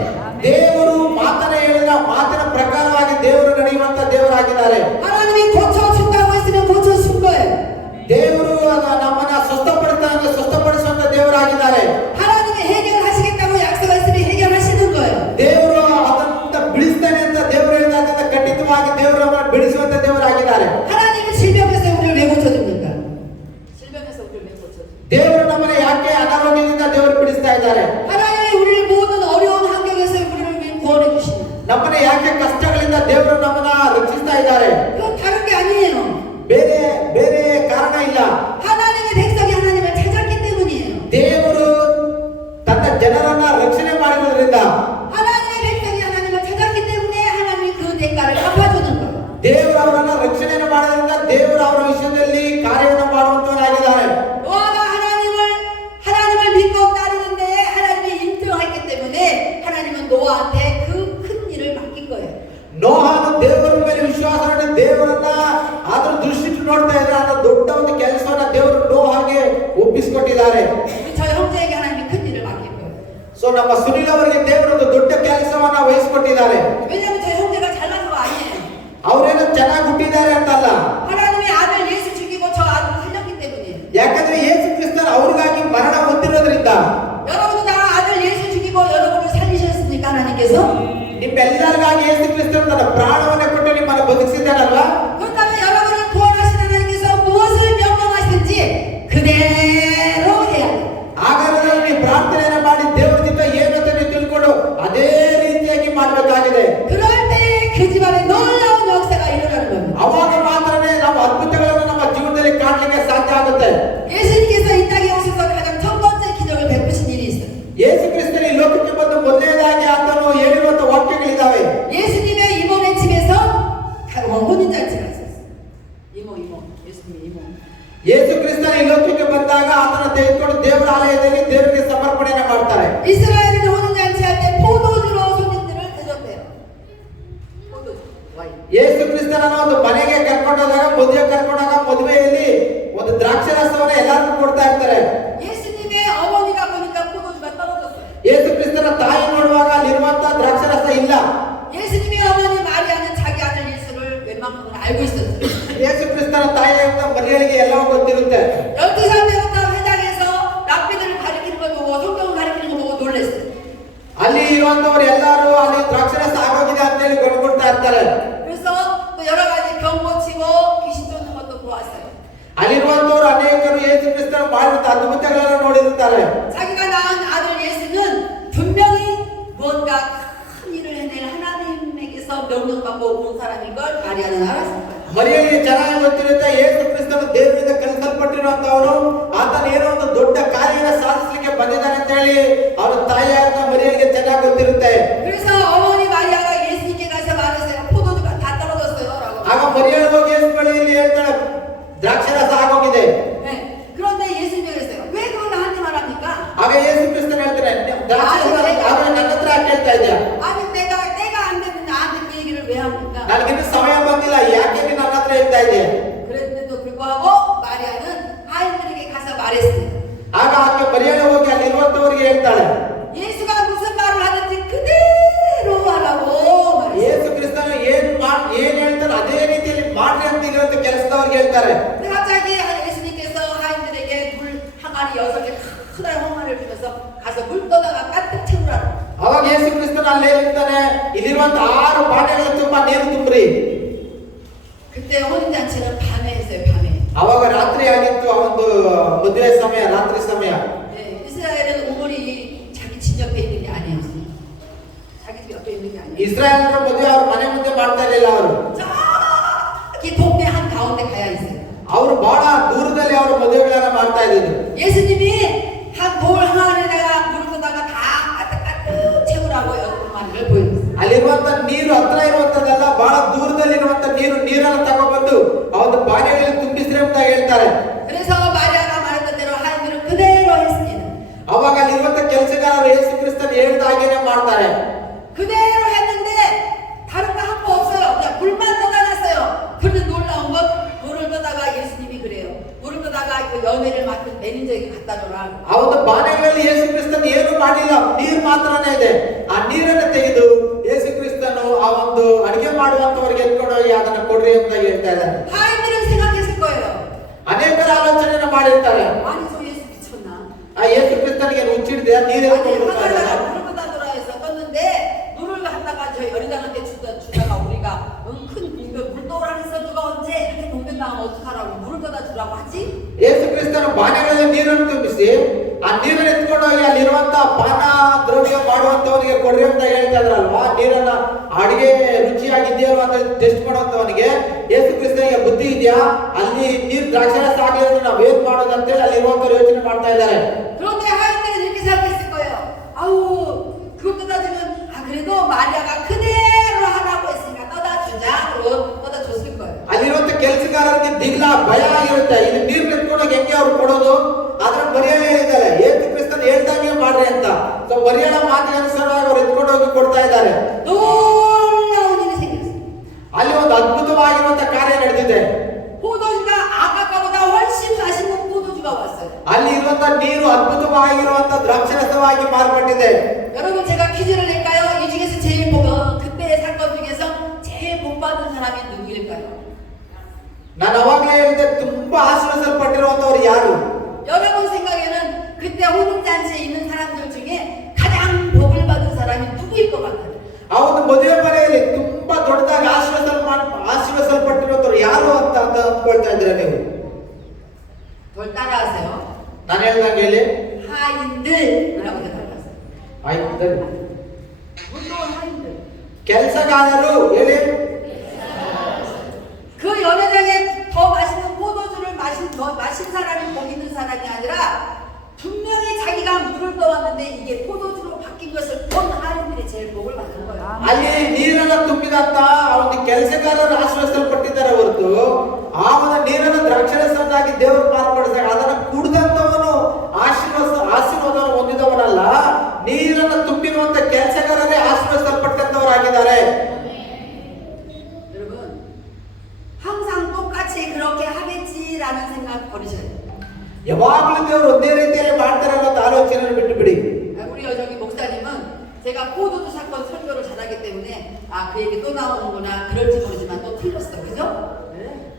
ದೇವರು ಮಾತನ್ನ ಹೇಳಿದ ಮಾತಿನ ಪ್ರಕಾರವಾಗಿ ದೇವರು ನಡೆಯುವಂತ ದೇವರಾಗಿದ್ದಾರೆ. 하나님이 고쳐준다고 했으면 고쳐준 거예요. ದೇವರು ನಮ್ಮನ್ನ ಸ್ವಸ್ಥಪಡಿಸ್ತಾನೆ, ಸ್ವಸ್ಥಪಡಿಸುವಂತ ದೇವರಾಗಿದ್ದಾರೆ. 하나님이 해결하시겠다고 약속했으면 해결하시는 거예요. ದೇವರು ಅದನ್ನ ಬಿಡಿಸ್ತಾನೆ ಅಂತ ದೇವರು ಹೇಳಿದಾಗ ಖಂಡಿತವಾಗಿ ದೇವರು ನಮ್ಮನ್ನು ಬಿಡಿಸುವಂತ ದೇವರಾಗಿದ್ದಾರೆ. 하나님은 질병에서 우리를 왜 고쳐줍니까? 질병에서 우리를 왜 고쳐줍니까? ದೇವರು ನಮ್ಮನ್ನ ಯಾಕೆ ಅನಾರೋಗ್ಯದಿಂದ ದೇವರು ಬಿಡಿಸ್ತಾ ಇದ್ದಾರೆ? 하나님이 우리를 모든 어려운 환경에서 우리를 왜 구원해 주시나? ನಮ್ಮನ್ನ ಯಾಕೆ ಕಷ್ಟಗಳಿಂದ ದೇವರು ನಮ್ಮನ್ನ ರಕ್ಷಿಸ್ತಾ ಇದ್ದಾರೆ? 그건 다른 게 아니에요. ಬೇರೆ ಬೇರೆ ಕಾರಣ ಇಲ್ಲ. 하나님의 백성이 하나님을 찾았기 때문이에요. ದೇವರು ತನ್ನ ಜನರನ್ನ ರಕ್ಷಣೆ ಮಾಡಿರೋದ್ರಿಂದ, 하나님의 백성이 하나님을 찾았기 때문에 하나님이 그 대가를 갚아주는 거예요. ದೇವರು ಅವರನ್ನ ರಕ್ಷಣೆಯನ್ನು ಮಾಡೋದ್ರಿಂದ ದೇವರು ಅವರ ವಿಷಯದಲ್ಲಿ ಕಾರ್ಯವನ್ನು ಮಾಡುವಂತವನಾಗಿದ್ದಾನೆ. 노아가 하나님을 믿고 따르는데 하나님이 인정했기 때문에 하나님은 노아한테 그 큰 일을 맡긴 거예요. ನೋಹನು ದೇವರ ಮೇಲೆ ವಿಶ್ವಾಸ ಮಾಡಿ ದೇವರನ್ನ ಅದ್ರ ದೃಷ್ಟಿ ನೋಡ್ತಾ ಇದ್ರೆ ಅನ್ನೋ ದೊಡ್ಡ ಒಂದು ಕೆಲಸವನ್ನ ದೇವರು ನೋಹಾಗೆ ಒಪ್ಪಿಸಿಕೊಟ್ಟಿದ್ದಾರೆ. 우리 저 형제에게 하나님이 큰 일을 맡긴 거예요. ಸೊ ನಮ್ಮ ಸುನಿಲ್ ಅವರಿಗೆ ದೇವರು ಒಂದು ದೊಡ್ಡ ಕೆಲಸವನ್ನ ವಹಿಸಿಕೊಟ್ಟಿದ್ದಾರೆ. 왜냐하면 저 형제가 잘나서가 아니에요. ಅವರೇನು ಚೆನ್ನಾಗಿ ಹುಟ್ಟಿದ್ದಾರೆ ಅಂತಲ್ಲ, 하나님이 아들 예수 죽이고 저 아들 살렸기 때문이에요. ಯಾಕಂದ್ರೆ ಯೇಸು ಕ್ರಿಸ್ತನು ಅವ್ರಿಗಾಗಿ ಮರಣ ಹೊಂದಿರೋದ್ರಿಂದ. 여러분도 다 아들 예수 죽이고 여러분을 살리셨습니까? 하나님께서? ನಿಮ್ಮೆಲ್ಲರಿಗಾಗಿ ಯೇಸು ಕ್ರಿಸ್ತನು ತನ್ನ ಪ್ರಾಣವನ್ನೇ ಕೊಟ್ಟು ನಿಮ್ಮನ್ನು ಬದುಕಿಸಿದ್ದಾನಲ್ವಾ? 그렇다면 여러분을 구원하신 하나님께서 무엇을 명령하시든지 그대로 해야 돼요. ಹಾಗಾದ್ರೆ ನೀವು ಪ್ರಾರ್ಥನೆಯನ್ನು ಮಾಡಿ ದೇವರ ಚಿತ್ತ ಏನು ಅಂತ ನೀವು ತಿಳ್ಕೊಂಡು ಅದೇ ರೀತಿಯಾಗಿ ಮಾಡಬೇಕಾಗಿದೆ. 그럴 때 그 집안에 놀라운 역사가 일어나는 겁니다. ಅವಾಗ ಮಾತ್ರನೇ ನಾವು ಅದ್ಭುತಗಳನ್ನು ನಮ್ಮ ಜೀವನದಲ್ಲಿ ಕಾಣಲಿಕ್ಕೆ ಸಾಧ್ಯ ಆಗುತ್ತೆ. 예수님께서 이 땅에 오셔서 가장 첫 번째 기적을 베푸신 일이 있어요. ಯೇಸು ಕ್ರಿಸ್ತನು ಈ ಲೋಕಕ್ಕೆ ಬಂದು ಮೊದಲನೇದಾಗಿ ಆತನು ಹೇಳಿರುವಂತ ವಾಕ್ಯಗಳಿದ್ದಾವೆ. 예수님의 이모네 집에서 혼인잔치가 있었어요. 이모 예수님의 이모. ಯೇಸು ಕ್ರಿಸ್ತನು ಈ ಲೋಕಕ್ಕೆ ಬಂದಾಗ ಆತನ ತೆಗೆದುಕೊಂಡು ದೇವರ ಆಲಯದಲ್ಲಿ ದೇವರಿಗೆ ಸಮರ್ಪಣೆಯನ್ನು ಮಾಡ್ತಾರೆ. 이스라엘은 혼인잔치할 때 포도주로 손님들을 대접해요. 포도주, 와인. ಯೇಸು ಕ್ರಿಸ್ತನನ್ನು ಒಂದು ಮನೆಗೆ ಕರ್ಕೊಂಡೋದಾಗ ಮದುವೆಯಲ್ಲಿ ಒಂದು ದ್ರಾಕ್ಷಾರಸವನ್ನ ಎಲ್ಲರಿಗೂ ಕೊಡ್ತಾ ಇರ್ತಾರೆ. 예수님의 어머니가 보니까 포도주가 떨어졌어요. ಯೇಸು ಕ್ರಿಸ್ತನ ತಾಯಿ ನೋಡುವಾಗ ಅಲ್ಲಿರುವಂತ ದ್ರಾಕ್ಷಾರಸ ಇಲ್ಲ. 예수님의 어머니 마리아는 자기 아들 예수를 웬만큼은 알고 있었어요. ಯೇಸು ಕ್ರಿಸ್ತನ ತಾಯಿಯಾದ ಮರಿಯಳಿಗೆ ಎಲ್ಲವೂ ಗೊತ್ತಿರುತ್ತೆ. 12살 때부터 회당에서 랍비들을 가리키는 걸 보고 성경을 가리키는 걸 보고 놀랐어요. ಅಲ್ಲಿ ಇರುವಂತವರು ಎಲ್ಲರೂ ಅಲ್ಲಿ ದ್ರಾಕ್ಷಾರಸ ಆಗೋಗಿದೆ ಅಂತ ಹೇಳಿ ಗೊಣಗುಡ್ತಾ ಇರ್ತಾರೆ. 그래서 또 여러 가지 병 고치고 귀신 쫓는 것도 보았어요. ಅಲ್ಲಿರುವಂತವರು ಅನೇಕರು ಯೇಸು ಕ್ರಿಸ್ತನ ಮಾಡಿದ ಅದ್ಭುತಗಳನ್ನು ನೋಡಿರುತ್ತಾರೆ. 자기가 낳은 아들 예수는 분명히 무언가 큰 일을 해낼 하나님에게서 명령받고 온 사람인 걸 마리아는 알았어요. ಮರಿಯಳಿಗೆ ಚೆನ್ನಾಗಿ ಗೊತ್ತಿರುತ್ತೆ ಯೇಸು ಕ್ರಿಸ್ತನು ದೇವರಿಂದ ಕಲಿಸಲ್ಪಟ್ಟಿರುವಂತವನು, ಆತನ ಏನೋ ಒಂದು ದೊಡ್ಡ ಕಾರ್ಯನ ಸಾಧಿಸಲಿಕ್ಕೆ ಬಂದಿದ್ದಾನೆ ಅಂತ ಹೇಳಿ ಅವರ ತಾಯಿಯಾದ ಮರಿಯಳಿಗೆ ಚೆನ್ನಾಗಿ ಗೊತ್ತಿರುತ್ತೆ. 그래서 어머니 마리아가 예수님께 가서 말했어요. 포도주가 다 떨어졌어요. 라고. ಆಗ ಮರಿಯಳು ಹೋಗಿ ಯೇಸು ಬಳಿಯಲ್ಲಿ ಹೇಳ್ತಾಳೆ ದ್ರಾಕ್ಷಾರಸ ಆಗೋಗಿದೆ. 네. 그런데 예수님이 그랬어요. 왜 그걸 나한테 말합니까? ಆಗ ಯೇಸು ಕ್ರಿಸ್ತನು ಹೇಳ್ತಾನೆ ದ್ರಾಕ್ಷಾರಸ ನನ್ನ ಹತ್ರ ಯಾಕೆ ಹೇಳ್ತಾ ಇದೆಯಾ? 아니 때가 안 되면 나한테 그 얘기를 왜 합니까? ನನಗಿನ್ನೂ ಸಮಯ ಬಂದಿಲ್ಲ, ಯಾಕೆ ನೀನು ನನ್ನ ಹತ್ರ ಹೇಳ್ತಾ ಇದೆಯಾ? 그랬는데도 불구하고 마리아는 하인들에게 가서 말했어요. ಆಗ ಆಕೆ ಮರಿಯಳು ಹೋಗಿ ಅಲ್ಲಿರುವಂತವರಿಗೆ ಹೇಳ್ತಾಳೆ, 예수가 무슨 말을 하든지 그대로 하라고. ಯೇಸು ಕ್ರಿಸ್ತನು ಏನ್ ಹೇಳ್ತಾನೆ ಅದೇ ರೀತಿಯಲ್ಲಿ ಮಾಡ್ರಿ ಅಂತ ಇರುವಂತ ಕೆಲಸದವ್ರಿಗೆ ಹೇಳ್ತಾರೆ. 근데 갑자기 예수님께서 하인들에게 물 항아리 6개 큰 항아리를 주면서 가서 물 떠다가 가득 채우라고. ಅವಾಗ ಯೇಸು ಕ್ರಿಸ್ತನು ಅಲ್ಲಿ ಹೇಳ್ತಾನೆ, ಇಲ್ಲಿರುವಂತ 6 ಬಾಟೆಗಳ ತುಂಬಾ ನೀರು ತುಂಬ್ರಿ. 그때 혼인잔치는 밤에 했어요. 밤에. ಅವಾಗ ರಾತ್ರಿ ಆಗಿತ್ತು, ಆ ಒಂದು ಮದುವೆ ಸಮಯ, ರಾತ್ರಿ ಸಮಯ. 네, 이스라엘은 우물이 자기 집 옆에 있는 게 아니었어요. 자기 집 옆에 있는 게 아니에요. ಇಸ್ರಾಯೇಲರ ಮದುವೆ ಅವ್ರ ಮನೆ ಮುಂದೆ ಮಾಡ್ತಾ ಇರಲಿಲ್ಲ. ಅವರು 저기 동네 한 가운데 가야 있어요. ಅವರು ಬಹಳ ದೂರದಲ್ಲಿ ಅವರ ಮದುವೆಗಳನ್ನ ಮಾಡ್ತಾ ಇದ್ರು. 예수님이 한 돌 항아리에다가 물을 쏟다가 다 가득 채우라고 말을 보여줬어요. ಅಲ್ಲಿರುವಂತ ನೀರು ಹತ್ರ ಇರುವಂತದಲ್ಲ, ಬಹಳ ದೂರದಲ್ಲಿರುವಂತ ನೀರನ್ನು ತಗೊಂಡ್ಬಂದು ಆ ಒಂದು ಬಾಣೆಗಳಲ್ಲಿ ತುಂಬಿಸ್ರಿ ಅಂತ ಹೇಳ್ತಾರೆ. 그래서 마리아가 말했던 대로 하인들은 그대로 했습니다. ಅವಾಗ ಅಲ್ಲಿರುವಂತ ಕೆಲಸಗಾರರು ಯೇಸು ಕ್ರಿಸ್ತನ ಹೇಳಿದ ಹಾಗೇನೆ ಮಾಡ್ತಾರೆ. 그대로 했는데 다른 거 한 거 없어요. 그냥 물만 떠다 놨어요. 그런데 놀라운 건 물을 떠다가 예수님이 그래요. 물을 떠다가 그 연회를 맡은 매니저에게 갖다 줘라. ಆ ಒಂದು ಬಾಣೆಗಳಲ್ಲಿ ಯೇಸು ಕ್ರಿಸ್ತನ್ ಏನು ಮಾಡಿಲ್ಲ, ನೀರು ಮಾತ್ರನೇ ಇದೆ. ಆ ನೀರನ್ನು ತೆಗೆದು ಯೇಸು ಕ್ರಿಸ್ತನು ಆ ಒಂದು ಅಡಿಗೆ ಮಾಡುವಂತವರಿಗೆ ಎತ್ಕೊಂಡು ಹೋಗಿ ಅದನ್ನ ಕೊಡ್ರಿ ಅಂತ ಹೇಳ್ತಾ ಇದ್ದಾನೆ. 하인들은 생각했을 거예요. ಅನೇಕರ ಆಲೋಚನೆಯನ್ನು ಮಾಡಿರ್ತಾರೆ, 아니 저 예수 미쳤나? ಆ ಯೇಸು ಕ್ರಿಸ್ತನಿಗೆ ಹುಚ್ಚಿಡಿದೆ, ನೀರು 아니 ಎತ್ಕೊಂಡು ಹೋಗ್ತಾ 하늘에다가 ಇದ್ದಾನೆ. 물을 떠다 줘라 해서 떴는데 물을 갖다가 저희 어린아이한테 주다가 우리가 큰 물도라를 써 누가 언제 이렇게 동된다면 어떡하라고 물을 떠다 주라고 하지? ಯೇಸು ಕ್ರಿಸ್ತನ ಬಾಣೆಗಳಲ್ಲಿ ನೀರನ್ನು ತುಂಬಿಸಿ ಆ ನೀರನ್ನು ಎತ್ಕೊಂಡು ಹೋಗಿ ಅಲ್ಲಿರುವಂತ ಪಾನ ದ್ರವ್ಯ ಮಾಡುವಂತವನಿಗೆ ಕೊಡ್ರಿ ಅಂತ ಹೇಳ್ತಾ ಇದ್ರಲ್ವಾ. ನೀರನ್ನ ಅಡಿಗೆ ರುಚಿಯಾಗಿದೆಯೋ ಅಂತ ಟೆಸ್ಟ್ ಮಾಡುವಂತವನಿಗೆ ಯೇಸು ಕ್ರಿಸ್ತನಿಗೆ ಬುದ್ಧಿ ಇದೆಯಾ, ಅಲ್ಲಿ ನೀರು ದ್ರಾಕ್ಷಾರಸ ಆಗ್ಲಿದ್ರೆ ನಾವು ಏನ್ ಮಾಡೋದು ಅಂತೇಳಿ ಅಲ್ಲಿರುವಂತವ್ರು ಯೋಚನೆ ಮಾಡ್ತಾ ಇದ್ದಾರೆ. 그런데 하인들은 이렇게 생각했을 거예요. 아우 그거 떠다 주면 그래도 마리아가 그대로 하라고 했으니까 떠다 주자. 그러고 떠다 줬을 거예요. ಅಲ್ಲಿರುವಂತ ಕೆಲಸಗಾರರಿಗೆ ದಿಗ್ಲ ಭಯ ಆಗಿರುತ್ತೆ, ಇದು ನೀರು ಎತ್ಕೊಂಡೋಗಿ ಹೆಂಗೆ ಅವ್ರು ಕೊಡೋದು. ಆದ್ರೆ ಮರಿಯಳು ಹೇಳಿದ್ದಾರೆ, ಯೇಸು ಕ್ರಿಸ್ತನ್ ಹೇಳ್ದಂಗೆ ಮಾಡ್ರಿ ಅಂತ. ಸೊ ಮರಿಯಳ ಮಾತಿಗೆ ಅನುಸಾರವಾಗಿ ಅವ್ರು ಎತ್ಕೊಂಡು ಹೋಗಿ ಕೊಡ್ತಾ ಇದ್ದಾರೆ. 놀라운 일이 생겼어요. ಅಲ್ಲಿ ಒಂದು ಅದ್ಭುತವಾಗಿರುವಂತ ಕಾರ್ಯ ನಡೆದಿದೆ. 포도주가 아까보다 훨씬 맛있는 포도주가 왔어요. ಅಲ್ಲಿ ಇರುವಂತ ನೀರು ಅದ್ಭುತವಾಗಿರುವಂತ ದ್ರಾಕ್ಷರಸವಾಗಿ ಮಾರ್ಪಟ್ಟಿದೆ. 여러분 제가 퀴즈를 낼까요? 이 중에서 제일 그때의 사건 중에서 제일 복 받은 사람이 누구일까요? ನಾನು ಅವಾಗಲೇ ಹೇಳಿದೆ, ತುಂಬಾ ಆಶೀರ್ವದಿಸಲ್ಪಟ್ಟಿರುವಂತವ್ರು ಯಾರು? 여러분 생각에는 그때 혼인잔치에 있는 사람들 중에 가장 복을 받은 사람이 누구일 것 같아요? ಆ ಒಂದು ಮದುವೆ ಮನೆಯಲ್ಲಿ ತುಂಬಾ ದೊಡ್ಡದಾಗಿ ಆಶೀರ್ವದಿಸಲ್ಪಟ್ಟಿರುವಂತವ್ರು ಯಾರು ಅಂತ ಅಂದ್ಕೊಳ್ತಾ ಇದ್ದೀರಾ ನೀವು? 덜 따라하세요. ನಾನು ಹೇಳ್ದಂಗೆ ಹೇಳಿ, 하인들이라고 따라하세요. ಆಯ್ತು. 물론 하인들. ಕೆಲಸಗಾರರು ಹೇಳಿ. 그 연회장에 더 맛있는 포도주를 마신 사람이 거기 있는 사람이 아니라 분명히 자기가 물을 떠왔는데 이게 포도주로 바뀐 것을 본 하인들이 제일 복을 받는 거예요. ಅಲ್ಲಿ ನೀರನ್ನು ತುಂಬಿದಂತ ಆ ಒಂದು ಕೆಲಸಗಾರರು ಆಶೀರ್ವದಿಸಲ್ಪಟ್ಟಿದ್ದಾರೆ ಹೊರತು ಆ ಒಂದು ನೀರನ್ನು ದ್ರಾಕ್ಷರಸನ್ನಾಗಿ ದೇವರು ಮಾರ್ಪಡಿಸಿದಾಗ ಅದನ್ನು ಕುಡಿದಂತವನು ಆಶೀರ್ವಾದವನ್ನು ಹೊಂದಿದವನಲ್ಲ. ನೀರನ್ನು ತುಂಬಿರುವಂತ ಕೆಲಸಗಾರರೇ ಆಶೀರ್ವದಿಸಲ್ಪಟ್ಟಂತವರಾಗಿದ್ದಾರೆ. 여러분 항상 똑같이 그렇게 하겠지라는 생각 버리셔야 돼요. ಯಾವಾಗಲೂ ದೇವರು ಒಂದೇ ರೀತಿಯಲ್ಲಿ ಮಾಡ್ತಾರೆ ಅನ್ನೋ ಆಲೋಚನೆಯನ್ನು ಬಿಟ್ಟು ಬಿಡಿ. 우리 여기 목사님은 제가 포도주 사건 설교를 잘하기 때문에 그 얘기 또 나오는구나 그럴지 모르지만 또 틀렸어, 그죠?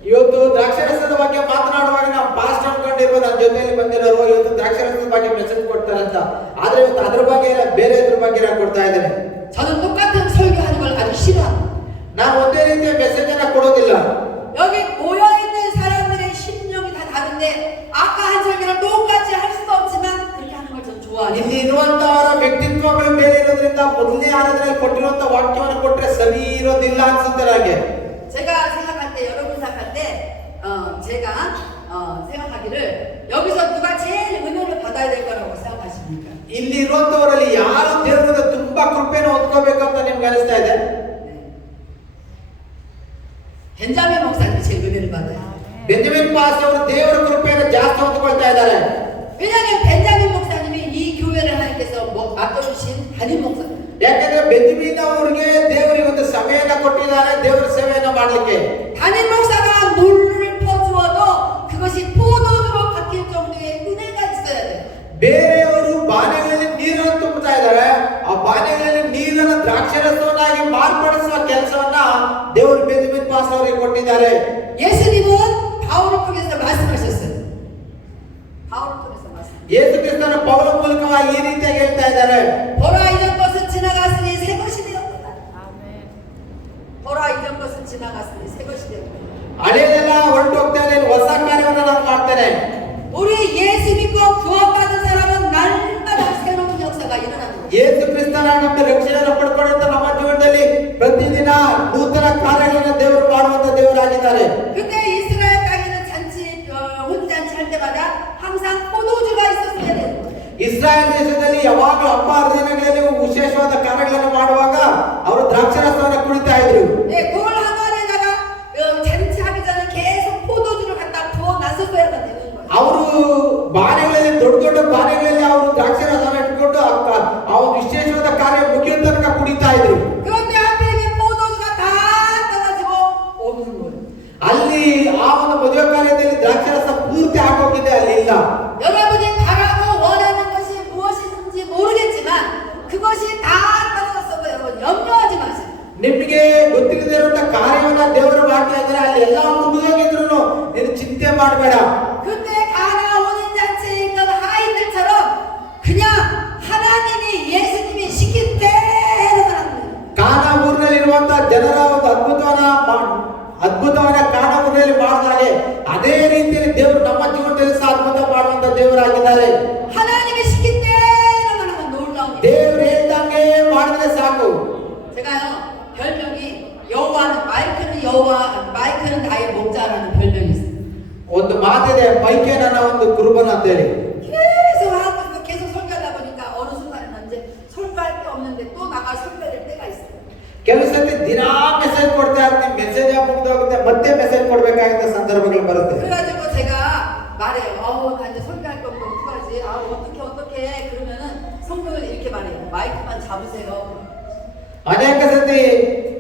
ಇವತ್ತು ದ್ರಾಕ್ಷರಸದ ಬಗ್ಗೆ ಮಾತನಾಡುವಾಗ ನಾವು ಪಾಸ್ಟ್ ಅನ್ಕೊಂಡಿರ್ಬೋದು, ನನ್ನ ಜೊತೆಯಲ್ಲಿ ಬಂದಿರೋರು ಇವತ್ತು ದ್ರಾಕ್ಷರಸದ ಬಗ್ಗೆ ಮೆಸೇಜ್ ಕೊಡ್ತಾರಂತ. ಆದ್ರೆ ಇವತ್ತು ಅದ್ರ ಬಗ್ಗೆ ಬೇರೆ ಬಗ್ಗೆ ನಾನು ಕೊಡ್ತಾ ಇದ್ದೇನೆ. 저는 똑같은 설교하는 걸 아주 싫어합니다. ನಾನು ಒಂದೇ ರೀತಿಯ ಮೆಸೇಜ್ ಅನ್ನ ಕೊಡೋದಿಲ್ಲ. 여기 모여있는 사람들의 심령이 다 다른데 아까 한 설교를 똑같이 할 수도 없지만 그렇게 하는 걸 저는 좋아해요. ಇಲ್ಲಿ ಇರುವಂತವರ ವ್ಯಕ್ತಿತ್ವಗಳು ಬೇರೆ ಇರೋದ್ರಿಂದ ಮೊದಲನೇ ಆರಾಧನೆಯಲ್ಲಿ ಕೊಟ್ಟಿರುವಂತ ವಾಕ್ಯವನ್ನು ಕೊಟ್ರೆ ಸರಿ ಇರೋದಿಲ್ಲ ಅನ್ಸುತ್ತೆ ನನಗೆ. 제가 생각할 때 여러분 생각할 때 제가 생각하기를 여기서 누가 제일 은혜를 받아야 될 거라고 생각하십니까? ಇಲ್ಲಿ ಇರುವಂತವರಲ್ಲಿ ಯಾರು ದೇವರಿಂದ ತುಂಬಾ ಕೃಪೆಯನ್ನು ಹೊಂದ್ಕೋಬೇಕಂತ ನಿಮ್ಗೆ ಅನಿಸ್ತಾ ಇದೆ? 벤자민 목사님이 제일 은혜를 받아요. ಬೆಂಜಮಿನ್ ಪಾಸ್ ಅವರು ದೇವರ ಕೃಪೆಯನ್ನು ಜಾಸ್ತಿ ಹೊಂದ್ಕೊಳ್ತಾ ಇದ್ದಾರೆ. 왜냐하면 벤자민 목사님이 이 교회를 하나님께서 맡겨주신 담임 목사님. ಯಾಕಂದ್ರೆ ಬೆಂಜಮಿನ್ ಅವರಿಗೆ ದೇವರಿಗೆ ಒಂದು ಸಮಯನ ಕೊಟ್ಟಿದ್ದಾರೆ, ದೇವರ ಸೇವೆಯನ್ನು ಮಾಡಲಿಕ್ಕೆ. 담임 목사가 물을 퍼주어도 그것이 포도주로 바뀔 정도의 은혜가 있어야 돼. ಬೇರೆಯವರು ಬಾನೆಗಳಲ್ಲಿ ನೀರನ್ನು ತುಂಬುತ್ತಾ ಇದ್ದಾರೆ. ಆ ಬಾನೆಗಳಲ್ಲಿ ನೀರನ್ನು ದ್ರಾಕ್ಷಾರಸವನ್ನಾಗಿ ಮಾರ್ಪಡಿಸುವ ಕೆಲಸವನ್ನ ದೇವರು ಬೆಂಜಮಿನ್ ಪಾಸ್ ಅವರಿಗೆ ಕೊಟ್ಟಿದ್ದಾರೆ. 예수님은 바울을 통해서 말씀하셨어요. 바울을 통해서 말씀. ಯೇಸು ಕ್ರಿಸ್ತನ ಪೌಲ ಮೂಲಕವಾಗಿ ಈ ರೀತಿಯಾಗಿ ಹೇಳ್ತಾ ಇದ್ದಾರೆ. 보라 이전 것은 지나갔으니 새 것이 되었다. 보라 이전 것은 지나갔으니 새 것이 되었다. ಹಳೆಯದೆಲ್ಲ ಹೊರಟು ಹೋಗ್ತಾ ಇದೆ, ಹೊಸ ಕಾರ್ಯವನ್ನು ನಾನು ಮಾಡ್ತೇನೆ. 우리 예수 믿고 구원받은 사람은 날마다 새로운 역사가 일어나는 거예요. ಯೇಸು ಕ್ರಿಸ್ತನ ನಮ್ಮ ರಕ್ಷಣೆಯನ್ನು ಪಡ್ಕೊಂಡಂತ ನಮ್ಮ ಜೀವನದಲ್ಲಿ ಪ್ರತಿದಿನ ನೂತನ ಕಾರ್ಯಗಳನ್ನು ದೇವರು ಮಾಡುವಂತ ದೇವರಾಗಿದ್ದಾರೆ. 그때 이스라엘 땅에는 잔치 혼잔치 할 때마다 항상 포도주가 있었어야 돼요. ಇಸ್ರಾಯೇಲ್ ದೇಶದಲ್ಲಿ ಯಾವಾಗಲೂ ಹಬ್ಬ ಹರಿದಿನಗಳಲ್ಲಿ ವಿಶೇಷವಾದ ಕಾರ್ಯಗಳನ್ನು ಮಾಡುವಾಗ ಅವರು ದ್ರಾಕ್ಷಾರಸವನ್ನು ಕುಡಿತಾ ಇದ್ರು. 네, 그걸 하나에다가 잔치하기 전에 계속 포도주를 갖다 부어 놨었어야 되는 거예요. ಅವರು ಬಾನೆಗಳಲ್ಲಿ ದೊಡ್ಡ ದೊಡ್ಡ ಬಾನೆಗಳಲ್ಲಿ ಅವರು ದ್ರಾಕ್ಷಾರಸವನ್ನು ಇಟ್ಕೊಂಡು ಆ ಒಂದು ವಿಶೇಷವಾದ ಕಾರ್ಯ ಮುಗಿಯೋ ತನಕ ಕುಡಿತಾ ಇದ್ರು. 그런데 하필이면 포도주가 다 떠가지고 없는 거예요. ಅಲ್ಲಿ ಆ ಒಂದು ಮದುವೆ ಕಾರ್ಯದಲ್ಲಿ ದ್ರಾಕ್ಷಾರಸ ಪೂರ್ತಿ ಆಗೋಗಿದೆ, ಅಲ್ಲಿ ಇಲ್ಲ. 여러분이 바라고 원하는 것이 무엇인지 모르겠지만 그것이 다 떨어졌어도 여러분 염려하지 마세요. ನಿಮಗೆ ಗೊತ್ತಿಲ್ಲದೆ ಇರುವಂತ ಕಾರ್ಯವನ್ನ ದೇವರು ಮಾಡ್ತಾ ಇದ್ದಾರೆ, ಅಲ್ಲಿ ಎಲ್ಲ ಮುಗಿದೋಗಿದ್ರು ನೀನು ಚಿಂತೆ ಮಾಡಬೇಡ. 그때 가나 혼인잔치에 있던 하인들처럼 그냥 하나님이 예수님이 시킨 대로 하는 거예요. ಕಾನಾ ಊರಿನಲ್ಲಿರುವಂತ ಜನರ ಒಂದು ಅದ್ಭುತವನ್ನ ಕಾನಾ ಊರಿನಲ್ಲಿ ಮಾಡಿದಾಗೆ ಅದೇ ರೀತಿಯಲ್ಲಿ ದೇವರು ನಮ್ಮ ಜೀವನದಲ್ಲಿ ಸಹ ಅದ್ಭುತ ಮಾಡುವಂತ ದೇವರಾಗಿದ್ದಾರೆ. 하나님이 시킨 대로만 하면 놀라운 일이에요. ದೇವರು ಹೇಳ್ದಂಗೆ ಮಾಡಿದ್ರೆ ಸಾಕು. 제가요 별명이 여호와는 마이크는 나의 목자라는 별명이 있어요. ಒಂದು ಮಾತಿದೆ, ಮೈಕೆ ನನ್ನ ಒಂದು ಕುರುಬನ ಅಂತ ಹೇಳಿ. 계속 설교하다 보니까 어느 순간에 이제 설교할 게 없는데 또 나가 설교할 때가 있어요. ಕೆಲವು ಸತಿ ದಿನಾ ಮೆಸೇಜ್ ಕೊಡ್ತಾ ಇರ್ತೀನಿ, ಮೆಸೇಜ್ ಮುಗ್ದೋಗುತ್ತೆ, ಮತ್ತೆ ಮೆಸೇಜ್ ಕೊಡ್ಬೇಕಾಗಿದ್ದ ಸಂದರ್ಭಗಳು ಬರುತ್ತೆ. 그래가지고 제가 말해요. 나 이제 설교할 게 없고 어떡하지? 어떻게 그러면은 성경을 이렇게 말해요. 마이크만 잡으세요. ಅನೇಕ ಸತಿ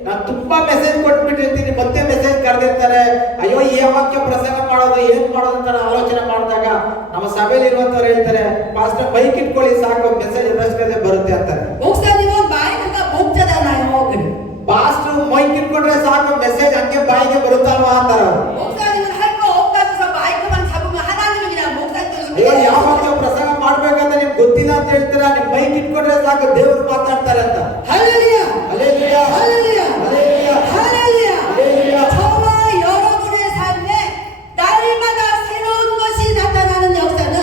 ನಾನು ತುಂಬಾ ಮೆಸೇಜ್ ಕೊಟ್ಬಿಟ್ಟಿರ್ತೀನಿ, ಮತ್ತೆ ಮೆಸೇಜ್ ಕರೆದಿರ್ತಾರೆ. ಅಯ್ಯೋ ಈ ವಾಕ್ಯ ಪ್ರಸಂಗ ಮಾಡೋದು ಏನ್ ಮಾಡೋದು ಅಂತ ನಾನು ಆಲೋಚನೆ ಮಾಡಿದಾಗ ನಮ್ಮ ಸಭೆಯಲ್ಲಿ ಇರುವಂತವ್ರು ಹೇಳ್ತಾರೆ, ಪಾಸ್ಟರ್ ಮೈಕ್ ಇಟ್ಕೊಳ್ಳಿ ಸಾಕು, ಮೆಸೇಜ್ ಅದಷ್ಟೇ ಬರುತ್ತೆ ಅಂತಾರೆ. 목사님은 마이크가 목자잖아요. 그래. ಪಾಸ್ಟರ್ ಮೈಕ್ ಇಟ್ಕೊಂಡ್ರೆ ಸಾಕು, ಮೆಸೇಜ್ ಹಂಗೆ ಬಾಯಿಗೆ ಬರುತ್ತಲ್ವಾ ಅಂತಾರೆ. 목사님은 할 거 없다면서 마이크만 잡으면 하나님은 그냥 목사님께서 ಅಯ್ಯೋ ಯಾವ ವಾಕ್ಯ ಪ್ರಸಂಗ ಮಾಡ್ಬೇಕಂತ ನಿಮ್ಗೆ ಗೊತ್ತಿಲ್ಲ ಅಂತ ಹೇಳ್ತೀರಾ, ನಿಮ್ ಮೈಕ್ ಇಟ್ಕೊಂಡ್ರೆ ಸಾಕು ದೇವರು ಮಾತಾಡ್ತಾರೆ ಅಂತ. 할렐루야! 할렐루야! 할렐루야! 할렐루야! 할렐루야! 할렐루야! 저와 여러분의 삶에 날마다 새로운 것이 나타나는 역사는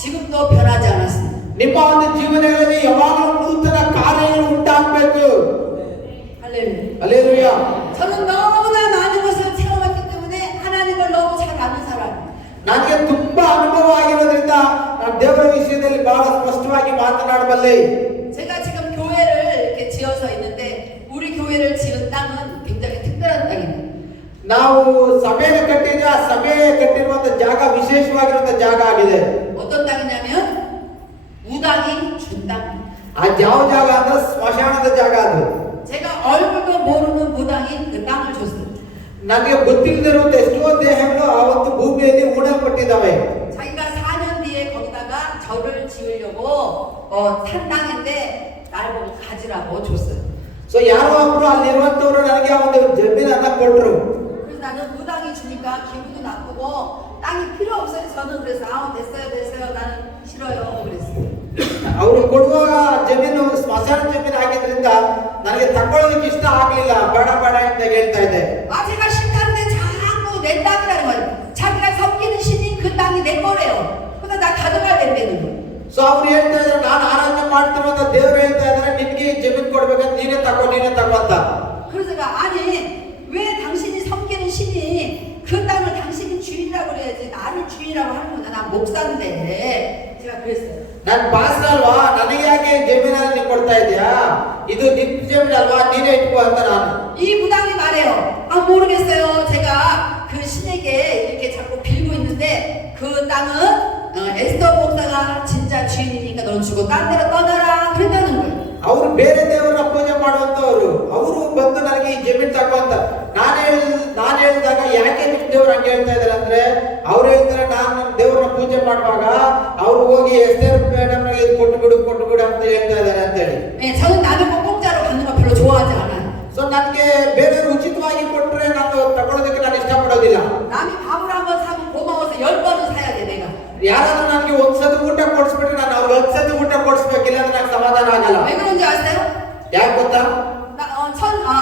지금도 변하지 않았습니다. ನಿಮ್ಮ ಒಂದು ಜೀವನಗಳಲ್ಲಿ ಯಾವಾಗಲೂ ನೂತನ ಕಾರ್ಯಗಳು ಉಂಟಾಗಬೇಕು. 할렐루야! ಹಲ್ಲೆಲೂಯ. 저는 너무나 많은 것을 체험했기 때문에 하나님을 너무 잘 아는 사람이에요. ನನಗೆ ತುಂಬಾ ಅನುಭವ ಆಗಿರೋದ್ರಿಂದ ನಾನು ದೇವರ ವಿಷಯದಲ್ಲಿ ಬಹಳ ಸ್ಪಷ್ಟವಾಗಿ ಮಾತನಾಡಬಲ್ಲೆ. 제가 지금 교회를 이렇게 지어서 있는데 우리 교회를 지은 땅은 굉장히 특별한 땅입니다. ನಾವು ಸಭೆಯನ್ನು ಕಟ್ಟಿದ್ರೆ ಆ ಸಭೆ ಕಟ್ಟಿರುವಂತ ಜಾಗ ವಿಶೇಷವಾಗಿರುವಂತ ಜಾಗ ಆಗಿದೆ. 어떤 땅이냐면 무당이 준 땅. ಆ ಯಾವ ಜಾಗ ಅಂದ್ರೆ ಸ್ಮಶಾನದ ಜಾಗ ಅದು. 제가 얼굴도 모르는 무당이 그 땅을 줬어요. ನನಗೆ ಗೊತ್ತಿಲ್ಲದಿರುವಂತ ಎಷ್ಟೋ ದೇಹಗಳು ಆ ಒಂದು ಭೂಮಿಯಲ್ಲಿ ಉಣಲ್ಪಟ್ಟಿದ್ದಾವೆ. 자기가 4년 뒤에 거기다가 절을 지으려고 산 땅인데 날 보고 가지라고 줬어요. ಸೊ ಯಾರೋ ಒಬ್ರು ಅಲ್ಲಿರುವಂತವ್ರು ನನಗೆ ಆ ಒಂದು ಜಮೀನನ್ನ ಕೊಟ್ರು. 그래서 나는 무당이 주니까 기분도 나쁘고 땅이 필요 없어요. 저는 그래서 됐어요. 나는 싫어요. 그랬어요. ಅವರು ಕೊಡುವಾಗ ಜಮೀನು ಸ್ಮಶಾನ ಜಮೀನು ಆಗಿದ್ರಿಂದ ನನಗೆ ತಗೊಳ್ಳೋದಕ್ಕೆ ಇಷ್ಟ ಆಗ್ಲಿಲ್ಲ, ಬೇಡ ಅಂತ ಹೇಳ್ತಾ ಇದ್ದೆ. 제가 싫다는데 자꾸 내 땅이라는 거예요. 자기가 섬기는 신이 그 땅이 내 거래요. 그래서 나 가져가야 된다는 거예요. ಸೊ ಅವ್ರು ಹೇಳ್ತಾ ಇದ್ರು, ನಾನು ಆರಾಧನೆ ಮಾಡ್ತಿರುವಂತ ದೇವ್ರು ಹೇಳ್ತಾ ಇದ್ದಾರೆ ನಿನ್ಗೆ ಜಮೀನು ಕೊಡ್ಬೇಕಂತ ನೀನೇ ತಗೋ ಅಂತ. 그래서 제가 아니 왜 당신이 섬기는 신이 그 땅을 당신이 주인이라고 그래야지 나를 주인이라고 하는 거냐. 난 목사인데 제가 그랬어요. ನಾನು ಪಾಸ್ಟರ್ ಅಲ್ವಾ, ನನಗೆ ಯಾಕೆ ಜಮೀನನ್ನ ನೀ ಕೊಡ್ತಾ ಇದೀಯಾ, ಇದು ನಿನ್ ಜಮೀನು ಅಲ್ವಾ, ನೀನೇ ಇಟ್ಕೋ ಅಂತ ನಾನು. 이 무당이 말해요. 모르겠어요. 제가 그 신에게 이렇게 자꾸 빌고 있는데 그 땅은 에스더 목사가 진짜 주인이니까 넌 주고 딴 데로 떠나라 그랬다는 거예요. ಅವರು ಬೇರೆ ದೇವರನ್ನ ಪೂಜೆ ಮಾಡುವಂತವ್ರು, ಅವರು ಬಂದು ನನಗೆ ಈ ಜಮೀನು ತಗೋ ಅಂತ ನಾನು ಹೇಳಿದಾಗ ಯಾಕೆ ನಿಮ್ ದೇವ್ರು ಹಂಗೆ ಹೇಳ್ತಾ ಇದಾರೆ ಅಂದ್ರೆ, ಅವ್ರು ಹೇಳ್ತಾರೆ ನಾನು ನಮ್ಮ ದೇವ್ರನ್ನ ಪೂಜೆ ಮಾಡುವಾಗ ಅವ್ರು ಹೋಗಿ ಎಸ್ಟೇರ್ ಮೇಡಮ್ಗೆ ಇದು ಕೊಟ್ಟು ಬಿಡು ಅಂತ ಹೇಳ್ತಾ ಇದ್ದಾರೆ ಅಂತ ಹೇಳಿ. 네, 저는 남의 거 공짜로 받는 거 별로 좋아하지 않아요. ಸೊ ನನಗೆ ಬೇರೆಯವರು ಉಚಿತವಾಗಿ ಕೊಟ್ಟರೆ ನಾನು ತಗೊಳ್ಳೋದಕ್ಕೆ ನಾನು ಇಷ್ಟಪಡೋದಿಲ್ಲ. 남이 밥을 한번 사면 고마워서 10번은 사야 돼 내가. ಯಾರಾದ್ರೂ ನನಗೆ ಒಂದ್ಸತಿ ಊಟ ಕೊಡಿಸ್ಬಿಟ್ರೆ ನಾನು ಅವ್ರಿಗೆ 10 ಸತಿ ಊಟ ಕೊಡಿಸ್ಬೇಕಿಲ್ಲ ಅಂದ್ರೆ ನನಗೆ ಸಮಾಧಾನ ಆಗಲ್ಲ. 왜 그런지 아세요? ಯಾಕೆ ಗೊತ್ತಾ?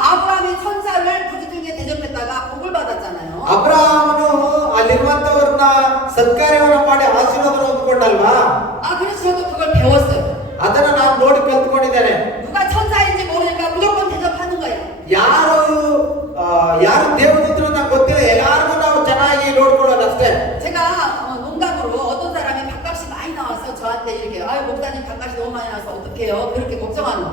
아브라함이 천사를 부지중에 대접했다가 복을 받았잖아요. ಅಬ್ರಹಾಮನು ಅಲ್ಲಿರುವಂತವ್ರನ್ನ ಸತ್ಕಾರ್ಯವನ್ನ ಮಾಡಿ ಆಶೀರ್ವಾದ ಹೊಂದ್ಕೊಂಡಲ್ವಾ? 그래서 저도 그걸 배웠어요. ಅದನ್ನ ನಾನು ನೋಡಿ ಕಲ್ತ್ಕೊಂಡಿದ್ದೇನೆ. 누가 천사인지 모르니까 무조건 대접하는 거야. ಯಾರು ದೇವದೂತರು ಅಂತ ಗೊತ್ತಿಲ್ಲ, ಎಲ್ಲಾರ್ಗೂ ನಾವು ಚೆನ್ನಾಗಿ ನೋಡ್ಕೊಳ್ಳೋದು ಅಷ್ಟೇ. 제가 농담으로 어떤 사람이 밥값이 많이 나와서 저한테 이렇게 아유 목사님 밥값이 너무 많이 나와서 어떡해요? 그렇게 걱정하는 거.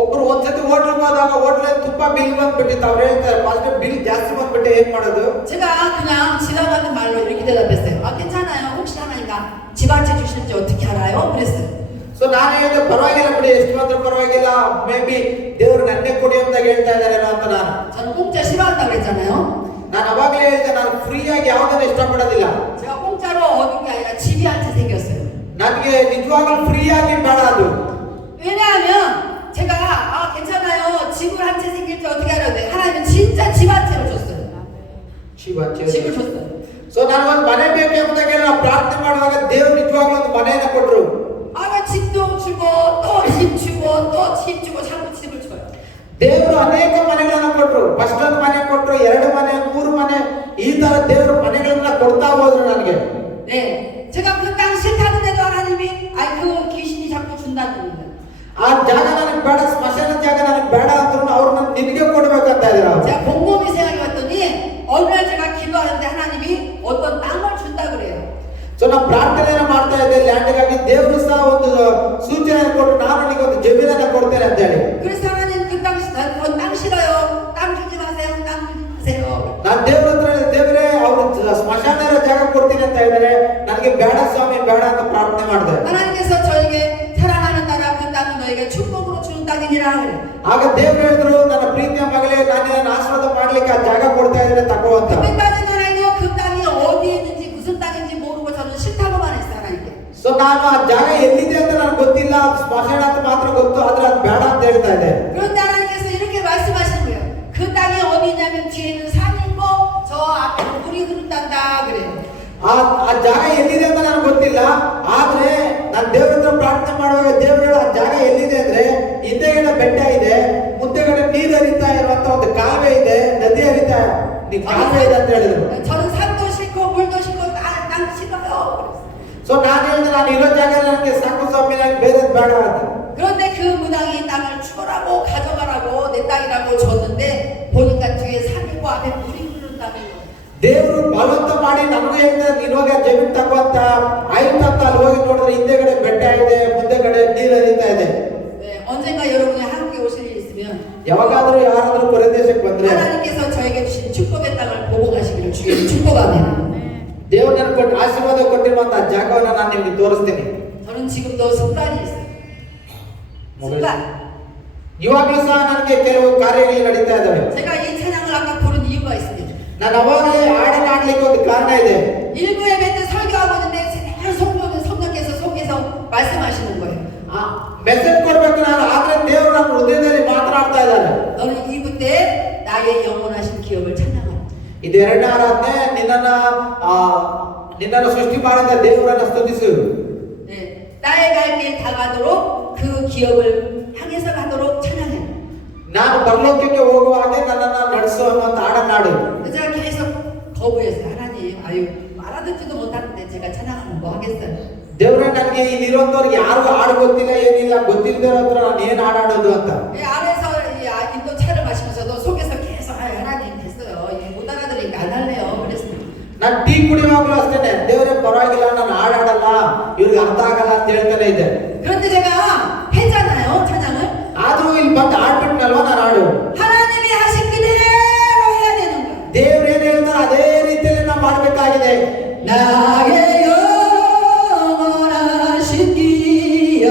ಒಬ್ರು ಒಂದ್ಸತಿ ಹೋಟ್ಲಿಗೆ ಹೋದಾಗ ಹೋಟ್ಲಲ್ಲಿ ತುಪ್ಪ ಬಿಲ್ ಬಂದ್ಬಿಟ್ಟಿತ್ತು. ಅವ್ರು ಹೇಳ್ತಾರೆ ಫಸ್ಟ್ ಬಿಲ್ ಜಾಸ್ತಿ ಬಂದ್ಬಿಟ್ಟೆ ಏನ್ ಮಾಡೋದು? 제가 그냥 지나가는 말로 이렇게 대답했어요. 괜찮아요. 혹시 하나니까 집 한 채 주실지 어떻게 알아요? 그랬어요. ಸೊ ನಾನು ಹೇಳಿದೆ ಪರವಾಗಿಲ್ಲ ಬಿಡಿ, ಎಷ್ಟು ಮಾತ್ರ ಪರವಾಗಿಲ್ಲ, ಮೇ ಬಿ ದೇವ್ರು ನನ್ನೇ ಕೊಡಿ ಅಂತ ಹೇಳ್ತಾ ಇದಾರೇನೋ ಅಂತ. 저는 공짜 싫어한다고 그랬잖아요. ನಾನು ಅವಾಗಲೇ ಹೇಳಿದೆ ನಾನು ಫ್ರೀಯಾಗಿ ಯಾವುದನ್ನು ಇಷ್ಟಪಡೋದಿಲ್ಲ. 제가 공짜로 얻은 게 아니라 집이 한 채 생겼어요. ನನಗೆ ನಿಜವಾಗ್ಲೂ ಫ್ರೀಯಾಗಿ ಬೇಡ ಅದು. 왜냐하면 제가 괜찮아요. 집을 한 채 생길지 어떻게 알아요? 하나님은 진짜 집 한 채를 줬어요. 집을 줬어요. ಸೊ ನಾನು ಒಂದು ಮನೆ ಬೇಕು ಎಂಬುದಾಗಿ ನಾವು ಪ್ರಾರ್ಥನೆ ಮಾಡುವಾಗ ದೇವ್ರು ನಿಜವಾಗ್ಲೂ ಒಂದು ಮನೆಯನ್ನ ಕೊಟ್ಟರು. 집도 주고 또 집 주고 또 집 주고 자꾸 집을 줘요. ದೇವರು ಅನೇಕ ಮನೆಗಳನ್ನ ಕೊಟ್ಟರು. ಫಸ್ಟ್ ಒಂದು ಮನೆ ಕೊಟ್ಟರು, 2 ಮನೆ, 3 ಮನೆ, ಈ ತರ ದೇವರು ಮನೆಗಳನ್ನ ಕೊಡ್ತಾ ಹೋದ್ರು ನನಗೆ. 네, 제가 그 땅 싫다는데도 하나님이 그 귀신이 자꾸 준다는 거예요. ಆ ಜಾಗ ನನಗೆ ಬೇಡ, ಸ್ಮಶಾನ ಜಾಗ ನನಗೆ ಬೇಡ ಅಂದ್ರೂ ಅವ್ರನ್ನ ನಿನಗೆ ಕೊಡ್ಬೇಕಂತ ಇದ್ರು. 제가 곰곰이 생각해 봤더니 어느 날 제가 기도하는데 하나님이 어떤 땅을 준다 그래요. ಸೊ ನಾವು ಪ್ರಾರ್ಥನೆಯನ್ನ ಮಾಡ್ತಾ ಇದ್ದೆ ಲ್ಯಾಂಡ್ಗಾಗಿ, ದೇವರು ಸಹ ಒಂದು ಸೂಚನೆ ಕೊಟ್ಟು ನಾನು ನಿನಗೆ ಒಂದು ಜಮೀನನ್ನ ಕೊಡ್ತೇನೆ ಅಂತ ಹೇಳಿ. 그래서 하나님 땅 싫어요. 땅 주지 마세요. 땅 주지 마세요. ನಾನು ದೇವ್ರ ಹತ್ರ ದೇವರೇ ಅವರು ಸ್ಮಶಾನ ಜಾಗ ಕೊಡ್ತೀನಿ ಅಂತ ಹೇಳಿದ್ರೆ ನನಗೆ ಬೇಡ ಸ್ವಾಮಿ ಬೇಡ ಅಂತ ಪ್ರಾರ್ಥನೆ ಮಾಡಿದೆ. 하나님께서 저에게 사랑하는 나라 그 땅은 너에게 축복으로 주는 땅이니라 그래. ಆಗ ದೇವರು ಹೇಳಿದ್ರು, ನನ್ನ ಪ್ರೀತಿಯ ಮಗಳೇ ನಾನು ನಿನ್ನ ಆಶೀರ್ವಾದ ಮಾಡ್ಲಿಕ್ಕೆ ಆ ಜಾಗ ಕೊಡ್ತಾ ಇದ್ರೆ ತಗೋ ಅಂತ. 그때까지는 하나님이 그 땅이 어디에 있는지 무슨 땅인지 모르고 저는 싫다고만 했어요 하나님께. ಸೊ ನಾನು ಆ ಜಾಗ ಎಲ್ಲಿದೆ ಅಂತ ನನಗೆ ಗೊತ್ತಿಲ್ಲ, ಸ್ಮಶಾನ ಅಂತ ಮಾತ್ರ ಗೊತ್ತು, ಆದ್ರೆ ಅದು ಬೇಡ ಅಂತ ಹೇಳ್ತಾ ಇದೆ. 그런데 하나님께서 이렇게 말씀하시는 거예요. 그 땅이 어디냐면 뒤에는 산이 있고 저 앞에는 물이 흐른단다 그래요. ಆ ಜಾಗ ಎಲ್ಲಿದೆ ಅಂತ ನನಗೆ ಗೊತ್ತಿಲ್ಲ, ಆದ್ರೆ ನಾನು ದೇವ್ರ ಹತ್ರ ಪ್ರಾರ್ಥನೆ ಮಾಡುವಾಗ ದೇವರು ಹೇಳೋ ಆ ಜಾಗ ಎಲ್ಲಿದೆ ಅಂದ್ರೆ ಹಿಂದೆಗಡೆ ಬೆಟ್ಟ ಇದೆ, ಮುಂದೆಗಡೆ ನೀರು ಹರಿತಾ ಇರುವಂತ ಒಂದು ಕಾಲುವೆ ಇದೆ, ನದಿ ಹರಿತಾ ಕಾಲುವೆ ಇದೆ ಅಂತ ಹೇಳಿದ್ರು. 저는 산도 싫고 물도 싫고 땅 싫어요. ಸೊ ನಾನು ಹೇಳಿದೆ ನಾನು ಇರೋ ಜಾಗ ನನಗೆ ಸಾಕು ಸ್ವಾಮಿ, ನನಗೆ ಬೇರೆ ಬೇಡ ಅಂತ. 그런데 그 무당이 땅을 주거라고 가져가라고 내 땅이라고 줬는데 보니까 뒤에 산이 있고 앞에 물이 흐른다는 거예요. ದೇವರು ಬಲವಂತ ಮಾಡಿ ನನಗೂ ಹೇಳ್ತಾರೆ ಇವಾಗ ಜಮೀನು ತಗೋಂತ ಆಯ್ತು ಅಂತ ಅಲ್ಲಿ ಹೋಗಿ ನೋಡಿದ್ರೆ ಹಿಂದೆಗಡೆ ಬೆಟ್ಟ ಇದೆ, ಮುಂದೆಗಡೆ ನೀರು ಹರಿತಾ ಇದೆ. 네, 언젠가 여러분이 한국에 오실 일 있으면 ಯಾವಾಗಾದ್ರೂ ಯಾರಾದ್ರೂ ಹೊರದೇಶಕ್ಕೆ ಬಂದ್ರೆ 하나님께서 저에게 주신 축복의 땅을 보고 가시기를 주의 축복합니다. ದೇವರು ನನಗೆ ಕೊಟ್ಟು ಆಶೀರ್ವಾದ ಕೊಟ್ಟಿರುವಂತ ಜಾಗವನ್ನ ನಾನು ನಿಮಗೆ ತೋರಿಸ್ತೀನಿ. 저는 지금도 습관이 있어요. 습관. ಇವಾಗಲೂ ಸಹ ನನಗೆ ಕೆಲವು ಕಾರ್ಯಗಳು ನಡೀತಾ ಇದ್ದಾವೆ. 제가 이 찬양을 아까 부른 이유가 있습니다. ನಾನು ಅವಾಗಲೇ ಹಾಡನ್ನ ಆಡ್ಲಿಕ್ಕೆ ಒಂದು ಕಾರಣ ಇದೆ. 일부 예배 때 설교하고 있는데 성령께서 속에서 말씀하시는 거예요. ಮೆಸೇಜ್ ಕೊಡ್ಬೇಕು ನಾನು, ಆದ್ರೆ ದೇವರು ನನ್ನ ಹೃದಯದಲ್ಲಿ ಮಾತನಾಡ್ತಾ ಇದ್ದಾರೆ. 너는 이브 때 나의 영원하신 기업을 찬양하라. ಇದು ಎರಡನೇ ಆರಾಧನೆ, ನಿನ್ನನ್ನು ಸೃಷ್ಟಿ ಮಾಡಿದ ದೇವರನ್ನ ಸ್ತುತಿಸು. 네, 나의 갈 길 다가도록 그 기업을 향해서 가도록 찬양해. ನಾನು ಪರಲೋಕಕ್ಕೆ ಹೋಗುವಾಗೆ ನನ್ನನ್ನ ನಡೆಸು ಅನ್ನುವಂತ ಹಾಡನ್ನಾಡು. 제가 계속 거부했어요. 하나님, 아유 알아듣지도 못하는데 제가 찬양하면 뭐 하겠어요? ದೇವರೇ ನನಗೆ ಇಲ್ಲಿರುವಂತವ್ರಿಗೆ ಯಾರು ಹಾಡು ಗೊತ್ತಿಲ್ಲ, ಏನಿಲ್ಲ, ಗೊತ್ತಿಲ್ಲದಿರೋ ಹತ್ರ ನಾನು ಏನ್ ಹಾಡಾಡೋದು ಅಂತ. 안에서 인도 차를 마시면서도 속에서 계속 하나님 됐어요. 못 알아들으니까 안 할래요. 그랬어요. ನಾನು ಟೀ ಕುಡಿಯುವಾಗಲೂ ಅಷ್ಟೇನೆ, ದೇವರೇ ಪರವಾಗಿಲ್ಲ ನಾನು ಹಾಡಾಡಲ್ಲ, ಇವ್ರಿಗೆ ಅರ್ಥ ಆಗಲ್ಲ ಅಂತ ಹೇಳ್ತಾನೆ ಇದ್ದೆ. 그런데 제가 했잖아요 찬양을. ಆದ್ರೂ ಇಲ್ಲಿ ಬಂದು ಹಾಡ್ಬಿಟ್ನಲ್ವಾ ನಾನು ಹಾಡು. 하나님이 하신 그대로 해야 되는 거야. ದೇವ್ರು ಏನ್ ಹೇಳ್ತಾರೆ ಅದೇ ರೀತಿಯಲ್ಲಿ ನಾವು ಮಾಡ್ಬೇಕಾಗಿದೆ. 나의 영원하신 기업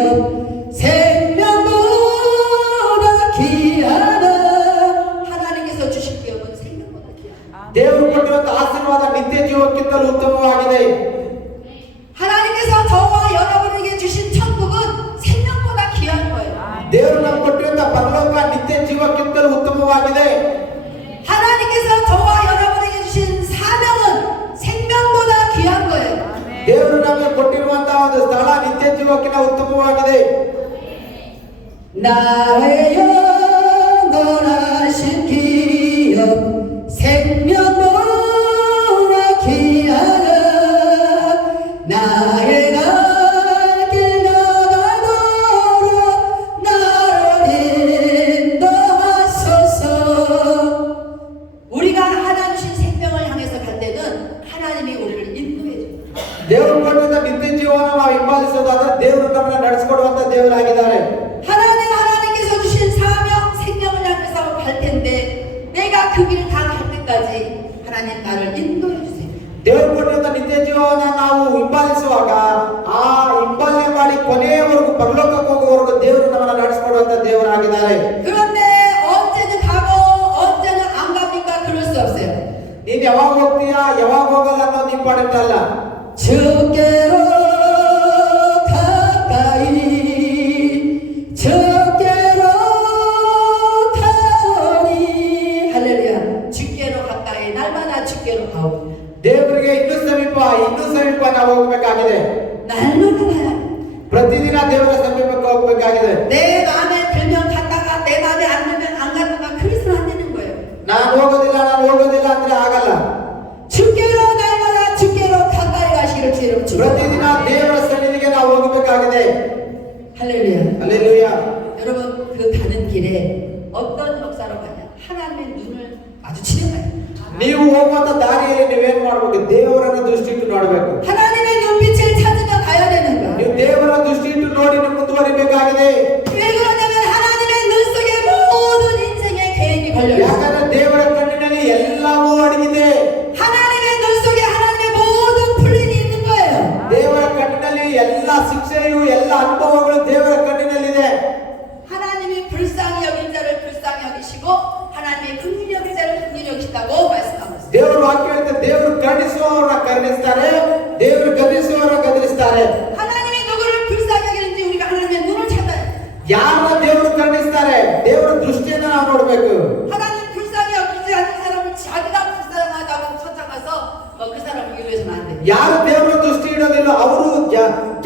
생명보다 귀하다. 하나님께서 주신 기업은 생명보다 귀하다. ದೇವರು ಕೊಟ್ಟಿರುವಂತ ಆಶೀರ್ವಾದ ನಿತ್ಯ ಜೀವಕ್ಕಿಂತಲೂ ಉತ್ತಮವಾಗಿದೆ. 하나님께서 저와 여러분을 ಜೀವಕ್ಕಿಂತ ಉತ್ತಮವಾಗಿದೆ. 나의 영원하신 기업 생명보다 귀하여 나의 갈 길 나가도록 나를 인도하소서. 우리가 하나님 주신 생명을 향해서 갈 때는 하나님이 우리를 인도해 줍니다. ದೇವರು ಕೊಟ್ಟಂತ ನಿತ್ಯ ಜೀವನ ನಾವು ಹಿಂಬಾಲಿಸೋದಾದ್ರೆ ದೇವರು ನಮ್ಮನ್ನ ನಡೆಸಿಕೊಡುವಂತ ದೇವರಾಗಿದ್ದಾರೆ. 하나님께서 주신 사명 생명을 향해서 갈 텐데 내가 그 길 다 갈 때까지 하나님 나를 인도해 주세요. ದೇವರು ಕೊಟ್ಟಂತ ನಿತ್ಯ ಜೀವನ ನಾವು ಹಿಂಬಾಲಿಸುವಾಗ ಆ ಹಿಂಬಾಲನೆ ಮಾಡಿ ಕೊನೆಯವರೆಗೂ ಪರಲೋಕಕ್ಕೆ ಹೋಗುವವರೆಗೂ ದೇವರು ನಮ್ಮನ್ನ ನಡೆಸಿಕೊಡುವಂತ ದೇವರಾಗಿದ್ದಾರೆ. 그런데 언제는 가고 언제는 안 갑니까? 그럴 수 없어요. ನೀನ್ ಯಾವಾಗ ಹೋಗ್ತೀಯಾ ಯಾವಾಗ ಹೋಗಲ್ಲ ಅನ್ನೋದು ಇಂಪಾರ್ಟೆಂಟ್ ಅಲ್ಲ. 주께로 가까이 주께로 가오니 할렐루야. 주께로 가까이 날마다 주께로 가오니 ದೇವರಿಗೆ ಇನ್ನೂ ಸಮೀಪ ನಾವು ಹೋಗಬೇಕಾಗಿದೆ. 날마다 가야 돼. ಪ್ರತಿದಿನ ದೇವರ ಸಮೀಪಕ್ಕೆ ಹೋಗಬೇಕಾಗಿದೆ. 내 마음에 들면 갔다가 내 마음에 안 들면 안 갔다가 그래서는 안 되는 거예요. ನಾನು ಹೋಗೋದಿಲ್ಲ ಅಂದ್ರೆ ಆಗಲ್ಲ. 주께로 날마다 주께로 가까이 가시기를 주로 ಪ್ರತಿದಿನ ದೇವರ ಸನ್ನಿಧಿಗೆ ನಾವು ಹೋಗಬೇಕಾಗಿದೆ. 할렐루야. 할렐루야. 여러분 그 가는 길에 어떤 역사로 가냐? 하나님의 눈을 마주치는 거예요. ನೀವು ಹೋಗುವಂತ ದಾರಿಯಲ್ಲಿ ನೀವೇನ್ ಮಾಡ್ಬೇಕು? ದೇವರನ್ನ ದೃಷ್ಟಿ ಇಟ್ಟು ನೋಡಬೇಕು. 하나님의 눈빛을 찾으며 가야 되는 거야. ನೀವು ದೇವರ ದೃಷ್ಟಿ ಇಟ್ಟು ನೋಡಿ ನೀವು ಮುಂದುವರಿಬೇಕಾಗಿದೆ. 왜 그러냐면 하나님의 눈 속에 모든 인생의 계획이 걸려 있어. ಯಾಕಂದ್ರೆ ದೇವರ ಕಣ್ಣಿನಲ್ಲಿ ಎಲ್ಲವೂ ಅಡಗಿದೆ. 하나님의 눈 속에 하나님의 모든 플랜이 있는 거예요. ದೇವರ ಕಣ್ಣಿನಲ್ಲಿ ಎಲ್ಲ ಶಿಕ್ಷೆಯು ಎಲ್ಲ ಅನುಭವಗಳು ದೇವರ ಕಣ್ಣಿನಲ್ಲಿದೆ. 하나님이 불쌍히 여긴 자를 불쌍히 여기시고 하나님의 긍휼히 여긴 자를 긍휼히 여기신다고 말씀하고 있어요. ದೇವರು ವಾಕ್ಯ ಹೇಳುತ್ತೆ, ದೇವರು ಕರುಣಿಸುವವರನ್ನ ಕರುಣಿಸ್ತಾರೆ, ದೇವರು ಗದರಿಸುವವರನ್ನ ಗದರಿಸ್ತಾರೆ. 하나님이 누구를 불쌍히 여기는지 우리가 하나님의 눈을 찾아야 돼. ಯಾರನ್ನ ದೇವರು ಕರುಣಿಸ್ತಾರೆ? ದೇವರ ದೃಷ್ಟಿಯನ್ನ ನಾವು ನೋಡ್ಬೇಕು. 하나님 불쌍히 여기지 않는 사람을 자기가 불쌍하다고 쫓아가서 그 사람을 위로해서는 안 돼. ಯಾರು ದೇವರ ದೃಷ್ಟಿ ಇಡೋದಿಲ್ಲ ಅವರು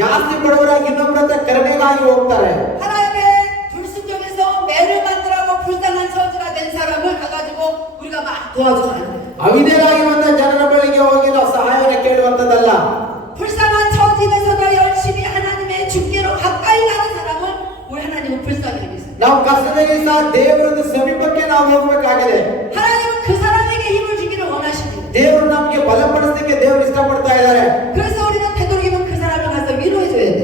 ಜಾಸ್ತಿ ಬಡವರಾಗಿ ಇನ್ನೊಬ್ಬರ ಹತ್ರ ಕರುಣೆಗಾಗಿ ಹೋಗ್ತಾರೆ. 하나님의 불순종에서 매를 만들라고 불쌍한 처지가 된 사람을 가가지고 우리가 막 도와주면 안 돼. ಅವಿಧೇಯರಾಗಿರುವಂತ ಜನರ ಬಳಿಗೆ ಹೋಗಿ ನಾವು ಸಹಾಯವನ್ನು ಕೇಳುವಂತದ್ದಲ್ಲ. 불쌍한 처지면서도 열심히 하나님의 주께로 가까이 가는 사람을 우리 하나님은 불쌍히 여기세요. ನಾವು ಕಷ್ಟದಲ್ಲಿ ಸಹ ದೇವರದ ಸಮೀಪಕ್ಕೆ ನಾವು ಹೋಗಬೇಕಾಗಿದೆ. 하나님은 그 사람에게 힘을 주기를 원하십니다. ದೇವರು ನಮಗೆ ಬಲಪಡಿಸಲಿಕ್ಕೆ ದೇವರು ಇಷ್ಟಪಡ್ತಾ ಇದ್ದಾರೆ. 그래서 우리는 되도록이면 그 사람을 가서 위로해줘야 돼.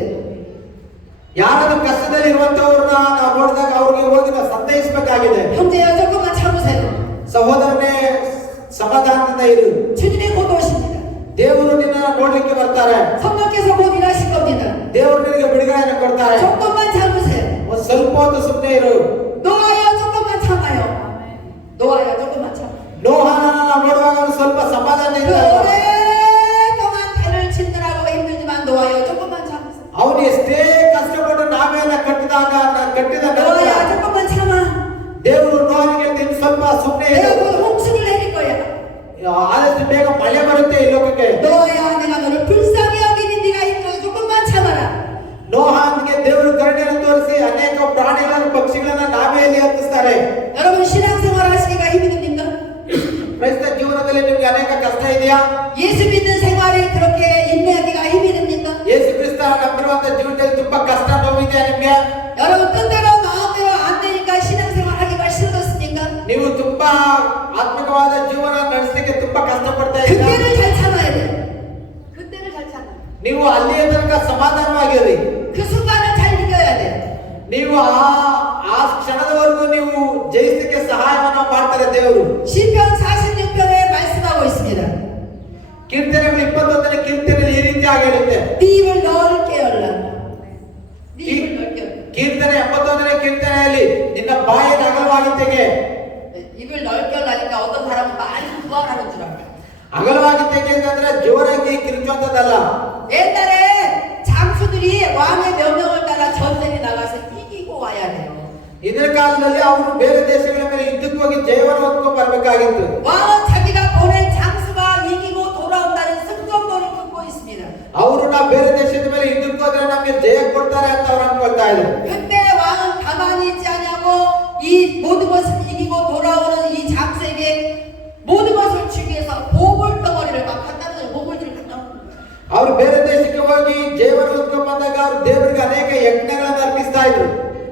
ಯಾರಾದ್ರೂ ಕಷ್ಟದಲ್ಲಿ ಇರುವಂತವ್ರನ್ನ ನಾವು ನೋಡಿದಾಗ ಅವ್ರಿಗೆ ಹೋಗಿ ನಾವು ಸಂತೈಸಬೇಕಾಗಿದೆ. 형제야 조금만 참으세요. ಸಹೋದರನೇ ಸಮಾಧಾನದಿಂದ ಇರು. 주님의 곧 오십니다. ದೇವರು ನಿನ್ನ ನೋಡ್ಲಿಕ್ಕೆ ಬರ್ತಾರೆ. 성령께서 곧 일하실 겁니다. ದೇವರು ನಿನಗೆ ಬಿಡುಗಡೆಯನ್ನು ಕೊಡ್ತಾರೆ. 조금만 참으세요. ಒಂದು ಸ್ವಲ್ಪ ಹೊತ್ತು ಸುಮ್ಮನೆ ಇರು. 노아야 조금만 참아요. 노아야 조금만 참. ನೋಹನ ನೋಡುವಾಗ ಒಂದು ಸ್ವಲ್ಪ ಸಮಾಧಾನ 그 ಇದೆ. 오랫동안 배를 짓느라고 힘들지만 노아야 조금만 참으세요. ಅವನು ಎಷ್ಟೇ ಕಷ್ಟಪಟ್ಟು ನಾವೆಲ್ಲ ಕಟ್ಟಿದ ನಂತರ 노아야 조금만 참아. ದೇವರು ನೋಹನಿಗೆ ಹೇಳ್ತೀನಿ, ಸ್ವಲ್ಪ ಸುಮ್ಮನೆ 내가 ಇರು. 곧 홍수를 내릴 거야. ಆದಷ್ಟು ಬೇಗ ಮಳೆ ಬರುತ್ತೆ ಈ ಲೋಕಕ್ಕೆ. 노아야 내가 너를 불쌍히 여기니 네가 힘들어 조금만 참아라. ನೋಹನಿಗೆ ದೇವರು ಕರುಣೆಯನ್ನು ತೋರಿಸಿ ಅನೇಕ ಪ್ರಾಣಿಗಳನ್ನು ಪಕ್ಷಿಗಳನ್ನ ನಾವೆಯಲ್ಲಿ ಹತ್ತಿಸ್ತಾರೆ. 여러분 신앙생활 하시기가 힘이 듭니까? ಕ್ರೈಸ್ತ ಜೀವನದಲ್ಲಿ ನಿಮ್ಗೆ ಅನೇಕ ಕಷ್ಟ ಇದೆಯಾ? 예수 믿는 생활에 그렇게 인내하기가 힘이 듭니까? ಯೇಸು ಕ್ರಿಸ್ತ ನಂಬಿರುವಂತ ಜೀವನದಲ್ಲಿ ತುಂಬಾ ಕಷ್ಟ ನೋವಿದೆಯಾ ನಿಮ್ಗೆ? 여러분 뜻대로 마음대로 안 되니까 신앙생활 하기가 싫어졌습니까? ನೀವು ತುಂಬಾ ಆತ್ಮಿಕವಾದ ಜೀವನ ನಡೆಸಲಿಕ್ಕೆ ತುಂಬಾ ಕಷ್ಟ ಪಡ್ತಾ ಇದ್ದೀರಾ? 그때를 잘 참아야 돼. 그때를 잘 참아. ನೀವು ಅಲ್ಲಿಯ ತನಕ ಸಮಾಧಾನವಾಗಿರಿ. 그 순간을 잘 이겨야 돼. ನೀವು ಆ ಕ್ಷಣದವರೆಗೂ ನೀವು ಜಯಿಸಲಿಕ್ಕೆ ಸಹಾಯವನ್ನ ಮಾಡ್ತಾರೆ ದೇವರು. 시편 46편에 말씀하고 있습니다. ಕೀರ್ತನೆಗಳು 21ನೇ ಕೀರ್ತನೆಯಲ್ಲಿ ಈ ರೀತಿಯಾಗಿ ಹೇಳುತ್ತೆ. 네 입을 넓게 열라. 네 입을 넓게 열라. ಕೀರ್ತನೆ 71ನೇ ಕೀರ್ತನೆಯಲ್ಲಿ ನಿನ್ನ ಬಾಯಿಯನ್ನು ಅಗಲವಾಗಿ ತೆಗೆ. 입을 넓게 열라니까 어떤 사람은 많이 구하라는 줄 알아요. ಅಗಲವಾಗಿ ತೆಗೆ ಅಂತಂದ್ರೆ ಜೋರಾಗಿ ಕಿರುಚುವಂತದ್ದಲ್ಲ. 옛날에 장수들이 왕의 명령을 따라 전쟁에 나가서 이기고 와야 돼요. ಇದರ ಕಾಲದಲ್ಲಿ ಅವರು ಬೇರೆ ದೇಶಗಳ ಮೇಲೆ ಯುದ್ಧಕ್ಕೆ ಹೋಗಿ ಜಯವನ್ನು ಹೊಂದ್ಕೊಂಡು ಬರಬೇಕಾಗಿತ್ತು. 왕은 자기가 보낸 장수가 이기고 돌아온다는 승전보를 듣고 있습니다. ಅವರು ನಾವು ಬೇರೆ ದೇಶದ ಮೇಲೆ ಯುದ್ಧಕ್ಕೆ ಹೋದ್ರೆ ನಮಗೆ ಜಯ ಇದ್ರು. 그때 왕은 가만히 있지 않냐고 이 모든 것을 이기고 돌아오는 이 장수에게 모든 것을 주기 위해서 보물 덩어리를 막 갖다 놓은 보물들을 갖다 놓은 거예요. ಅವರು ಬೇರೆ ದೇಶಕ್ಕೆ ಹೋಗಿ ಜೀವನ ಹೊತ್ಕೊಂಡ್ ಬಂದಾಗ ಅವರು ದೇವರಿಗೆ ಅನೇಕ ಯಜ್ಞಗಳನ್ನು ಅರ್ಪಿಸ್ತಾ ಇದ್ರು.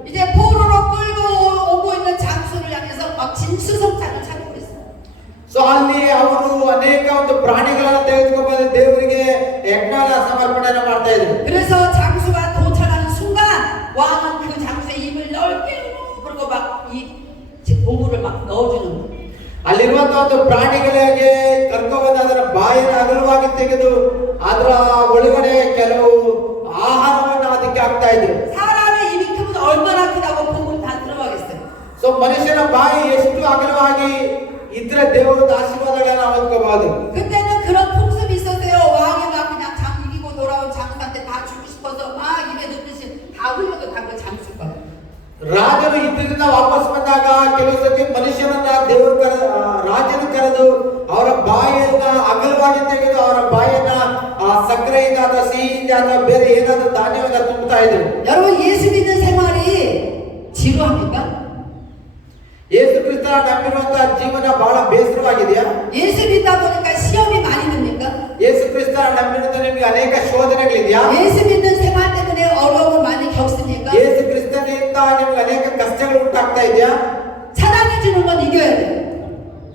이제 포로로 끌고 오고 있는 장수를 향해서 막 진수성찬을 차리고 있어요. ಸೊ ಅಲ್ಲಿ ಅವರು ಅನೇಕ ಒಂದು ಪ್ರಾಣಿಗಳನ್ನ ತೆಗೆದುಕೊಂಡು ಬಂದು ದೇವರಿಗೆ ಯಜ್ಞನ ಸಮರ್ಪಣೆಯನ್ನು ಮಾಡ್ತಾ ಇದ್ರು. 그래서 장수가 도착하는 순간 왕은 그 장수의 입을 넓게 그리고 막 이 보물을 막 넣어주는 거예요. ಅಲ್ಲಿರುವಂತಹ ಒಂದು ಪ್ರಾಣಿಗಳಿಗೆ ಕರ್ಕೊಂಡು ಅದರ ಬಾಯಿನ ಅಗಲವಾಗಿ ತೆಗೆದು ಅದರ ಒಳಗಡೆ ಕೆಲವು ಆಹಾರವನ್ನು ಅದಕ್ಕೆ ಹಾಕ್ತಾ ಇದ್ರು. 사람의 입이 크면 얼마나 크다고 보물 다 들어가겠어요. ಸೊ ಮನುಷ್ಯನ ಬಾಯಿ ಎಷ್ಟು ಅಗಲವಾಗಿ ಇದ್ರೆ ದೇವರದ ಆಶೀರ್ವಾದಗಳನ್ನ ನಾವು ಹೊಂದ್ಕೋಬಹುದು. 그때는 그런 풍습이 있었어요. 왕이 막 그냥 장 이기고 돌아온 장수한테 다 주고 싶어서 막 입에 넣듯이 다 흘려도 다 그 장수 거예요. ರಾಜನು ಯುದ್ಧದಿಂದ ವಾಪಸ್ ಬಂದಾಗ ಕೆಲವು ಸತಿ ಮನುಷ್ಯನನ್ನ ರಾಜನ ಕರೆದು ಅವರ ಬಾಯಿಯನ್ನ ಅಗಲವಾಗಿ ತೆಗೆದು ಅವರ ಬಾಯಿಯನ್ನ ಸಕ್ಕರೆಯಿಂದ ಅಥವಾ ಸಿಹಿಯಿಂದ ಅಥವಾ ಬೇರೆ ಏನಾದ್ರೂ ಧಾನ್ಯವನ್ನ ತುಂಬುತ್ತಾ ಇದ್ರು. 여러분 예수 믿는 생활이 지루합니까? ಯೇಸು ಕ್ರಿಸ್ತರ ನಂಬಿರುವಂತಹ ಜೀವನ ಬಹಳ ಬೇಸರವಾಗಿದೆಯಾ? 예수 믿다 보니까 시험이 많이 듭니까? ಯೇಸು ಕ್ರಿಸ್ತರ ನಂಬಿರುವಂತ ನಿಮಗೆ ಅನೇಕ ಶೋಧನೆಗಳಿದೆಯಾ? 예수 믿는 생활 때문에 어려움을 많이 겪습니까? ಯೇಸು ಕ್ರಿಸ್ತನಿಂದ ನಿಮಗೆ ಅನೇಕ ಕಷ್ಟಗಳು ಉಂಟಾಗ್ತಾ ಇದೆಯಾ? 사단이 주는 건 이겨야 돼.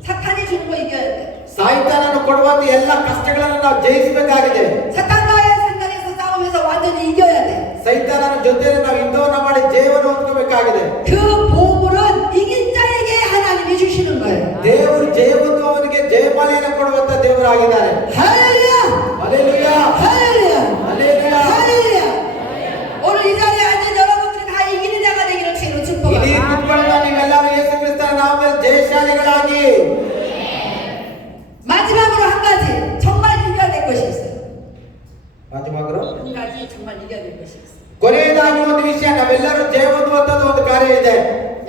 사탄이 주는 거 이겨야 돼. ಸಾಯಿತಾನನು ಕೊಡುವಂತ ಎಲ್ಲ ಕಷ್ಟಗಳನ್ನು ನಾವು ಜಯಿಸಬೇಕಾಗಿದೆ. 사탄과의 생각에서 싸우면서 완전히 이겨야 돼. ಸೈತಾನನ ಜೊತೆ ನಾವು ಯುದ್ಧವನ್ನು ಮಾಡಿ ಜಯವನ್ನು ಹೊಂದಬೇಕಾಗಿದೆ. 그 보물은 이긴 자에게 하나님이 주시는 거예요. ದೇವರು ಜಯವಂತವನಿಗೆ ಜಯಮಾಲೆಯನ್ನು ಕೊಡುವಂತ ದೇವರಾಗಿದ್ದಾರೆ. 할렐루야! 할렐루야! 할렐루야! 할렐루야! 할렐루야! 오늘 이 자리에 앉은 여러분들이 다 이기는 자가 되기를 주로 ಇಲ್ಲಿ 축복합니다. ಕೂತ್ಕೊಳ್ಳುವ ನೀವೆಲ್ಲರೂ ಯೇಸು ಕ್ರಿಸ್ತನ ನಾಮದಲ್ಲಿ ಜಯಶಾಲಿಗಳಾಗಿ. 마지막으로 한 가지 정말 이겨야 될 것이 있어요. 마지막으로 한 가지 정말 이겨야 될 것이 있어요. ಕೊನೆಯದಾಗಿ ಒಂದು ವಿಷಯ, ನಾವೆಲ್ಲರೂ ಜಯ ಹೊಂದುವಂತದ್ದು ಒಂದು ಕಾರ್ಯ ಇದೆ.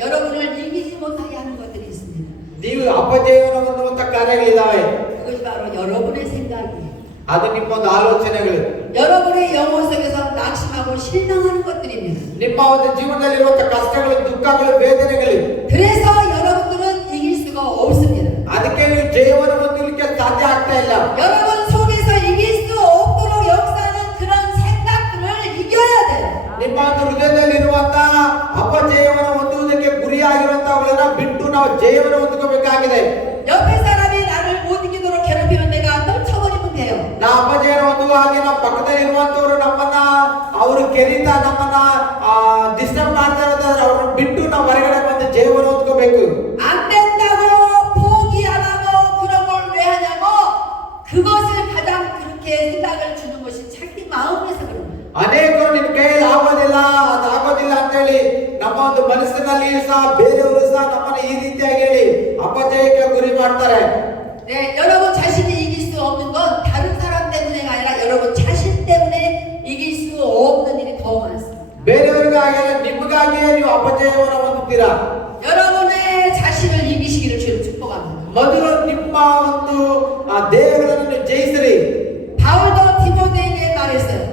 여러분을 이기지 못하게 하는 것들이 있습니다. ನೀವು ಅಪಜಯವನ್ನು ಹೊಂದುವಂತ ಕಾರ್ಯಗಳಿದ್ದಾವೆ. 그것이 바로 여러분의 생각이에요. ಅದು ನಿಮ್ಮ ಒಂದು ಆಲೋಚನೆಗಳು. 여러분의 영혼 속에서 낙심하고 실망하는 것들입니다. ನಿಮ್ಮ ಒಂದು ಜೀವನದಲ್ಲಿರುವಂತ ಕಷ್ಟಗಳು, ದುಃಖಗಳು, ವೇದನೆಗಳು. 그래서 여러분들은 이길 수가 없습니다. ಅದಕ್ಕೆ ನೀವು ಜಯವನ್ನು ಹೊಂದಲಿಕ್ಕೆ ಸಾಧ್ಯ ಆಗ್ತಾ ಇಲ್ಲ. 여러분 속에서 이길 수 없도록 역사하는 그런 생각들을 이겨야 돼요. ನಿಮ್ಮ ಒಂದು ಹೃದಯದಲ್ಲಿರುವಂತ ಅಪಜಯವನ್ನು ಹೊಂದುವುದಕ್ಕೆ ಗುರಿಯಾಗಿರುವಂತವುಗಳನ್ನ ಬಿಟ್ಟು ನಾವು ಜಯವನ್ನು ಹೊಂದ್ಕೋಬೇಕಾಗಿದೆ. 옆에 사람이 나를 못 이기도록 괴롭히면 내가 떨쳐버리면 돼요. ನಾ ಅಪಜಯ ಹೊಂದುವ ಹಾಗೆ ನಮ್ಮ ಪಕ್ಕದಲ್ಲಿ ಇರುವಂತವರು ನಮ್ಮನ್ನ ಅವರು ಕೆರೀತಾ ನಮ್ಮನ್ನ ಡಿಸ್ಟರ್ಬ್ ಮಾಡ್ತಾ ಇರೋದಾದ್ರೆ ಅವ್ರನ್ನ ಬಿಟ್ಟು ನಾವು ಹೊರಗಡೆ ಬಂದು ಜಯವನ್ನು ಹೊಂದ್ಕೋಬೇಕು. 안 된다고 포기 안 하고 그런 걸 왜 하냐고 그것을 가장 그렇게 생각을 주는 것이 자기 마음에서 그런 거예요. ಅನೇಕರು ನಿನ್ನ ಕೈಯಲ್ಲಿ ಆಗೋದಿಲ್ಲ, ಅದಾಗೋದಿಲ್ಲ ಅಂತ ಹೇಳಿ ನಮ್ಮ ಒಂದು ಮನಸ್ಸಿನಲ್ಲಿ ಸಹ ಬೇರೆಯವರು ಸಹ ನಮ್ಮನ್ನ ಈ ರೀತಿಯಾಗಿ ಹೇಳಿ ಅಪಜಯಕ್ಕೆ ಗುರಿ ಮಾಡ್ತಾರೆ. 네, 여러분 자신이 이길 수 없는 건 다른 사람 때문에가 아니라 여러분 자신 때문에 이길 수 없는 일이 더 많습니다. ಬೇರೆಯವರಿಗಾಗಿ ನಿಮಗಾಗಿಯೇ ನೀವು ಅಪಜಯವನ್ನು ಹೊಂದುತ್ತೀರಾ. 여러분의 자신을 이기시기를 주로 축복합니다. ಮೊದಲು ನಿಮ್ಮ ಒಂದು ದೇಹಗಳನ್ನು ಜಯಿಸಿರಿ. 바울도 디모데에게 말했어요.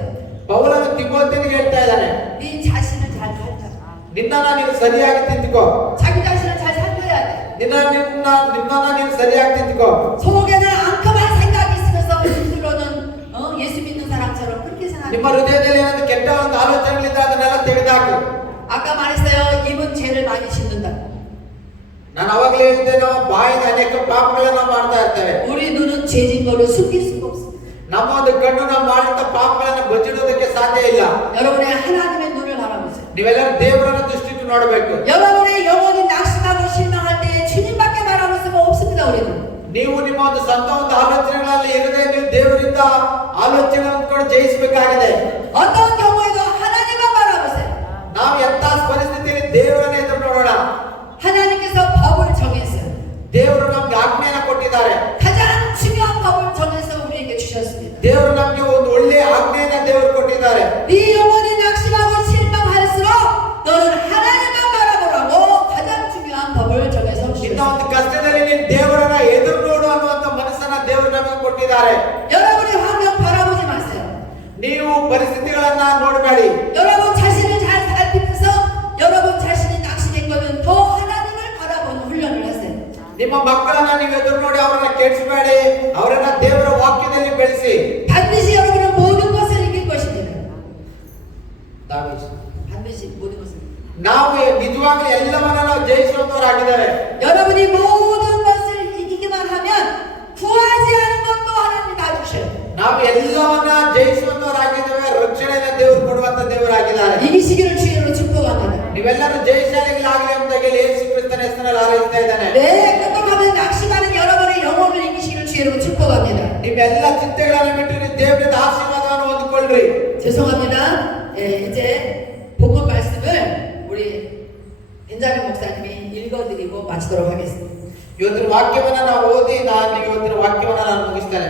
ಪೌಲನು ತಿಮೋಥೆಯನಿಗೆ ಹೇಳ್ತಾ ಇದ್ದಾನೆ, 네 자신을 잘 살펴라. ನಿನ್ನನ್ನ ನೀನು ಸರಿಯಾಗಿ ತಿದ್ದುಕೋ. 자기 자신을 잘 살펴야 돼. ನಿನ್ನನ್ನ ನೀನು ಸರಿಯಾಗಿ ತಿದ್ದುಕೋ. 속에는 앙큼한 생각이 있으면서 스스로는 예수 믿는 사람처럼 그렇게 ನಿಮ್ಮ 생각하는 ಹೃದಯದಲ್ಲಿ ಏನಾದ್ರು ಕೆಟ್ಟ ಒಂದು ಆಲೋಚನೆಗಳಿದ್ರೆ ಅದನ್ನೆಲ್ಲ ತೆಗೆದುಹಾಕು. 아까 말했어요. 입은 죄를 많이 짓는다. ನಾನು ಅವಾಗಲೇ ಹೇಳಿದ್ದೇನೋ, ಬಾಯಿಂದ ಅನೇಕ ಪಾಪಗಳನ್ನ ಮಾಡ್ತಾ ಇರ್ತೇವೆ. 우리 눈은 죄진 거를 숨길 수가 없습니다. ನಮ್ಮ ಒಂದು ಕಣ್ಣು ನಾವು ಮಾಡಿದ ಪಾಪಗಳನ್ನ ಬಚ್ಚಿಡೋದಕ್ಕೆ ಸಾಧ್ಯ ಇಲ್ಲ. 여러분의 하나님의 눈을 바라보세요. ನೀವೆಲ್ಲರೂ ದೇವರನ್ನ ದೃಷ್ಟಿಟ್ಟು ನೋಡಬೇಕು. 여러분의 영혼이 낙심하고 실망할 때 주님밖에 바라볼 수가 없습니다. 우리는 ನೀವು ನಿಮ್ಮ ಒಂದು ಸ್ವಂತ ಒಂದು ಆಲೋಚನೆಗಳಲ್ಲಿ ಇರದೆ ನೀವು ದೇವರಿಂದ ಆಲೋಚನೆ ಹೊಂದ್ಕೊಂಡು ಜಯಿಸಬೇಕಾಗಿದೆ. 어떤 경우에도 하나님만 바라보세요. ನಾವು ಎಂತ ಪರಿಸ್ಥಿತಿಯಲ್ಲಿ ದೇವರನ್ನ ಎದುರು ನೋಡೋಣ. 하나님께서 법을 정했어요. ದೇವರು ನಮ್ಗೆ ಆಜ್ಞೆಯನ್ನ ಕೊಟ್ಟಿದ್ದಾರೆ. 가장 중요한 법을 정해서 우리에게 주셨습니다. ದೇವರು ನಮ್ಗೆ ಒಂದು ಒಳ್ಳೆಯ ಆಜ್ಞೆಯನ್ನ ದೇವರು ಕೊಟ್ಟಿದ್ದಾರೆ. 네 영혼이 낙심하고 실망할수록 너는 하나님만 바라보라고 가장 중요한 법을 정해서 ಇಂಥ 주셨습니다. ಒಂದು ಕಷ್ಟದಲ್ಲಿ ನೀನು ದೇವರನ್ನ ಎದುರು ನೋಡು ಅನ್ನುವಂತ ಮನಸ್ಸನ್ನ ದೇವರು ನಮಗೆ ಕೊಟ್ಟಿದ್ದಾರೆ. 여러분의 환경 바라보지 마세요. ನೀವು ಪರಿಸ್ಥಿತಿಗಳನ್ನ ನೋಡಬೇಡಿ. 여러분 자신을 잘 살피는 ಮಕ್ಕಳನ್ನ ನೀವು ಎದುರು ನೋಡಿ ಅವರನ್ನ ಕೆಡಿಸಬೇಡಿ, ಅವರನ್ನ ದೇವರ ವಾಕ್ಯದಲ್ಲಿ ಬೆಳೆಸಿ. 반드시 여러분은 모든 것을 이길 것입니다. ದಾವೀದ, 반드시 모든 것을. ನಾವು ನಿಜವಾಗ್ಲೂ ಎಲ್ಲವನ್ನ ನಾವು ಜಯಿಸುವಂತವರಾಗಿದ್ದೇವೆ. 여러분이 모든 것을 이기기만 하면 구하지 않은 것도 하나님 다 주셔요. ನಾವು ಎಲ್ಲವನ್ನ ಜಯಿಸುವಂತವರಾಗಿದ್ದೇವೆ. ರಕ್ಷಣೆಯನ್ನು ದೇವರು ಕೊಡುವಂತ ದೇವರಾಗಿದ್ದಾರೆ. 이기시기를 주의로 축복합니다. ನೀವೆಲ್ಲರೂ ಜಯಶಾಲಿಗಳಾಗಲಿ ಅಂತ ಹೇಳಿ ಯೇಸು ಕ್ರಿಸ್ತನ ಹೆಸರಿನಲ್ಲಿ ಹಾರೈಸ್ತಾ ಇದ್ದಾನೆ. 네, 끄떡하면 낙심하는 여러분의 영혼을 이기시기를 주의로 축복합니다. ನೀವೆಲ್ಲ ಚಿಂತೆಗಳನ್ನು ಬಿಟ್ಟು ದೇವರಿಂದ ಆಶೀರ್ವಾದವನ್ನು ಹೊಂದಿಕೊಳ್ಳ್ರಿ. 죄송합니다. 예, 이제 복음 말씀을 우리 벤자민 목사님이 읽어드리고 마치도록 하겠습니다. ಇವತ್ತಿನ ವಾಕ್ಯವನ್ನ ನಾವು ಓದಿ ನಾನು ಇವತ್ತಿನ ವಾಕ್ಯವನ್ನ ನಾನು ಮುಗಿಸ್ತೇನೆ.